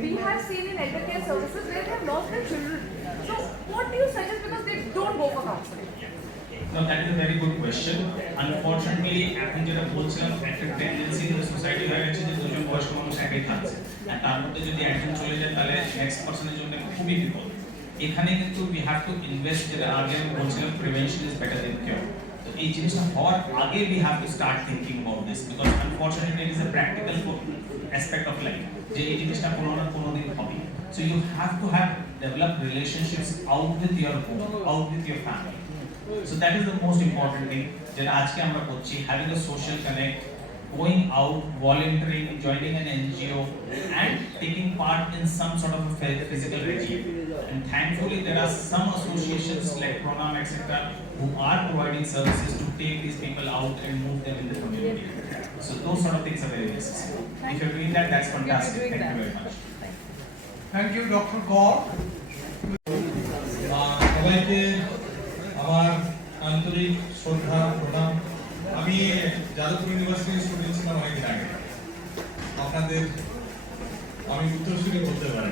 we have seen in elder care services where they have lost their children. So, what do you suggest because they don't go for counseling? No, that is a very good question. Unfortunately, এখন যেটা বলছিলাম, একটা tendency in the society হয়ে গেছে যে দুজন বয়স্ক মানুষ একই থাকছে, আর তার মধ্যে যদি একজন চলে যায় তাহলে নেক্সট পার্সনের জন্য খুবই বিপদ। এখানে কিন্তু উই হ্যাভ টু ইনভেস্ট, যেটা আগে আমি বলছিলাম prevention is better than cure. তো এই জিনিসটা হওয়ার আগে we have to start thinking about this, because unfortunately it is a practical aspect of life, যে এই জিনিসটা কোনো না কোনো দিন হবে। So you have to have develop relationships out with your home, out with your family. So that is the most important thing that আজকে আমরা করছি, having a social connect, going out, volunteering, joining an NGO and taking part in some sort of a physical regime. And thankfully there are some associations like Pronam etc. who are providing services to take these people out and move them in the community. So those sort of things are very necessary. If you're doing that, that's fantastic. Thank you very much. Thank you doctor Kar. সবাইকে আমার আন্তরিক শ্রদ্ধা প্রণাম। আমি যাদবপুর ইউনিভার্সিটির student ছিলাম অনেকদিন আগে, আপনাদের আমি উত্তরসূরি বলতে পারি।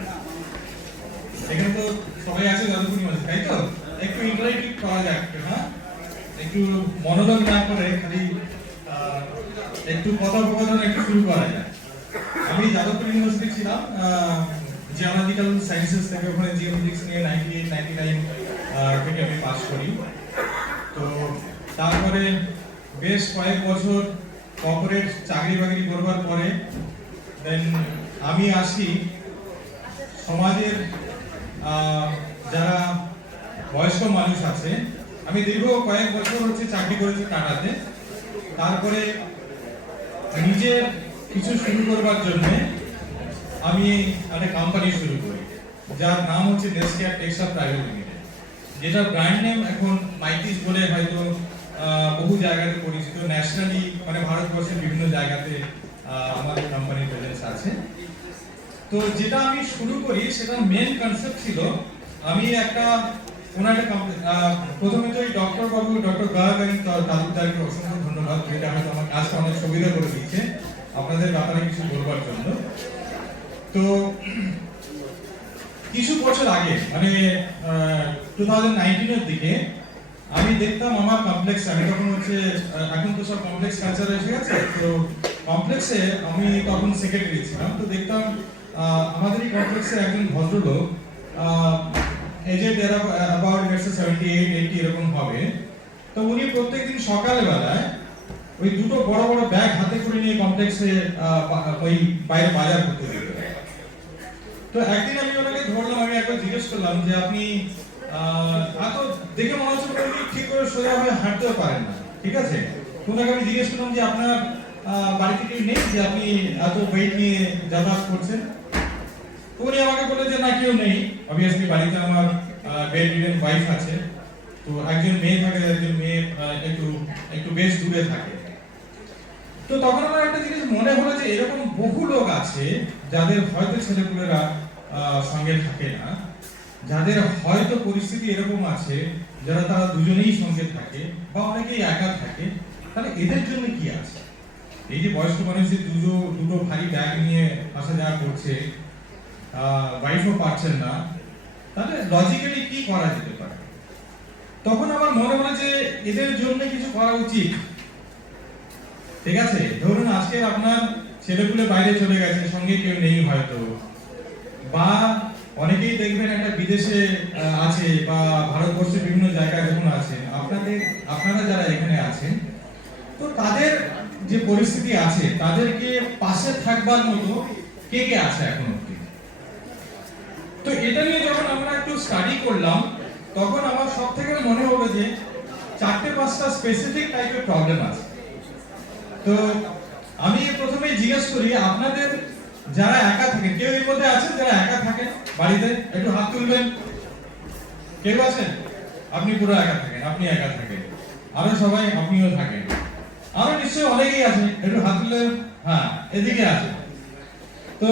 এখানে তো সবাই আছে যাদবপুর ইউনিভার্সিটি, তাই তো? একটু ইন্টারেক্টিভ করা যাক, হ্যাঁ, একটু মনোযোগ না করে খালি একটু কথোপকথন একটু শুরু করা যায়। আমি যাদবপুর ইউনিভার্সিটি ছিলাম জিওলজিক্যাল সায়েন্সেস থেকে, ওখানে জিওফিজিক্স নিয়ে 98-99 থেকে আমি পাস করি। তো তারপরে বেশ কয়েক বছর কর্পোরেট চাকরি বাকরি করবার পরে দেন আমি আসি সমাজের যারা বয়স্ক মানুষ আছে। আমি দীর্ঘ কয়েক বছর হচ্ছে চাকরি করেছি টাটাতে। তারপরে নিজের কিছু শুরু করবার জন্য আমি একটা কোম্পানি শুরু করি, যার নাম হচ্ছে নেসকেয়ার টেক্সটাইল প্রাইভেট লিমিটেড, যেটা ব্র্যান্ড নেম এখন মাইটিস বলে হয়তো বহু জায়গাতে পরিচিত, ন্যাশনালি মানে ভারতবর্ষের বিভিন্ন জায়গাতে আমাদের কোম্পানির প্রেজেন্স আছে। তো যেটা আমি শুরু করি সেটার মেন কনসেপ্ট ছিল, আমি একটা ওনার প্রথমে তো এই ডক্টর গার্গ এবং তালুকদারকে অসংখ্য ধন্যবাদ, যেটা হয়তো আমার কাজটা অনেক সুবিধা করে দিচ্ছে আপনাদের ব্যাপারে কিছু বলবার জন্য। তো কিছু বছর আগে মানে 2019 এর দিকে আমি দেখতাম আমার কমপ্লেক্সে, আমি তখন হচ্ছে এখন তো সব কমপ্লেক্স কালচার এসে গেছে, তো কমপ্লেক্সে আমি তখন সেক্রেটারি ছিলাম। তো দেখতাম আমাদের এই কমপ্লেক্সে একজন ভদ্রলোক এজেড অ্যাবাউট 78-80 এরকম হবে। তো উনি প্রত্যেকদিন সকালবেলায় ওই দুটো বড় বড় ব্যাগ হাতে করে নিয়ে কমপ্লেক্সে ওই বাইরে বাজার করতে যেতেন। তো একদিন আমি ওনাকে ধরলাম, আমি একবার জিজ্ঞেস করলাম যে আপনি এত দেখে মনে হচ্ছে উনি ঠিক করে সোজা হয়ে হাঁটতেও পারেন না, ঠিক আছে? ওনাকে আমি জিজ্ঞেস করলাম যে আপনার বাড়িতে কেউ নেই যে আপনি এত ওয়েট নিয়ে যাতায়াত করছেন? উনি আমাকে বললেন যে না, কেউ নেই। অবভিয়াসলি বাড়িতে আমার বেড রিডেন ওয়াইফ আছে, তো একজন মেয়ে থাকে, একজন মেয়ে একটু বেশ দূরে থাকে। তো তখন আমার একটা জিনিস মনে হলো যে এরকম বহু লোক আছে যাদের হয়তো ছেলেপুলেরা সঙ্গে থাকে না, যাদের হয়তো পরিস্থিতি এরকম আছে যারা তারা দুজনেই সঙ্গে থাকে বা অনেকেই একা থাকে, তাহলে এদের জন্য কি আছে? এই যে বয়স্ক মানুষের দুটো ভারী ব্যাগ নিয়ে আসা যাওয়া করছে, ওয়াইফও পাচ্ছেন না, তাহলে লজিক্যালি কি করা যেতে পারে? তখন আমার মনে হলো যে এদের জন্য কিছু করা উচিত। ঠিক আছে, ধরুন আজকে আপনার ছেলেপুলে বাইরে চলে গেছে, সঙ্গে কেউ নেই হয়তো, বা অনেকেই দেখবেন একটা বিদেশে আছে বা ভারতবর্ষের বিভিন্ন জায়গায় যখন আছেন, আপনারা যারা এখানে আছেন, তো তাদের যে পরিস্থিতি আছে তাদেরকে পাশে থাকবার মতো কে কে আছে এখন অবধি? তো তো এটা নিয়ে যখন আমরা একটু স্টাডি করলাম তখন আমার সব থেকে মনে হলো যে 4-5টা স্পেসিফিক টাইপের প্রবলেম আছে। তো আমি প্রথমে জিজ্ঞেস করি আপনাদের যারা একা থাকেন, কেউ এর মধ্যে আছেন যারা একা থাকেন বাড়িতে? একটু হাত তুলবেন। কেউ আছেন? আপনি পুরো একা থাকেন, আপনি একা থাকেন, আরো সবাই আপনিও থাকেন, আরো নিশ্চয়ই অনেকেই আছেন, একটু হাত তুলবেন। হ্যাঁ, এদিকে আছে। তো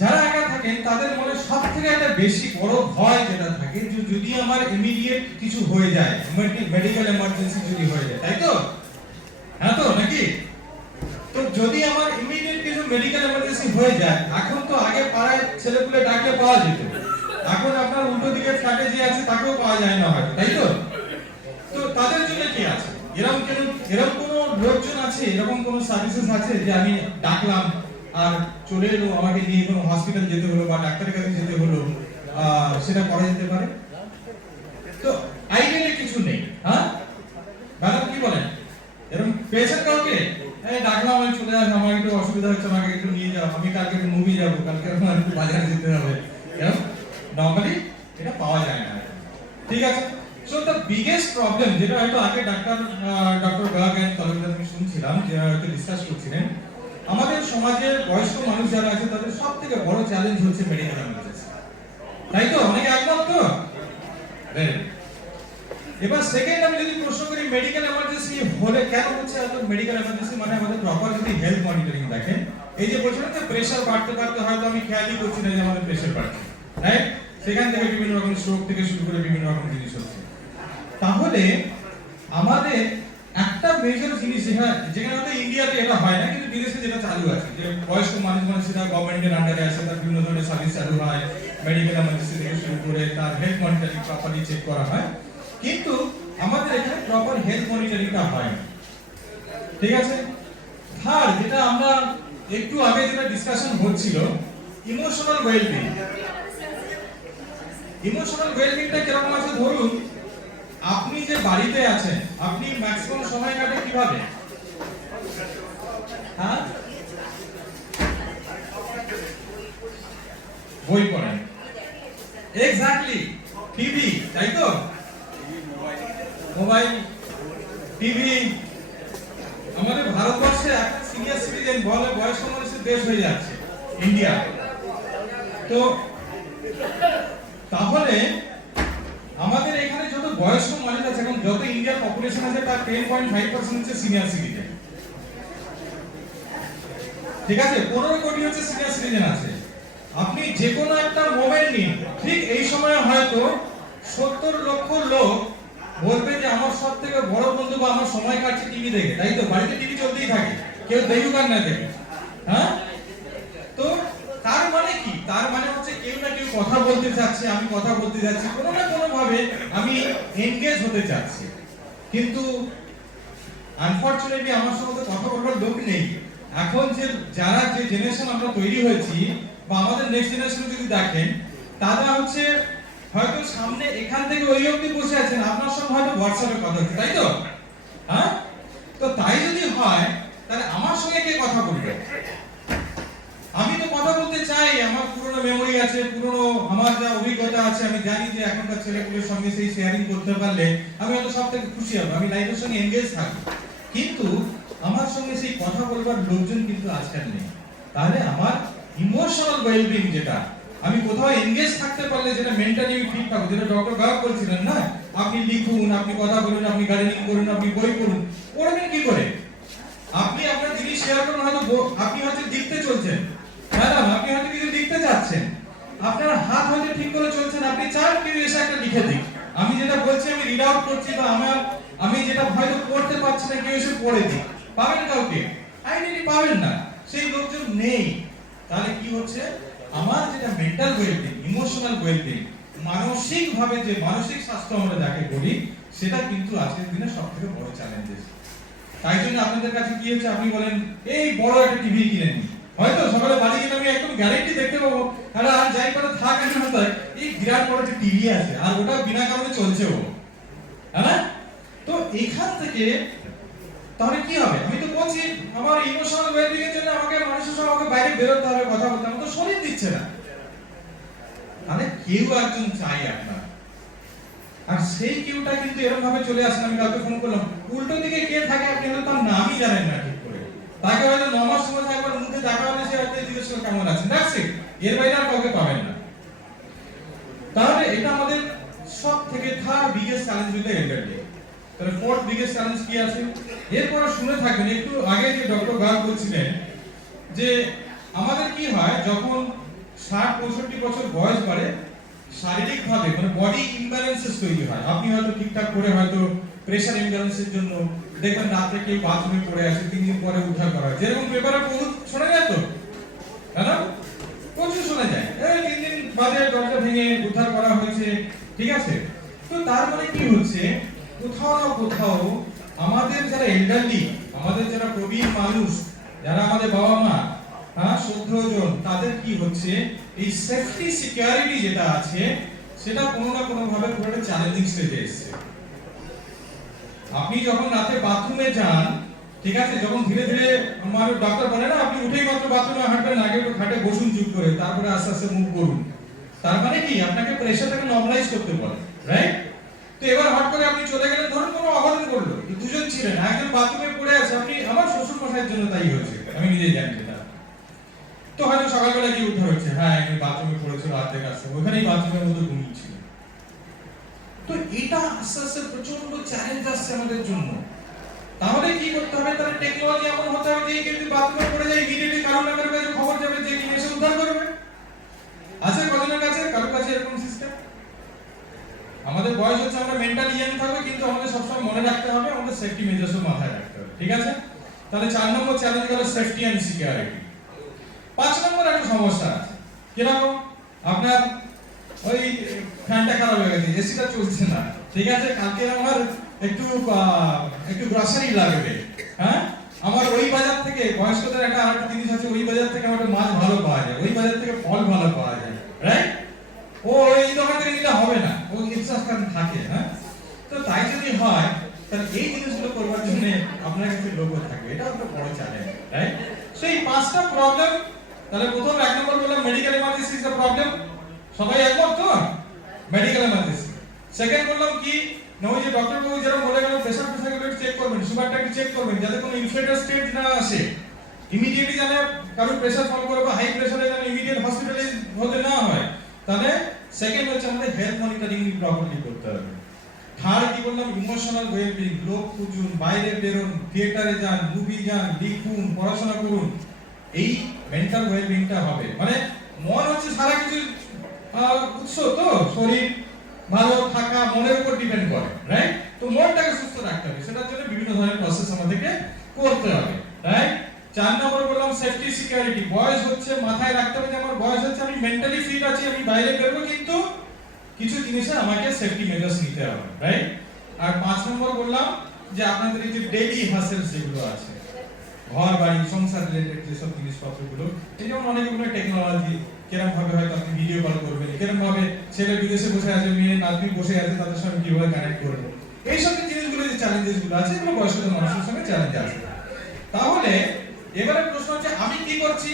যারা একা থাকেন তাদের মনে সব থেকে একটা বেশি বড় ভয় যেটা থাকে যে যদি আমার ইমিডিয়েট কিছু হয়ে যায়, মেডিকেল এমার্জেন্সি যদি হয়ে যায়, তাই তো? হ্যাঁ তো নাকি? তো যদি আমার ইমিডিয়েট কিছু মেডিকেল এমার্জেন্সি হয়ে যায়, এখন তো আগে পাড়ায় ছেলেপুলে ডাকলে পাওয়া যেত, এখন আপনার উল্টো দিকে ফ্ল্যাটে যে আছে তাকেও পাওয়া যায় না হয়তো, তাই তো? তো তাদের জন্য কি আছে? এরকম কোনো লোকজন আছে, এরকম কোনো সার্ভিসেস আছে যে আমি ডাকলাম আর চলে এলো, আমাকে নিয়ে কোনো হসপিটাল যেতে হলো বা ডাক্তারের কাছে যেতে হলো, সেটা করা যেতে পারে? তো আইডিয়ালি কিছু নেই। হ্যাঁ ম্যাডাম কি বলেন? এরকম পেয়েছেন কাউকে? ডাকলাম, আমি চলে আসলাম, আমার একটু অসুবিধা হচ্ছে, আমাকে একটু নিয়ে যাও, আমি কালকে একটু মুভি যাবো, কালকে আমার একটু বাজারে যেতে হবে, এরকম নরমালি এটা পাওয়া যায় না। ঠিক আছে? সো দ্য বিগেস্ট প্রবলেম যেটা হয়তো আগে ডক্টর গার্গ এন্ড কলিগরা আমি শুনছিলাম যে হয়তো ডিসকাস করছিলেন, আমাদের সমাজে বয়স্ক মানুষ যারা আছে তাদের সবথেকে বড় চ্যালেঞ্জ হচ্ছে মেডিকেল এমার্জেন্সি, তাই তো? অনেকে একমত তো? এবার সেকেন্ড আমি যদি প্রশ্ন করি মেডিকেল এমার্জেন্সি হলে কেন হচ্ছে এত মেডিকেল এমার্জেন্সি, মানে আমাদের প্রপার যদি হেলথ মনিটরিং দেখেন, এই যে বলছিলাম যে প্রেসার বাড়তে বাড়তে হয়তো আমি খেয়ালই করছি না যে আমাদের প্রেসার বাড়ছে, রাইট? সেখান থেকে বিভিন্ন রকম স্ট্রোক থেকে শুরু করে বিভিন্ন রকম জিনিস হচ্ছে। তাহলে আমাদের একটা মেজর জিনিস যেখানে হয়তো ইন্ডিয়াতে এটা হয় না কিন্তু বিদেশে যেটা চালু আছে, যে বয়স্ক মানুষেরা গভর্নমেন্টের আন্ডারে আছে, তার বিভিন্ন ধরনের সার্ভিস চালু হয়, মেডিকেল এমার্জেন্সি থেকে শুরু করে তার হেলথ মনিটরিং প্রপারলি চেক করা হয়, কিন্তু আমাদের এখানে প্রপার হেলথ মনিটরিংটা হয় না। ঠিক আছে? থার্ড, যেটা আমরা একটু আগে যেটা ডিসকাশন হচ্ছিল, ইমোশনাল ওয়েলবিং। ইমোশনাল ওয়েলবিংটা কিরকম আছে? ধরুন আপনি যে বাড়িতে আছেন, আপনি ম্যাক্সিমাম সময় কাটে কিভাবে? হ্যাঁ, বই পড়েন, এক্স্যাক্টলি, টিভি, তাই তো? Mobile, TV. আমাদের ভারতবর্ষে একটা সিনিয়র সিটিজেন বলে বয়স্ক মানুষের দেশ হয়ে যাচ্ছে ইন্ডিয়া। তো তাহলে আমাদের এখানে যত বয়স্ক মানুষ আছে, এখন যত ইন্ডিয়ার পপুলেশন আছে তার 10.5% হচ্ছে সিনিয়র সিটিজেন। ঠিক আছে? 15 কোটি হচ্ছে সিনিয়র সিটিজেন আছে। আপনি যে কোনো একটা মোবাইল নিন, ঠিক এই সময় হয়তো 70 লক্ষ লোক বলবে যে আমার সব থেকে বড় বন্ধু বা আমার সময় কাটছে টিভি দেখে, তাই তো? বাড়িতে টিভি চলতেই থাকে, কেউ দেখুক আর না দেখে। হ্যাঁ, তো তার মানে কি? তার মানে হচ্ছে কেউ না কেউ কথা বলতে চাচ্ছে, আমি কথা বলতে যাচ্ছি, কোনো না কোনো ভাবে আমি এনগেজ হতে চাচ্ছি, কিন্তু আনফরচুনেটলি আমার সঙ্গে কথা বলবার লোক নেই। এখন যে যারা যে জেনারেশন আমরা তৈরি হয়েছি বা আমাদের নেক্সট জেনারেশন যদি দেখেন, তারা হচ্ছে হয়তো সামনে এখান থেকে ওই অবধি বসে আছেন, আপনার সঙ্গে হয়তো হোয়াটসঅ্যাপে কথা হচ্ছে, তাই তো? হ্যাঁ, তো তাই যদি হয় তাহলে আমার সঙ্গে কে কথা বলবে? আমি তো কথা বলতে চাই, আমার পুরনো মেমোরি আছে, পুরনো আমার যা অভিজ্ঞতা আছে, আমি জানি যে এখনকার ছেলেগুলোর সঙ্গে সেই শেয়ারিং করতে পারলে আমি হয়তো সব থেকে খুশি হব, আমি লাইফের সঙ্গে এনগেজ থাকবো, কিন্তু আমার সঙ্গে সেই কথা বলবার লোকজন কিন্তু আজকাল নেই। তাহলে আমার ইমোশনাল ওয়েলবিং যেটা, আমি কোথাও এনগেজ থাকতে পারলে যেটা মেন্টালি ঠিক থাকবো, যেটা ডক্টর গার্গ বলছিলেন না, আপনি লিখুন, আপনি কথা বলুন, আপনি গার্ডেনিং করুন, আপনি বই পড়ুন। পড়বেন কি করে? আপনি আপনার জিনিস শেয়ার করুন, হয়তো আপনি হয়তো লিখতে চলছেন, ম্যাডাম আপনি হয়তো কিছু লিখতে যাচ্ছেন, আপনার হাত হয়তো ঠিক করে চলছেন, আপনি চান কেউ এসে একটা লিখে দিক, আমি যেটা বলছি আমি রিড আউট করছি, বা আমি যেটা হয়তো পড়তে পারছি না কেউ এসে পড়ে দিক, পাবেন কাউকে? আইডেন্টি পাবেন না, সেই লোকজন নেই। তাহলে কি হচ্ছে? আমার যেটা মেন্টাল ওয়েলবিং, ইমোশনাল ওয়েলবিং, মানসিক ভাবে যে মানসিক স্বাস্থ্য আমরা যাকে বলি, সেটা কিন্তু আজকের দিনে সবথেকে বড় চ্যালেঞ্জ। তাই জন্য আপনাদের কাছে কি হচ্ছে, আপনি বলেন এই বড় একটা টিভি কিনে নিন, হয়তো সকালে বাড়ি গেলে আমি একদম গ্যারান্টি দেখতে পাবো, আরে আর যাই করে থাক আমি হয়তো এই বিরাট বড় একটা টিভি আছে আর ওটা বিনা কারণে চলছেও, হ্যাঁ? তো এখান থেকে তাহলে কি হবে? আমি তো বলছি আমার ইমোশনাল ওয়েলবিং এর জন্য আমাকে মানুষের সঙ্গে আমাকে বাইরে বেরোতে হবে, কথা বলতে হবে, তো শরীর দিচ্ছে না। কেউ একজন চাই আপনার, আর সেই কেউটা কিন্তু এরকম ভাবে চলে আসে। আমি কাউকে ফোন করলাম, উল্টো দিকে কে থাকে আপনি হয়তো তার নামই জানেন না ঠিক করে, তাকে হয়তো 9 মাস সময় একবার মুখে দেখা হলে সে হয়তো জিজ্ঞেস করে কেমন আছেন, দ্যাটস ইট, এর বাইরে আর কাউকে পাবেন না। তাহলে এটা আমাদের সব থেকে third biggest challenge with the elderly. তাহলে ফোর্থ বিগেস্ট চ্যালেঞ্জ কি আছে এরপরে শুনে থাকবেন। একটু আগে যে ডক্টর গার্গ বলছিলেন যে আমাদের কি হয় যখন 60-65 বছর বয়স বাড়ে, শারীরিক ভাবে মানে বডি ইমব্যালেন্সেস তৈরি হয়। আপনি হয়তো ঠিকঠাক করে হয়তো প্রেসার ইমব্যালেন্সের জন্য দেখবেন রাতে কেউ বাথরুমে পড়ে আছে, 3 দিন পরে উদ্ধার করা হয়, যেরকম পেপারে বহুত শোনা যায় তো, তাই না? প্রচুর শোনা যায়, এই 3 দিন বাদে দরজা ভেঙে উদ্ধার করা হয়েছে, ঠিক আছে? তো তার মানে কি হচ্ছে, কোথাও না কোথাও আমাদের যারা এল্ডারলি, আমাদের যারা প্রবীণ মানুষ, যারা আমাদের বাবা মা, শ্রদ্ধেয়জন, তাদের কি হচ্ছে এই সেফটি সিকিউরিটি যেটা আছে সেটা কোনো না কোনো ভাবে পুরো চ্যালেঞ্জিং স্টেজে এসেছে। আপনি যখন রাতে বাথরুমে যান, ঠিক আছে, যখন ধীরে ধীরে আমার ডক্টর বলে না আপনি উঠেই মাত্র বাথরুমে হাঁটবেন, আগে একটু খাটে বসুন চুপ করে, তারপরে আস্তে আস্তে মুভ করুন, তার মানে কি আপনাকে প্রেসারটাকে নরমালাইজ করতে বলে, রাইট? তো এবার হট করে আপনি চলে গেলেন, ধরুন কোনো অঘটন করলো, দুজন ছিলেন, একজন বাথরুমে পড়ে আছে, আপনি, আমার শ্বশুর মশাইয়ের জন্য তাই হয়েছে, আমি নিজেই জানি এটা। তো হয়তো সকালবেলা কি উদ্ধার হচ্ছে, হ্যাঁ আমি বাথরুমে পড়েছিল রাতে কাছে, ওখানেই বাথরুমের মধ্যে ঘুমিয়েছিল। তো এটা আস্তে আস্তে প্রচন্ড চ্যালেঞ্জ আসছে আমাদের জন্য। তাহলে কি করতে হবে, তাহলে টেকনোলজি এমন হতে হবে যে যদি বাথরুমে পড়ে যায় ইমিডিয়েটলি কারোর না কারোর কাছে খবর যাবে, যে কি এসে উদ্ধার করবে। আছে কজনের কাছে, কারোর কাছে এরকম সিস্টেম? আমাদের বয়স হচ্ছে আমরা মেন্টালি ইয়াং থাকবে, কিন্তু আমাদের সবসময় মনে রাখতে হবে আমাদের সেফটি মেজার্সও মাথায় রাখতে হবে, ঠিক আছে? তাহলে 4 নম্বর চ্যালেঞ্জ হলো সেফটি এন্ড সিকিউরিটি। 5 নম্বর একটা সমস্যা আছে, কিরকম? আপনার ওই ফ্যানটা খারাপ হয়ে গেছে, এসিটা চলছে না, ঠিক আছে, কালকে আমার একটু গ্রসারি লাগবে, হ্যাঁ, আমার ওই বাজার থেকে, বয়স্কদের একটা আরেকটা জিনিস আছে, ওই বাজার থেকে আমার মাছ ভালো পাওয়া যায়, ওই বাজার থেকে ফল ভালো পাওয়া যায়, রাইট? ও এই দোকান থেকে নিলে হবে না, ও ইনস্ট্রাকশন থাকে, হ্যাঁ? তো তাই যদি হয় তাহলে এই জিনিসগুলো করবার জন্য আপনার কাছে লোগো থাকবে, এটা একটা বড় চ্যালেঞ্জ, রাইট? সেই 5টা প্রবলেম। তাহলে প্রথম 1 নম্বর বললাম medical emergency is the problem, সবাই একমত তো? Medical emergency. সেকেন্ড বললাম কি না, ওই যে ডক্টর বাবু যেরকম বলে গেল প্রেসারগুলো চেক করবেন, সুগারটা একটু চেক করবেন, যাতে কোনো ইনফ্লেটেড স্টেট না আসে, ইমিডিয়েটলি যেন কারোর প্রেসার ফল করে বা হাই প্রেসারে যেন ইমিডিয়েট হসপিটালাইজ হতে না হয়। তাহলে সেকেন্ড হচ্ছে আমাদের হেলথ মনিটরিং প্রপারলি করতে হবে। থার্ড কি বললাম, ইমোশনাল ওয়েলবিং, লোক খুঁজুন, বাইরে বেরোন, থিয়েটারে যান, মুভি যান, লিখুন, পড়াশোনা করুন, এই মেন্টাল ওয়েলবিংটা হবে। মানে মন হচ্ছে সারা কিছু উৎস, তো শরীর ভালো থাকা মনের উপর ডিপেন্ড করে, রাইট? তো মনটাকে সুস্থ রাখতে হবে, সেটার জন্য বিভিন্ন ধরনের প্রসেস আমাদেরকে করতে হবে, রাইট? 4 নম্বর বললাম সেফটি সিকিউরিটি। বয়স হচ্ছে মাথায় রাখতে হবে যে আমার বয়স হচ্ছে, আমি মেন্টালি ফিট আছি, আমি বাইরে বেরোবো, কিন্তু কিছু জিনিসে আমাকে সেফটি মেজার্স নিতে হবে, রাইট? আর 5 নম্বর বললাম যে আপনাদের এই যে ডেইলি হাসেলস যেগুলো আছে, ঘর বাড়ি সংসার রিলেটেড যেসব জিনিসপত্রগুলো, এই যেমন অনেকগুলো টেকনোলজি, কিরকম ভাবে হয়তো আপনি ভিডিও কল করবেন, কিরকম ভাবে ছেলে বিদেশে বসে আছে, মেয়ে নাতনি বসে আছে, তাদের সঙ্গে কিভাবে কানেক্ট করবেন, এই সব জিনিসগুলো যে চ্যালেঞ্জেস গুলো আছে, এগুলো বয়স্ক মানুষের সঙ্গে চ্যালেঞ্জ আছে। তাহলে এবারে প্রশ্ন হচ্ছে আমি কি করছি।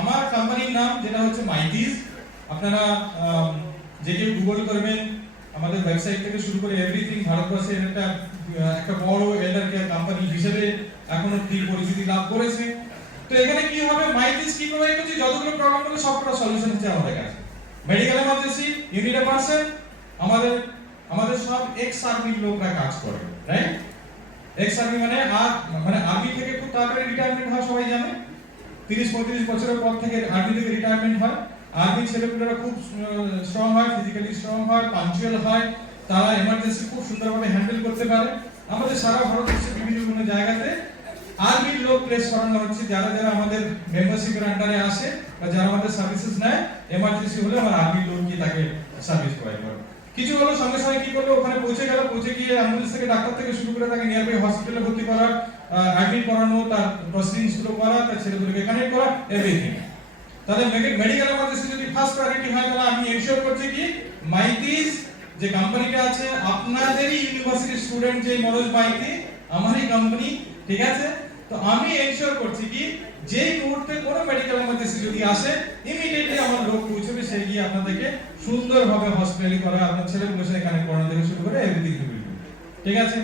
আমার কোম্পানির নাম যেটা হচ্ছে মাইটিজ, আপনারা যে কেউ গুগল করবেন, আমাদের ওয়েবসাইট থেকে শুরু করে এভরিথিং, ভারতবর্ষের একটা বড় এল্ডার কেয়ার কোম্পানি হিসেবে এখনো পরিচিতি লাভ করেছে। তো এখানে কি হবে, মাইটিজ কি প্রোভাইড করছে, যতগুলো প্রবলেম হলো সবটা সলিউশন হচ্ছে আমাদের কাছে। Medical emergency, unit a person, আমাদের সব এক্স আর্মির লোকরা কাজ করে, রাইট? এক্স আর্মি মানে আর্মি থেকে খুব তাড়াতাড়ি রিটায়ারমেন্ট হয়, সবাই জানে, 30-35 বছরের পর থেকে আর্মি থেকে রিটায়ারমেন্ট হয়। আর্মি ছেলেপুলেরা খুব স্ট্রং হয়, ফিজিক্যালি স্ট্রং হয়, পাঞ্চুয়াল হয়, তারা এমার্জেন্সি খুব সুন্দরভাবে হ্যান্ডেল করতে পারে। আমাদের সারা ভারতবর্ষের বিভিন্ন জায়গাতে আর্মির লোক প্লেস করানো হচ্ছে, যারা যারা আমাদের মেম্বারশিপের আন্ডারে আসে বা যারা আমাদের সার্ভিসেস নেয়, এমার্জেন্সি হলে আমার আর্মির লোক গিয়ে তাকে সার্ভিস প্রোভাইড করে। কিছু হলো সঙ্গে সঙ্গে কি করলো, ওখানে পৌঁছে গেল, পৌঁছে গিয়ে অ্যাম্বুলেন্স থেকে ডাক্তার থেকে শুরু করে তাকে নিয়ার বাই হসপিটালে ভর্তি করা, অ্যাডমিট করানো, তার প্রসিডিংস গুলো করা, তার ছেলেগুলোকে কানেক্ট করা, এভরিথিং। তাহলে মেডিকেল এমার্জেন্সি যদি ফার্স্ট প্রায়োরিটি হয়, তাহলে আমি এনশিওর করছি কি মাইতিজ যে কোম্পানিটা আছে, আপনাদেরই ইউনিভার্সিটির স্টুডেন্ট যে মনোজ মাইতি, আমারই কোম্পানি, ঠিক আছে? তো আমি এনশিওর করছি কি যেই মুহূর্তে কোনো মেডিকেল এমার্জেন্সি যদি আসে ইমিডিয়েটলি আমার লোক পৌঁছবে, সে গিয়ে আপনাদেরকে সুন্দরভাবে হসপিটালি করা, আপনার ছেলেগুলোর সাথে কানেক্ট করানো থেকে শুরু করে এভরিথিং টু বি ডন। ঠিক আছে,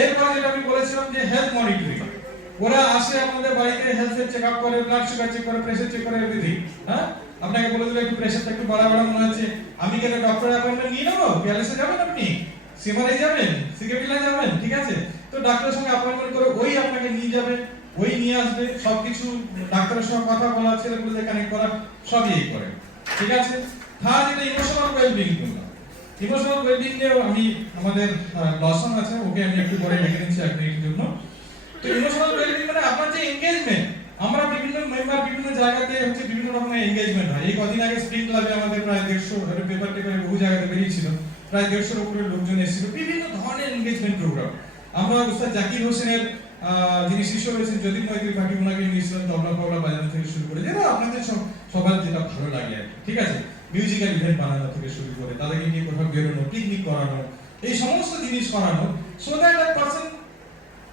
এরপর যেটা আমি বলেছিলাম যে হেলথ মনিটরিং, ওরা আসে আপনাদের বাড়িতে হেলথ চেক আপ করে, ব্লাড সুগার চেক করে, প্রেসার চেক করে, এভরিথিং। হ্যাঁ, আপনাকে বলে দিলে একটু প্রেসারটা একটু বাড়া মনে হচ্ছে, আমি কি একটা ডক্টর অ্যাপয়েন্টমেন্ট নিয়ে নেবো? পিয়ালেসে যাবেন আপনি, সিমারে যাবেন, সিকেপিলা যাবেন, ঠিক আছে, তো ডাক্তারের সঙ্গে অ্যাপয়েন্টমেন্ট করে ওই আপনাকে নিয়ে যাবে, ওই নিয়ে আসবে, সবকিছু ডাক্তারের সঙ্গে কথা বলা, ছেলেগুলোদের কানেক্ট করা, সবই এই করে। ঠিক আছে, থার্ড যেটা ইমোশনাল ওয়েলবিং করলাম। ইমোশনাল ওয়েলবিং নিয়ে আমি আমাদের লসন আছে, ওকে আমি একটু পরে লিখে নিচ্ছি এক মিনিটের জন্য। তো ইমোশনাল ওয়েলবিং মানে আপনার যে এনগেজমেন্ট, আমরা বিভিন্ন মেম্বার বিভিন্ন জায়গাতে হচ্ছে বিভিন্ন রকমের এনগেজমেন্ট হয়। এই কদিন আগে স্প্রিং ক্লাবে আমাদের প্রায় 150 পেপার টেপারে বহু জায়গাতে বেরিয়েছিল, প্রায় 150-এর উপরে লোকজন এসেছিল, বিভিন্ন ধরনের এনগেজমেন্ট প্রোগ্রাম। আমরা উস্তাদ জাকির হোসেনের যিনি শিষ্য রয়েছেন জ্যোতির মৈত্রী পাখি, ওনাকে নিয়েছিলাম তবলা ফবলা বাজানো থেকে শুরু করে, যেটা আপনাদের সবার যেটা ভালো লাগে আর কি। ঠিক আছে, মিউজিক্যাল ইভেন্ট বানানো থেকে শুরু করে তাদেরকে নিয়ে কোথাও বেরোনো, পিকনিক করানো, এই সমস্ত জিনিস করানো, so that that person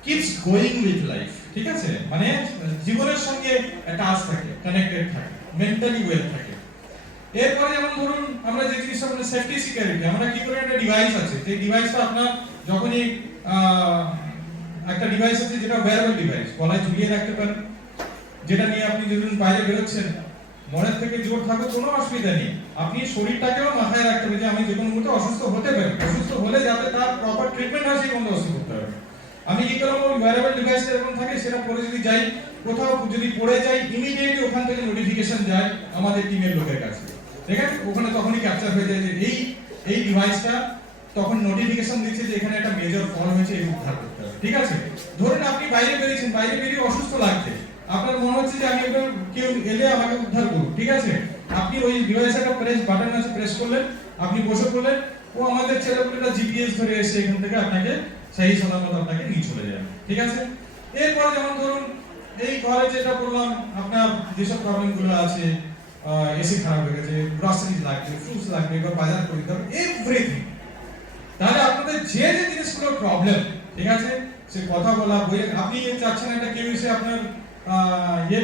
keeps going with life. ঠিক আছে, মানে জীবনের সঙ্গে অ্যাটাচ থাকে, কানেক্টেড থাকে, মেন্টালি ওয়েল থাকে। এরপরে যেমন ধরুন আমরা যে জিনিসটা বলি সেফটি সিকিউরিটি, আমরা কি করে একটা ডিভাইস আছে, যে ডিভাইসটা আপনার যখনই একটা ডিভাইস আছে যেটা ওয়্যারেবল ডিভাইস, গলায় ঝুলিয়ে রাখতে পারেন, যেটা নিয়ে আপনি যখন বাইরে বেরোচ্ছেন মনের থেকে জোর থাকো কোনো অসুবিধা নেই, আপনি শরীরটাকেও মাথায় রাখতে হবে যে আমি যে কোনো মুহূর্তে অসুস্থ হতে পারি, অসুস্থ হলে যাতে তার প্রপার ট্রিটমেন্ট হয় সেই বন্দোবস্ত করতে হবে। আমি কি করলাম, ওই ওয়্যারেবল ডিভাইসটা এরকম থাকে, সেটা পরে যদি যাই কোথাও, যদি পড়ে যাই ইমিডিয়েটলি ওখান থেকে নোটিফিকেশন যায় আমাদের টিমের লোকের কাছে। ঠিক আছে, ওখানে তখনই ক্যাপচার হয়ে যায় যে এই ডিভাইসটা তখন নোটিফিকেশন দিচ্ছে যে এখানে একটা মেজর ফল হয়েছে, এই উদ্ধার করতে হবে। ঠিক আছে, ধরুন আপনি বাইরে বেরিয়েছেন, বাইরে বেরিয়ে অসুস্থ লাগছে, আপনার মনে হচ্ছে যে আমি একটু কেউ এলে আমাকে উদ্ধার করুন। ঠিক আছে, আপনি ওই ডিভাইসে একটা প্রেস বাটন আছে, প্রেস করলেন, আপনি বসে পড়লেন, ও আমাদের ছেলেপুলেটা জিপিএস ধরে এসে এখান থেকে আপনাকে সেই সালামত আপনাকে নিয়ে চলে যাবে। ঠিক আছে, এরপর যেমন ধরুন এই ঘরে যেটা বললাম, আপনার যেসব প্রবলেমগুলো আছে, এসি খারাপ হয়ে গেছে, গ্রসারিজ লাগবে, ফ্রুটস লাগবে, বা বাজার করতে হবে, এভরিথিং। তাহলে আপনাদের যে যে জিনিসগুলো প্রবলেম, ঠিক আছে, সে কথা বলা, বই, আপনি চাচ্ছেন একটা কেউ এসে আপনার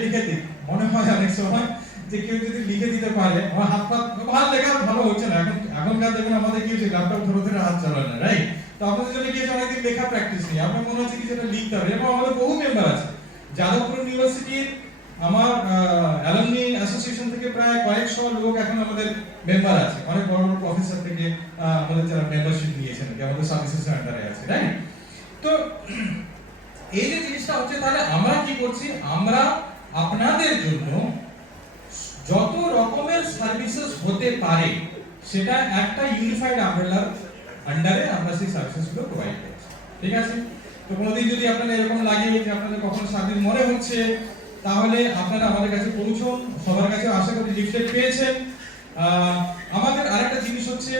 লিখে দিক, মনে হয় অনেক সময় যে কেউ যদি লিখে দিতে পারে, আমার হাত পা ভালো লেখা ভালো হচ্ছে না, এখনকার দেখুন আমাদের কি হচ্ছে, ল্যাপটপ ধরে ধরে হাত চালায় না, রাইট? তো আপনাদের জন্য কি হচ্ছে, অনেকদিন লেখা প্র্যাকটিস নেই, আপনার মনে হচ্ছে কি যেটা লিখতে হবে। এবং আমাদের বহু মেম্বার আছে, যাদবপুর ইউনিভার্সিটির আমার অ্যালামনি অ্যাসোসিয়েশন থেকে প্রায় কয়েকশো লোক এখন আমাদের মেম্বার আছে, অনেক বড় বড় প্রফেসর থেকে আমাদের যারা মেম্বারশিপ নিয়েছেন, আমাদের সার্ভিসেস আন্ডারে আছে, রাইট? তো এই যে জিনিসটা হচ্ছে, তাহলে আমরা কি করছি, আমরা আপনাদের জন্য যত রকমের সার্ভিসেস হতে পারে সেটা একটা ইউনিফাইড আমব্রেলার আন্ডারে আমরা সেই সার্ভিসেসগুলো প্রোভাইড করছি। ঠিক আছে, তো কোনোদিন যদি আপনাদের এরকম লাগে যে আপনাদের কখনো সার্ভিস মনে হচ্ছে, তাহলে আপনারা আমাদের কাছে পৌঁছুন। সবার কাছে আশা করি লিফলেট পেয়েছেন। আমাদের আরেকটা জিনিস হচ্ছে,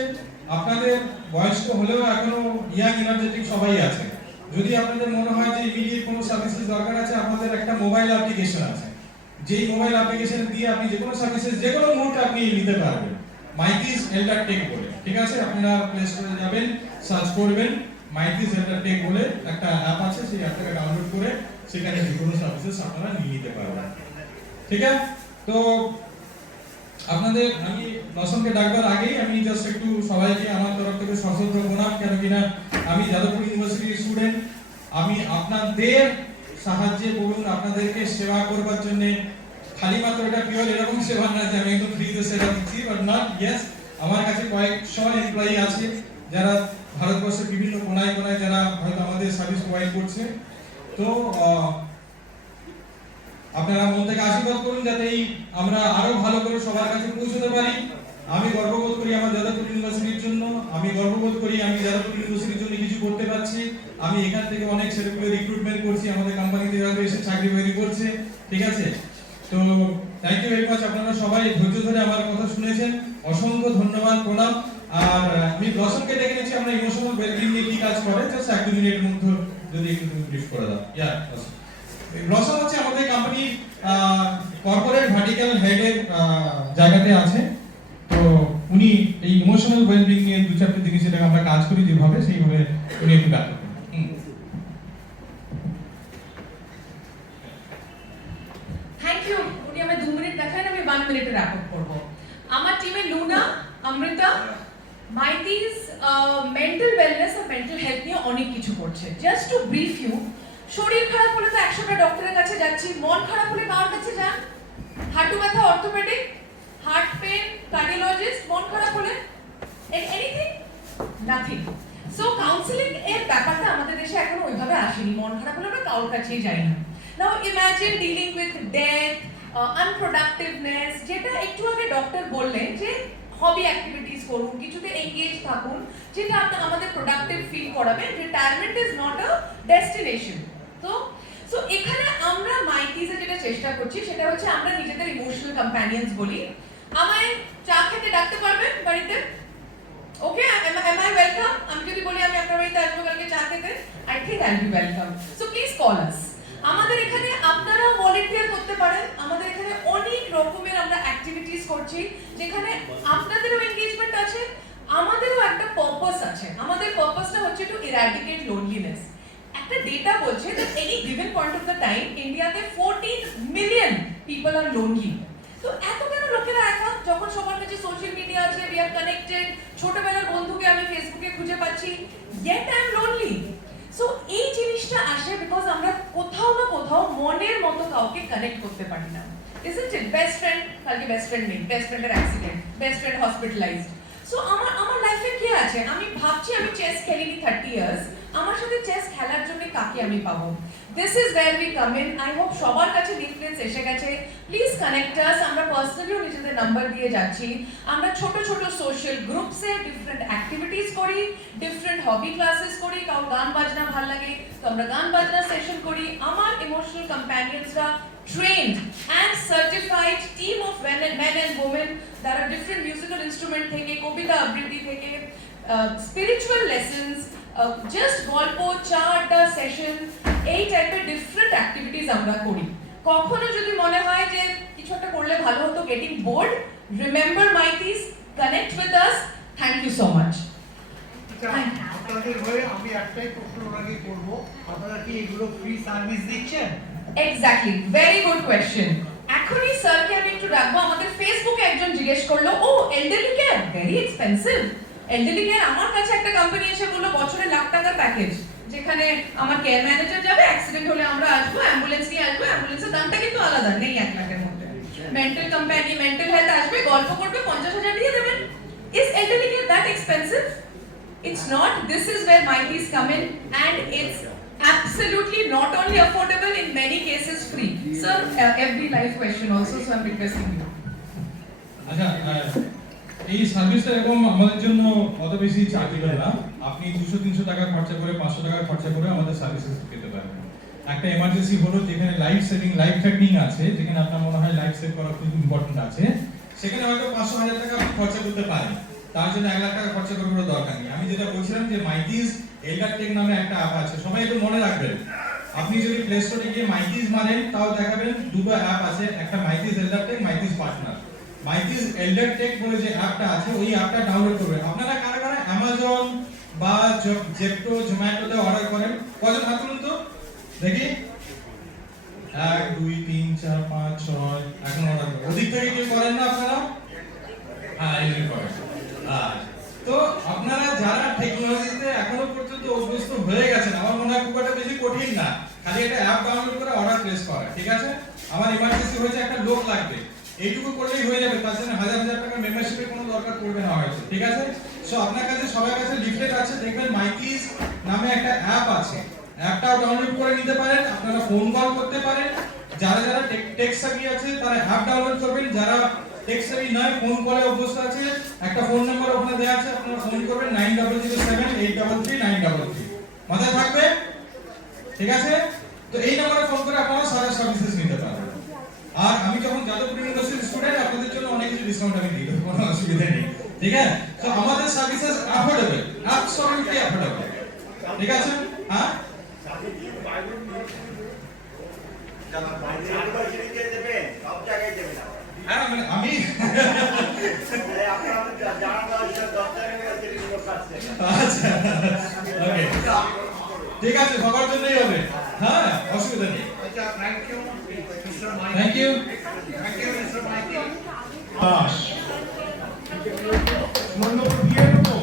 আপনাদের বয়স্ক হলেও এখনো ইয়াং এনার্জেটিক সবাই আছে, যদি আপনাদের মনে হয় যে ইমিডিয়েট কোনো সার্ভিসেস দরকার আছে, আমাদের একটা মোবাইল অ্যাপ্লিকেশন আছে, যেই মোবাইল অ্যাপ্লিকেশন দিয়ে আপনি যে কোনো সার্ভিসেস যে কোনো মুহূর্তে আপনি নিতে পারবেন, মাইকিস এল্ডার টেক বলে। ঠিক আছে, আপনারা প্লে স্টোরে যাবেন, সার্চ করবেন মাইকিস এল্ডার টেক বলে একটা অ্যাপ আছে, সেই অ্যাপটাকে ডাউনলোড করে সেখানে যে কোনো সার্ভিসেস আপনারা নিয়ে নিতে পারবেন। ঠিক আছে, তো আপনাদের আমি নসনকে ডাকবার আগেই আমি জাস্ট একটু সবাইকে আমার তরফ থেকে সশ্রদ্ধ প্রণাম, কেন কিনা আমি যাদবপুর ইউনিভার্সিটির স্টুডেন্ট, আমি আপনাদের সাহায্যে বলুন, আপনাদেরকে সেবা করবার জন্য, খালি মাত্র এটা পিওর এরকম সেবা না যে আমি একদম ফ্রিতে সেবা দিচ্ছি, বাট নট, ইয়েস, আমার কাছে কয়েকশো এমপ্লয়ি আছে যারা ভারতবর্ষের বিভিন্ন কোনায় কোনায় যারা হয়তো আমাদের সার্ভিস প্রোভাইড করছে। তো আপনারা মন থেকে আশীর্বাদ করুন যাতে এই আমরা আরো ভালো করে সবার কাছে পৌঁছতে পারি। আমি গর্ববোধ করি আমার যাদবপুর ইউনিভার্সিটির জন্য, আমি গর্ববোধ করি আমি যাদবপুর ইউনিভার্সিটির জন্য কিছু করতে পারছি। আমি এখান থেকে অনেক ছেলেগুলো রিক্রুটমেন্ট করছি, আমাদের কোম্পানিতে যারা এসে চাকরি তৈরি করছে। ঠিক আছে, তো থ্যাংক ইউ ভেরি মাচ, আপনারা সবাই ধৈর্য ধরে আমার কথা শুনেছেন, অসংখ্য ধন্যবাদ, প্রণাম। আর আমি ব্লসমকে ডেকে নিয়েছি, আমরা ইমোশনাল ওয়েলবিং নিয়ে কি কাজ করে, জাস্ট 1-2 মিনিটের মধ্যে যদি একটু ব্রিফ করে দাও। ইয়া, ব্লসম হচ্ছে আমাদের কোম্পানির কর্পোরেট ভার্টিক্যাল হেডের জায়গাতে আছে। তো উনি এই ইমোশনাল ওয়েলবিং নিয়ে 2-4টি জিনিস যেটা আমরা কাজ করি যেভাবে, সেইভাবে উনি একটু ব্যাখ্যা করুন। মেন্টাল ওয়েলনেস আর মেন্টাল হেলথ নিয়ে অনেক কিছু করছে। জাস্ট টু ব্রিফ ইউ, শরীর খারাপ হলে তো 100টা ডক্টরের কাছে যাচ্ছি, মন খারাপ হলে কার কাছে যান? হাঁটু ব্যথা অর্থোপেডিক, হার্ট পেন কার্ডিওলজিস্ট, মন খারাপ হলে এনিথিং, নাথিং। সো কাউন্সিলিং এর ব্যাপারটা আমাদের দেশে এখনো ওইভাবে আসেনি। মন খারাপ হলে আমরা কারোর কাছেই যাই না। নাও ইমাজিন ডিলিং উইথ ডেথ, আনপ্রোডাক্টিভনেস, যেটা একটু আগে ডক্টর বললেন যে হবি অ্যাক্টিভিটিস করুন, কিছুতে এঙ্গেজ থাকুন, যেটা আমাদের প্রোডাক্টিভ ফিল করাবে। Retirement is not a destination. So এখানে আমরা মাইকিজে যেটা চেষ্টা করছি সেটা হচ্ছে আমরা নিজেদের ইমোশনাল কম্প্যানিয়ন্স বলি। আমায় চা খেতে ডাকতে পারবেন বাড়িতে? ওকে, am I welcome? আমি যদি বলি আমি আপনার বাড়িতে আসবো কালকে চা খেতে, I think I'll be welcome. So please call us. আমাদের এখানে আপনারা ভলান্টিয়ার করতে পারেন। আমাদের এখানে অনেক রকমের আমরা অ্যাক্টিভিটিস করছি যেখানে আপনাদেরও এনগেজমেন্ট আছে, আমাদেরও একটা পারপাস আছে। আমাদের পারপাসটা হচ্ছে টু ইরাডিকেট লোনলিনেস। একটা ডেটা বলছে যে any given point of the time ইন্ডিয়াতে 14 মিলিয়ন পিপল আর লোনলি। তো এত কেন লোকেরা একা, যখন সবার কাছে সোশ্যাল মিডিয়া আছে, উই আর কানেক্টেড, ছোটবেলার বন্ধুকে আমি ফেসবুকে খুঁজে পাচ্ছি, yet I am lonely. So এই জিনিসটা আসে বিকজ আমরা কোথাও না কোথাও মনের মতো কাউকে কানেক্ট করতে পারি না। Isn't it? বেস্ট ফ্রেন্ড, কালকে বেস্ট ফ্রেন্ড নেই, বেস্ট ফ্রেন্ডের accident, best friend hospitalised. So আমার লাইফে কে আছে? আমি ভাবছি আমি চেস খেলিনি 30 ইয়ার্স, আমার সাথে চেস খেলার জন্য কাকে আমি পাবো? This is where we come in. I hope সবার কাছে লিফলেটস এসে গেছে। Please connect us. আমরা পার্সোনালিও নিজেদের নাম্বার দিয়ে যাচ্ছি। আমরা ছোট ছোট সোশ্যাল গ্রুপসে ডিফারেন্ট অ্যাক্টিভিটিস করি, ডিফারেন্ট হবি ক্লাসেস করি। কারো গান বাজনা ভালো লাগে তো আমরা গান বাজনা সেশন করি। আমার emotional কম্প্যানিয়ন্সরা trained and certified team of men and women that are different musical instrument থেকে, কবিতা আবৃত্তি থেকে, spiritual lessons, just গল্প, চা আড্ডা সেশন, এই টাইপের ডিফারেন্ট অ্যাক্টিভিটিস আমরা করি। কখনো যদি মনে হয় যে কিছু একটা করলে ভালো হতো, গেটিং বোর্ড, রিমেম্বার মাইকিস, connect with us. Thank you so much. আপনাদের হয়ে আমি একটাই প্রশ্ন ওনাকে করব, আপনারা কি এগুলো ফ্রি সার্ভিস দিচ্ছেন? Exactly, very good question. এখনই স্যারকে আমি একটু ডাকবো। আমাদের ফেসবুকে একজন জিজ্ঞেস করলো, ও elderly care very expensive. Elderly care, আমার কাছে একটা কোম্পানি এসে বললো বছরে লাখ টাকার প্যাকেজ, যেখানে আমার কেয়ার ম্যানেজার যাবে, অ্যাক্সিডেন্ট হলে আমরা আসবো, অ্যাম্বুলেন্স নিয়ে আসবো, অ্যাম্বুলেন্সের দামটা কিন্তু আলাদা, নেই 1 লাখের মধ্যে। মেন্টাল কোম্পানি, মেন্টাল হেলথ আসবে, গল্প করবে, 50,000 দিয়ে দেবেন। Is elderly care that expensive? It's not. This is where Mighties come in, and it's absolutely not only affordable, in many cases free. Sir, every life question also, so I'm requesting you. আচ্ছা, এই সার্ভিসটা এরকম আমাদের জন্য অত বেশি chargeable না। আপনি 200-300 টাকা খরচা করে, 500 টাকা খরচা করে আমাদের সার্ভিসেস পেতে পারবেন। একটা এমার্জেন্সি হলো যেখানে লাইফ সেভিং, লাইফ থ্রেটনিং আছে, যেখানে আপনার মনে হয় লাইফ সেভ করা খুব ইম্পর্টেন্ট আছে, সেখানে হয়তো 500,000 টাকা আপনি খরচা করতে পারেন। তার জন্য 1 লাখ টাকা খরচা করার কোনো দরকার নেই। আমি যেটা বলছিলাম যে মাইকিজ এল্ডারটেক নামে একটা অ্যাপ আছে, সবাই একটু মনে রাখবেন। আপনি যদি প্লে স্টোরে গিয়ে মাইকিজ মারেন তাও দেখাবেন দুটো অ্যাপ আছে, একটা মাইকিজ এল্ডারটেক, মাইকিজ পার্টনার। মাইকিজ এল্ডারটেক বলে যে অ্যাপটা আছে, ওই অ্যাপটা ডাউনলোড করবেন। আপনারা কারা কারা অ্যামাজন বা জেপ্টো, জোম্যাটোতে অর্ডার করেন? কজন হাত তুলুন তো দেখি। 1 2 3 4 5 6 এখন অর্ডার করেন। ওদিক থেকে কেউ করেন না আপনারা? হ্যাঁ, এই করেন। তো আপনারা যারা টেকনোলজিতে এখনো পর্যন্ত অভ্যস্ত হয়ে গেছেন, আমার মনে হয় খুব একটা বেশি কঠিন না, খালি একটা অ্যাপ ডাউনলোড করে অর্ডার প্লেস করা, ঠিক আছে? আমার ইমার্জেন্সি হয়েছে, একটা লোক লাগবে, এইটুকু করলেই হয়ে যাবে। তার জন্য 1000 টাকা মেম্বারশিপের কোনো দরকার পড়বে না হয়তো, ঠিক আছে? সো আপনার কাছে, সবার কাছে লিফলেট আছে, দেখবেন মাইকিজ নামে একটা অ্যাপ আছে, অ্যাপটাও ডাউনলোড করে নিতে পারেন। আপনারা ফোন কল করতে পারেন। যারা যারা টেক সাবি আছে তারা অ্যাপ ডাউনলোড করবেন, যারা টেক সাবি নয়, ফোন কলে অভ্যস্ত আছে, একটা ফোন নাম্বার ওখানে দেওয়া আছে, আপনারা ফোন করবেন 9007833933। মাথায় থাকবে, ঠিক আছে? তো এই নম্বরে ফোন করে আপনারা সারা সার্ভিসেস নিতে পারবেন। আর আমি যখন যাদবপুর ইউনিভার্সিটির স্টুডেন্ট, আপনাদের জন্য অনেক কিছু ডিসকাউন্ট আমি দিই, কোনো অসুবিধা নেই, ঠিক আছে? তো আমাদের সার্ভিসেস অ্যাফোর্ডেবল, অ্যাবসলিউটলি অ্যাফোর্ডেবল, ঠিক আছে? হ্যাঁ, আমি আচ্ছা, ওকে, ঠিক আছে, সবার জন্যই হবে। হ্যাঁ, অসুবিধা নেই। Thank you. মন্ডপ দিয়ে দেবো।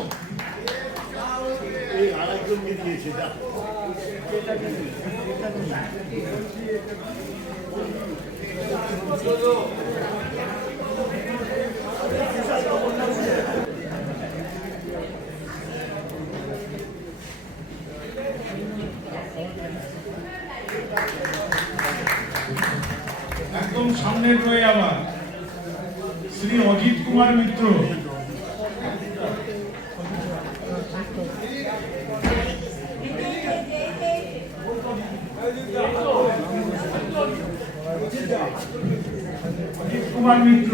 একদম সামনের রয়ে আবার শ্রী অজিত কুমার মিত্র, অজিত কুমার মিত্র,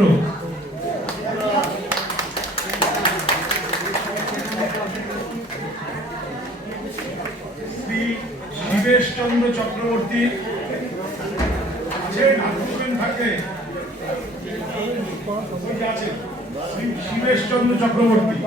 শ্রী শিবেশ চন্দ্র চক্রবর্তী আছেন, আসবেন থাকলে আছে শ্রী শিবেশ চন্দ্র চক্রবর্তী।